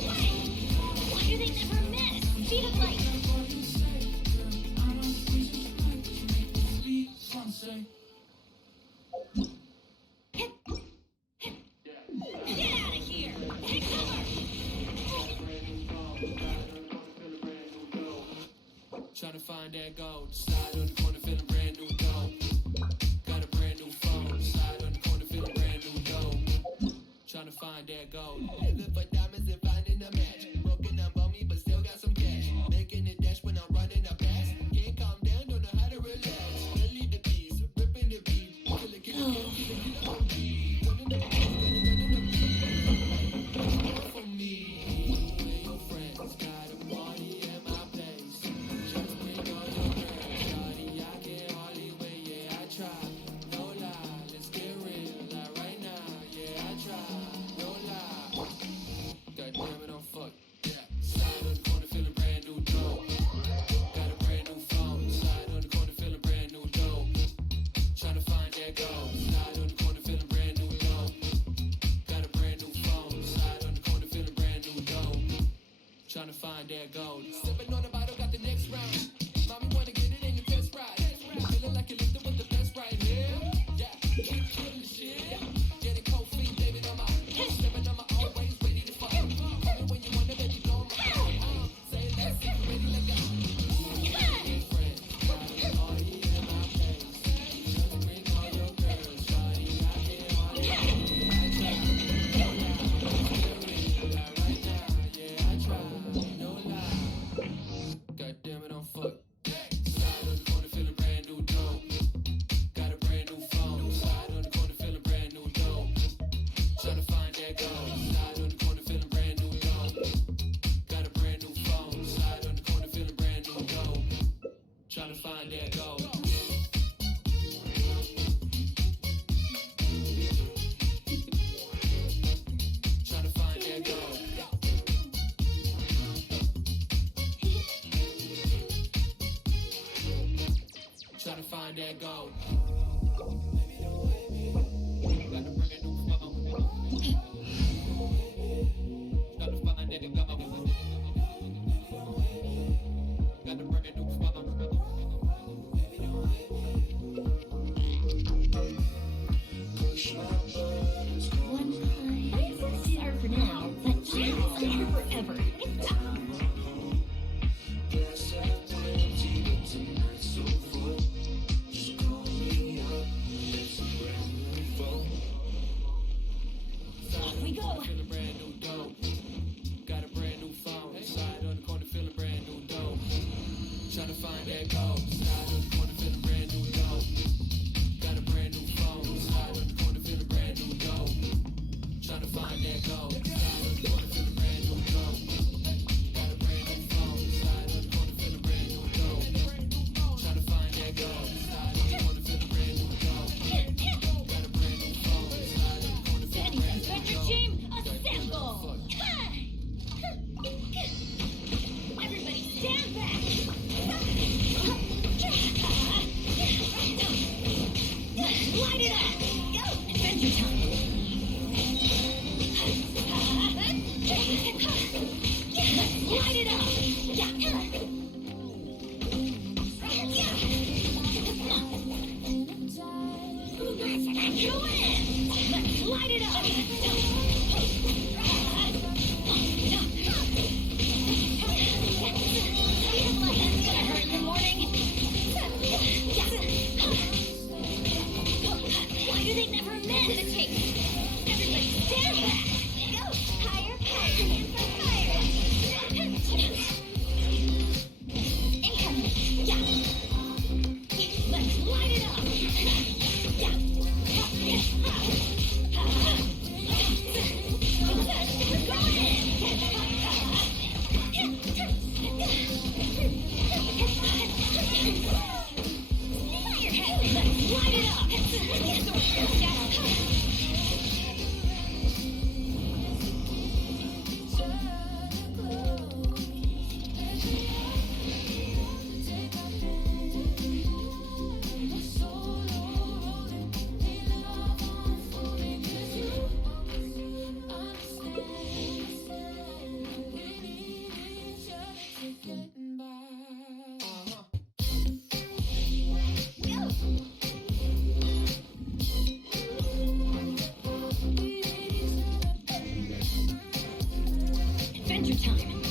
way. Why do they never miss? Speed of light. Get out of here. Take cover. Trying to find that gold. Slide on the corner, feeling brand new dope. Got a brand new phone. Slide on the corner, feeling brand new dope. Trying to find that gold. Living for diamonds and finding a match. Broken up on me, but still got some cash. Making it dash when I'm running up fast. Can't calm down, don't know how to relax. Really the beast, ripping the beat. Kill it, kill it, kill it, kill it, kill it, beat. Running the beat, running the beat. For me, and your friends got a party at my place. Just bring all your girls, shawty, I can't hardly wait, yeah, I try. No lie, let's get real, like right now, yeah, I try. No lie, god damn it, I'm fucked, yeah. Slide on the corner, feeling brand new dope. Got a brand new phone, slide on the corner, feeling brand new dope. Tryna find that gold, slide on the corner, feeling brand new dope. Got a brand new phone, slide on the corner, feeling brand new dope. Tryna find that gold. Sipping on the bottle, got the next round. Mommy wanna get it in your test ride. Feeling like you're living with the best right here. Yeah, keep killing the shit. Getting cold feet, baby, on my stepping on my own ways, ready to fuck. Call me when you wanna, baby, blow my mind. Say less, if you're ready, let go. Friends, got a party in my place. Just bring all your girls, shawty, I can't hardly wait. I try, no lie, let's get real, like right now, yeah, I try, no lie. God damn it, I'm fucked. Slide on the corner, feeling brand new dope. Got a brand new phone. Slide on the find that gold. Gotta bring a new phone. Gotta find that gold. Gotta bring a new phone. One time. I'm so sorry for now, but Jim's here forever. Off we go. Feel a brand new dope. Got a brand new phone. Slide on the corner, feel a brand new dope. Tryna find that gold. Slide on the corner, feel a brand new dope. Got a brand new phone. Slide on the corner, feel a brand new dope. Tryna find that gold. Slide on the corner, feel a brand new dope. Got a brand new phone. Slide on the corner, feel a brand new dope. Tryna find that gold. Slide on the corner, feel a brand new dope. Got a brand new phone. Slide on the corner, feel a Benny's brand new Adventure dope. Team, assemble! Everybody stand back! Light it up! Go! Adventure time! Light it up! Go in! Let's light it up! Gonna hurt in the morning? Why do they never meditate? Everybody stand back! Go! Higher power and for fire! Incoming! Yeah! Let's light it up! Yeah! Light it up! Adventure time!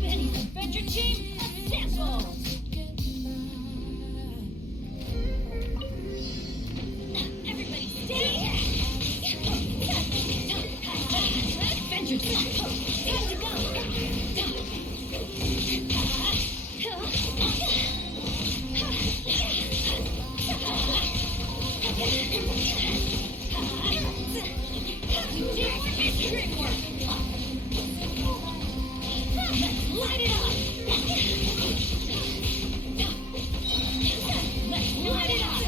Benny's Adventure Team, assemble! Everybody stay back! Adventure time! Time to go! Teamwork is dreamwork! Let's light it up! Let's light it up!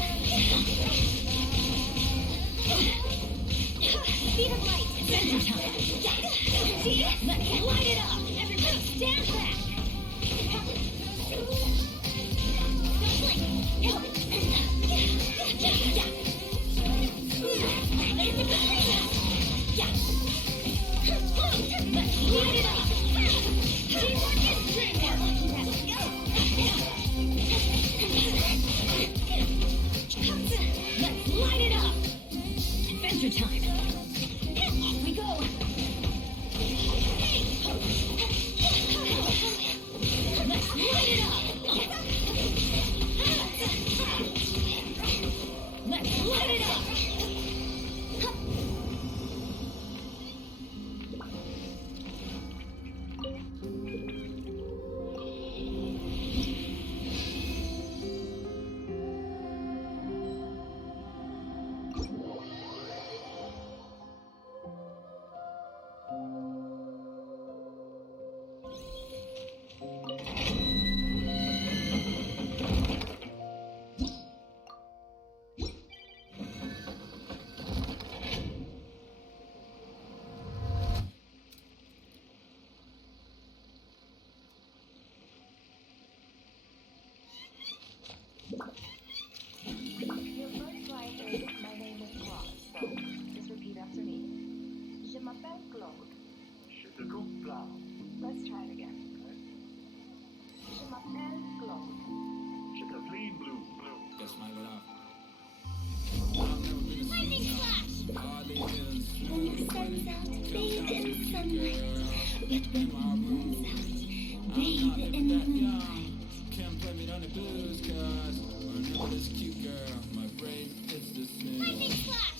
Speed of light, adventure time! See? Let's light it up! Everybody stand back! Don't blink! There's the ballerina! Let's light it up! Teamwork is dreamwork! Let's light it up! Adventure time! Off we go! Let's light it up! glow. Let's try it again. Je m'appelle Glow. Je t'appelle Blue. Guess my it up. I've never been a Lightning flash! hardly feeling When the sun's out, bathe in sunlight. But when the moon's out, bathe in moonlight. Can't play me on the blues, cause whenever this cute girl, my brain hits the snooze. Lightning flash!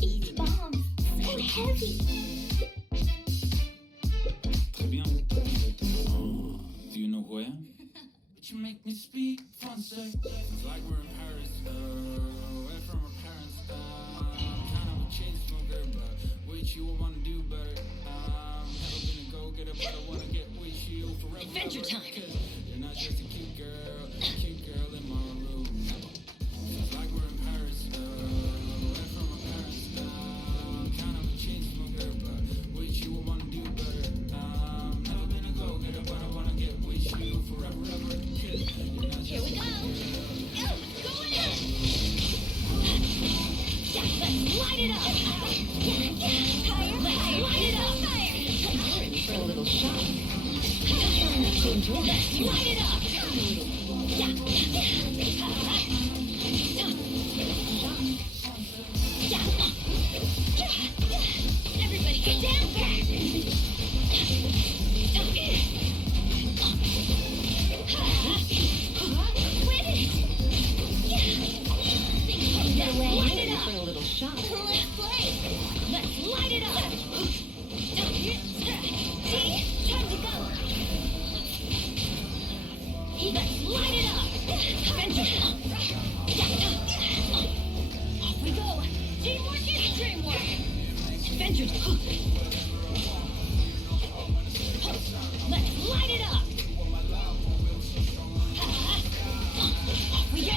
These bombs, so heavy. Très bien. Do you know who I am? But you make me speak Francais. It's like we're in Paris, away from our parents. I'm kind of a chain smoker, but with you I wanna do better. Never been a go-getter, but I wanna get with you forever. Adventure time. 'Cause you're not just a cute girl in my room. It's like we're in Paris, away from our parents. I'm kind of a chain smoker, but with you I wanna do better. Never been a go-getter, but I wanna get with you forever, ever. 'Cause you're not Here just we a go. cute girl. Going in. Yeah, let's light it up. Higher, light it up. You're in for a little shock. You're trying not to enjoy that. Light it up. Everybody get down back. Quit it. Get away. Light it You're up. for a little shock. Let's play. Let's light it up. See? Time to go. Let's light it up. Adventure. Off we go. Teamwork is dreamwork. Adventure. Let's light it up. Off we go.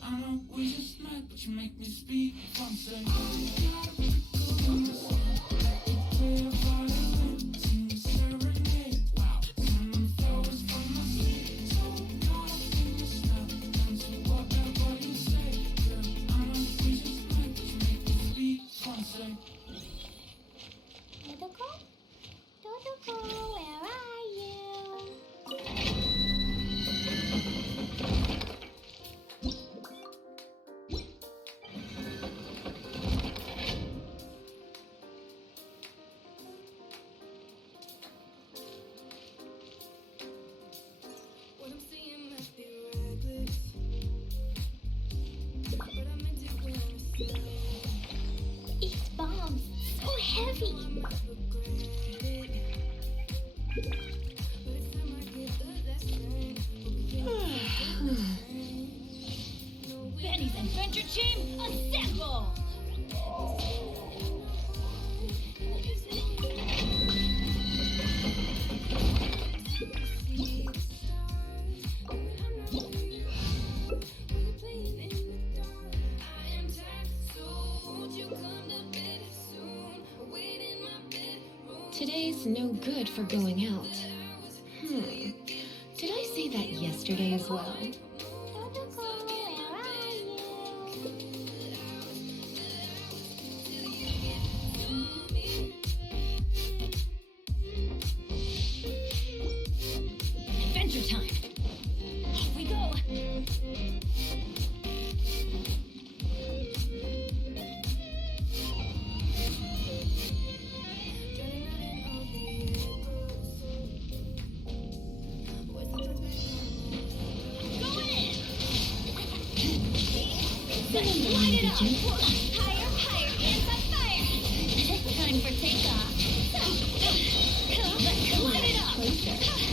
I know we just met, but you make me speak Francais. Totoko, where are you? What I'm saying must be reckless, but I meant it when I said These bombs, so heavy. I might regret it. But it's time I get the lesson. Benny's Adventure Team, assemble! Today's no good for going out. Did I say that yesterday as well? Totoko, where are you? Adventure time. Off we go. Let's Light it up. Higher, higher, hands on fire. Time for takeoff. Let's light it up. Closer.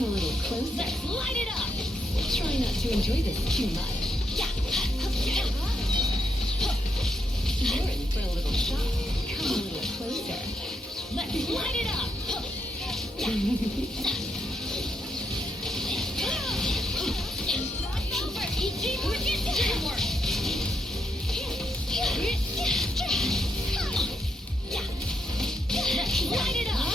Come a little closer. Let's light it up. Try not to enjoy this too much. You're in for a little shock. Come a little closer. Let's light it up. Teamwork is teamwork. Let's light it up.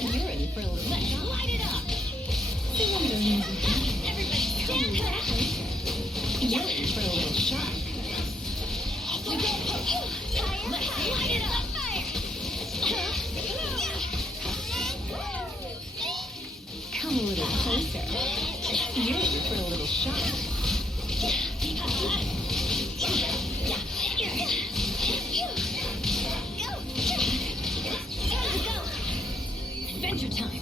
You're in for a little. Let's light it up. Everybody stand back. You're in for a little shock. Let's light it up. Come a little closer. You're in for a little shock. Adventure time.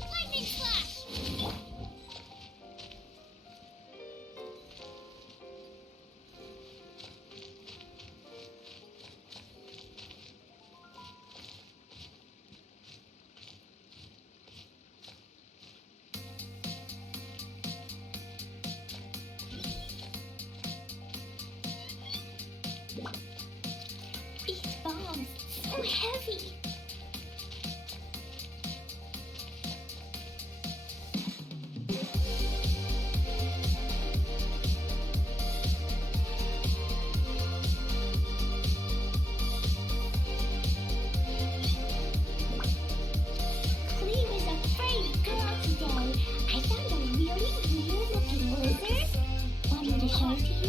Lightning flash. These bombs, so heavy. Cleo is a pretty girl today. I found a really weird looking lizard. Want me to show it to you?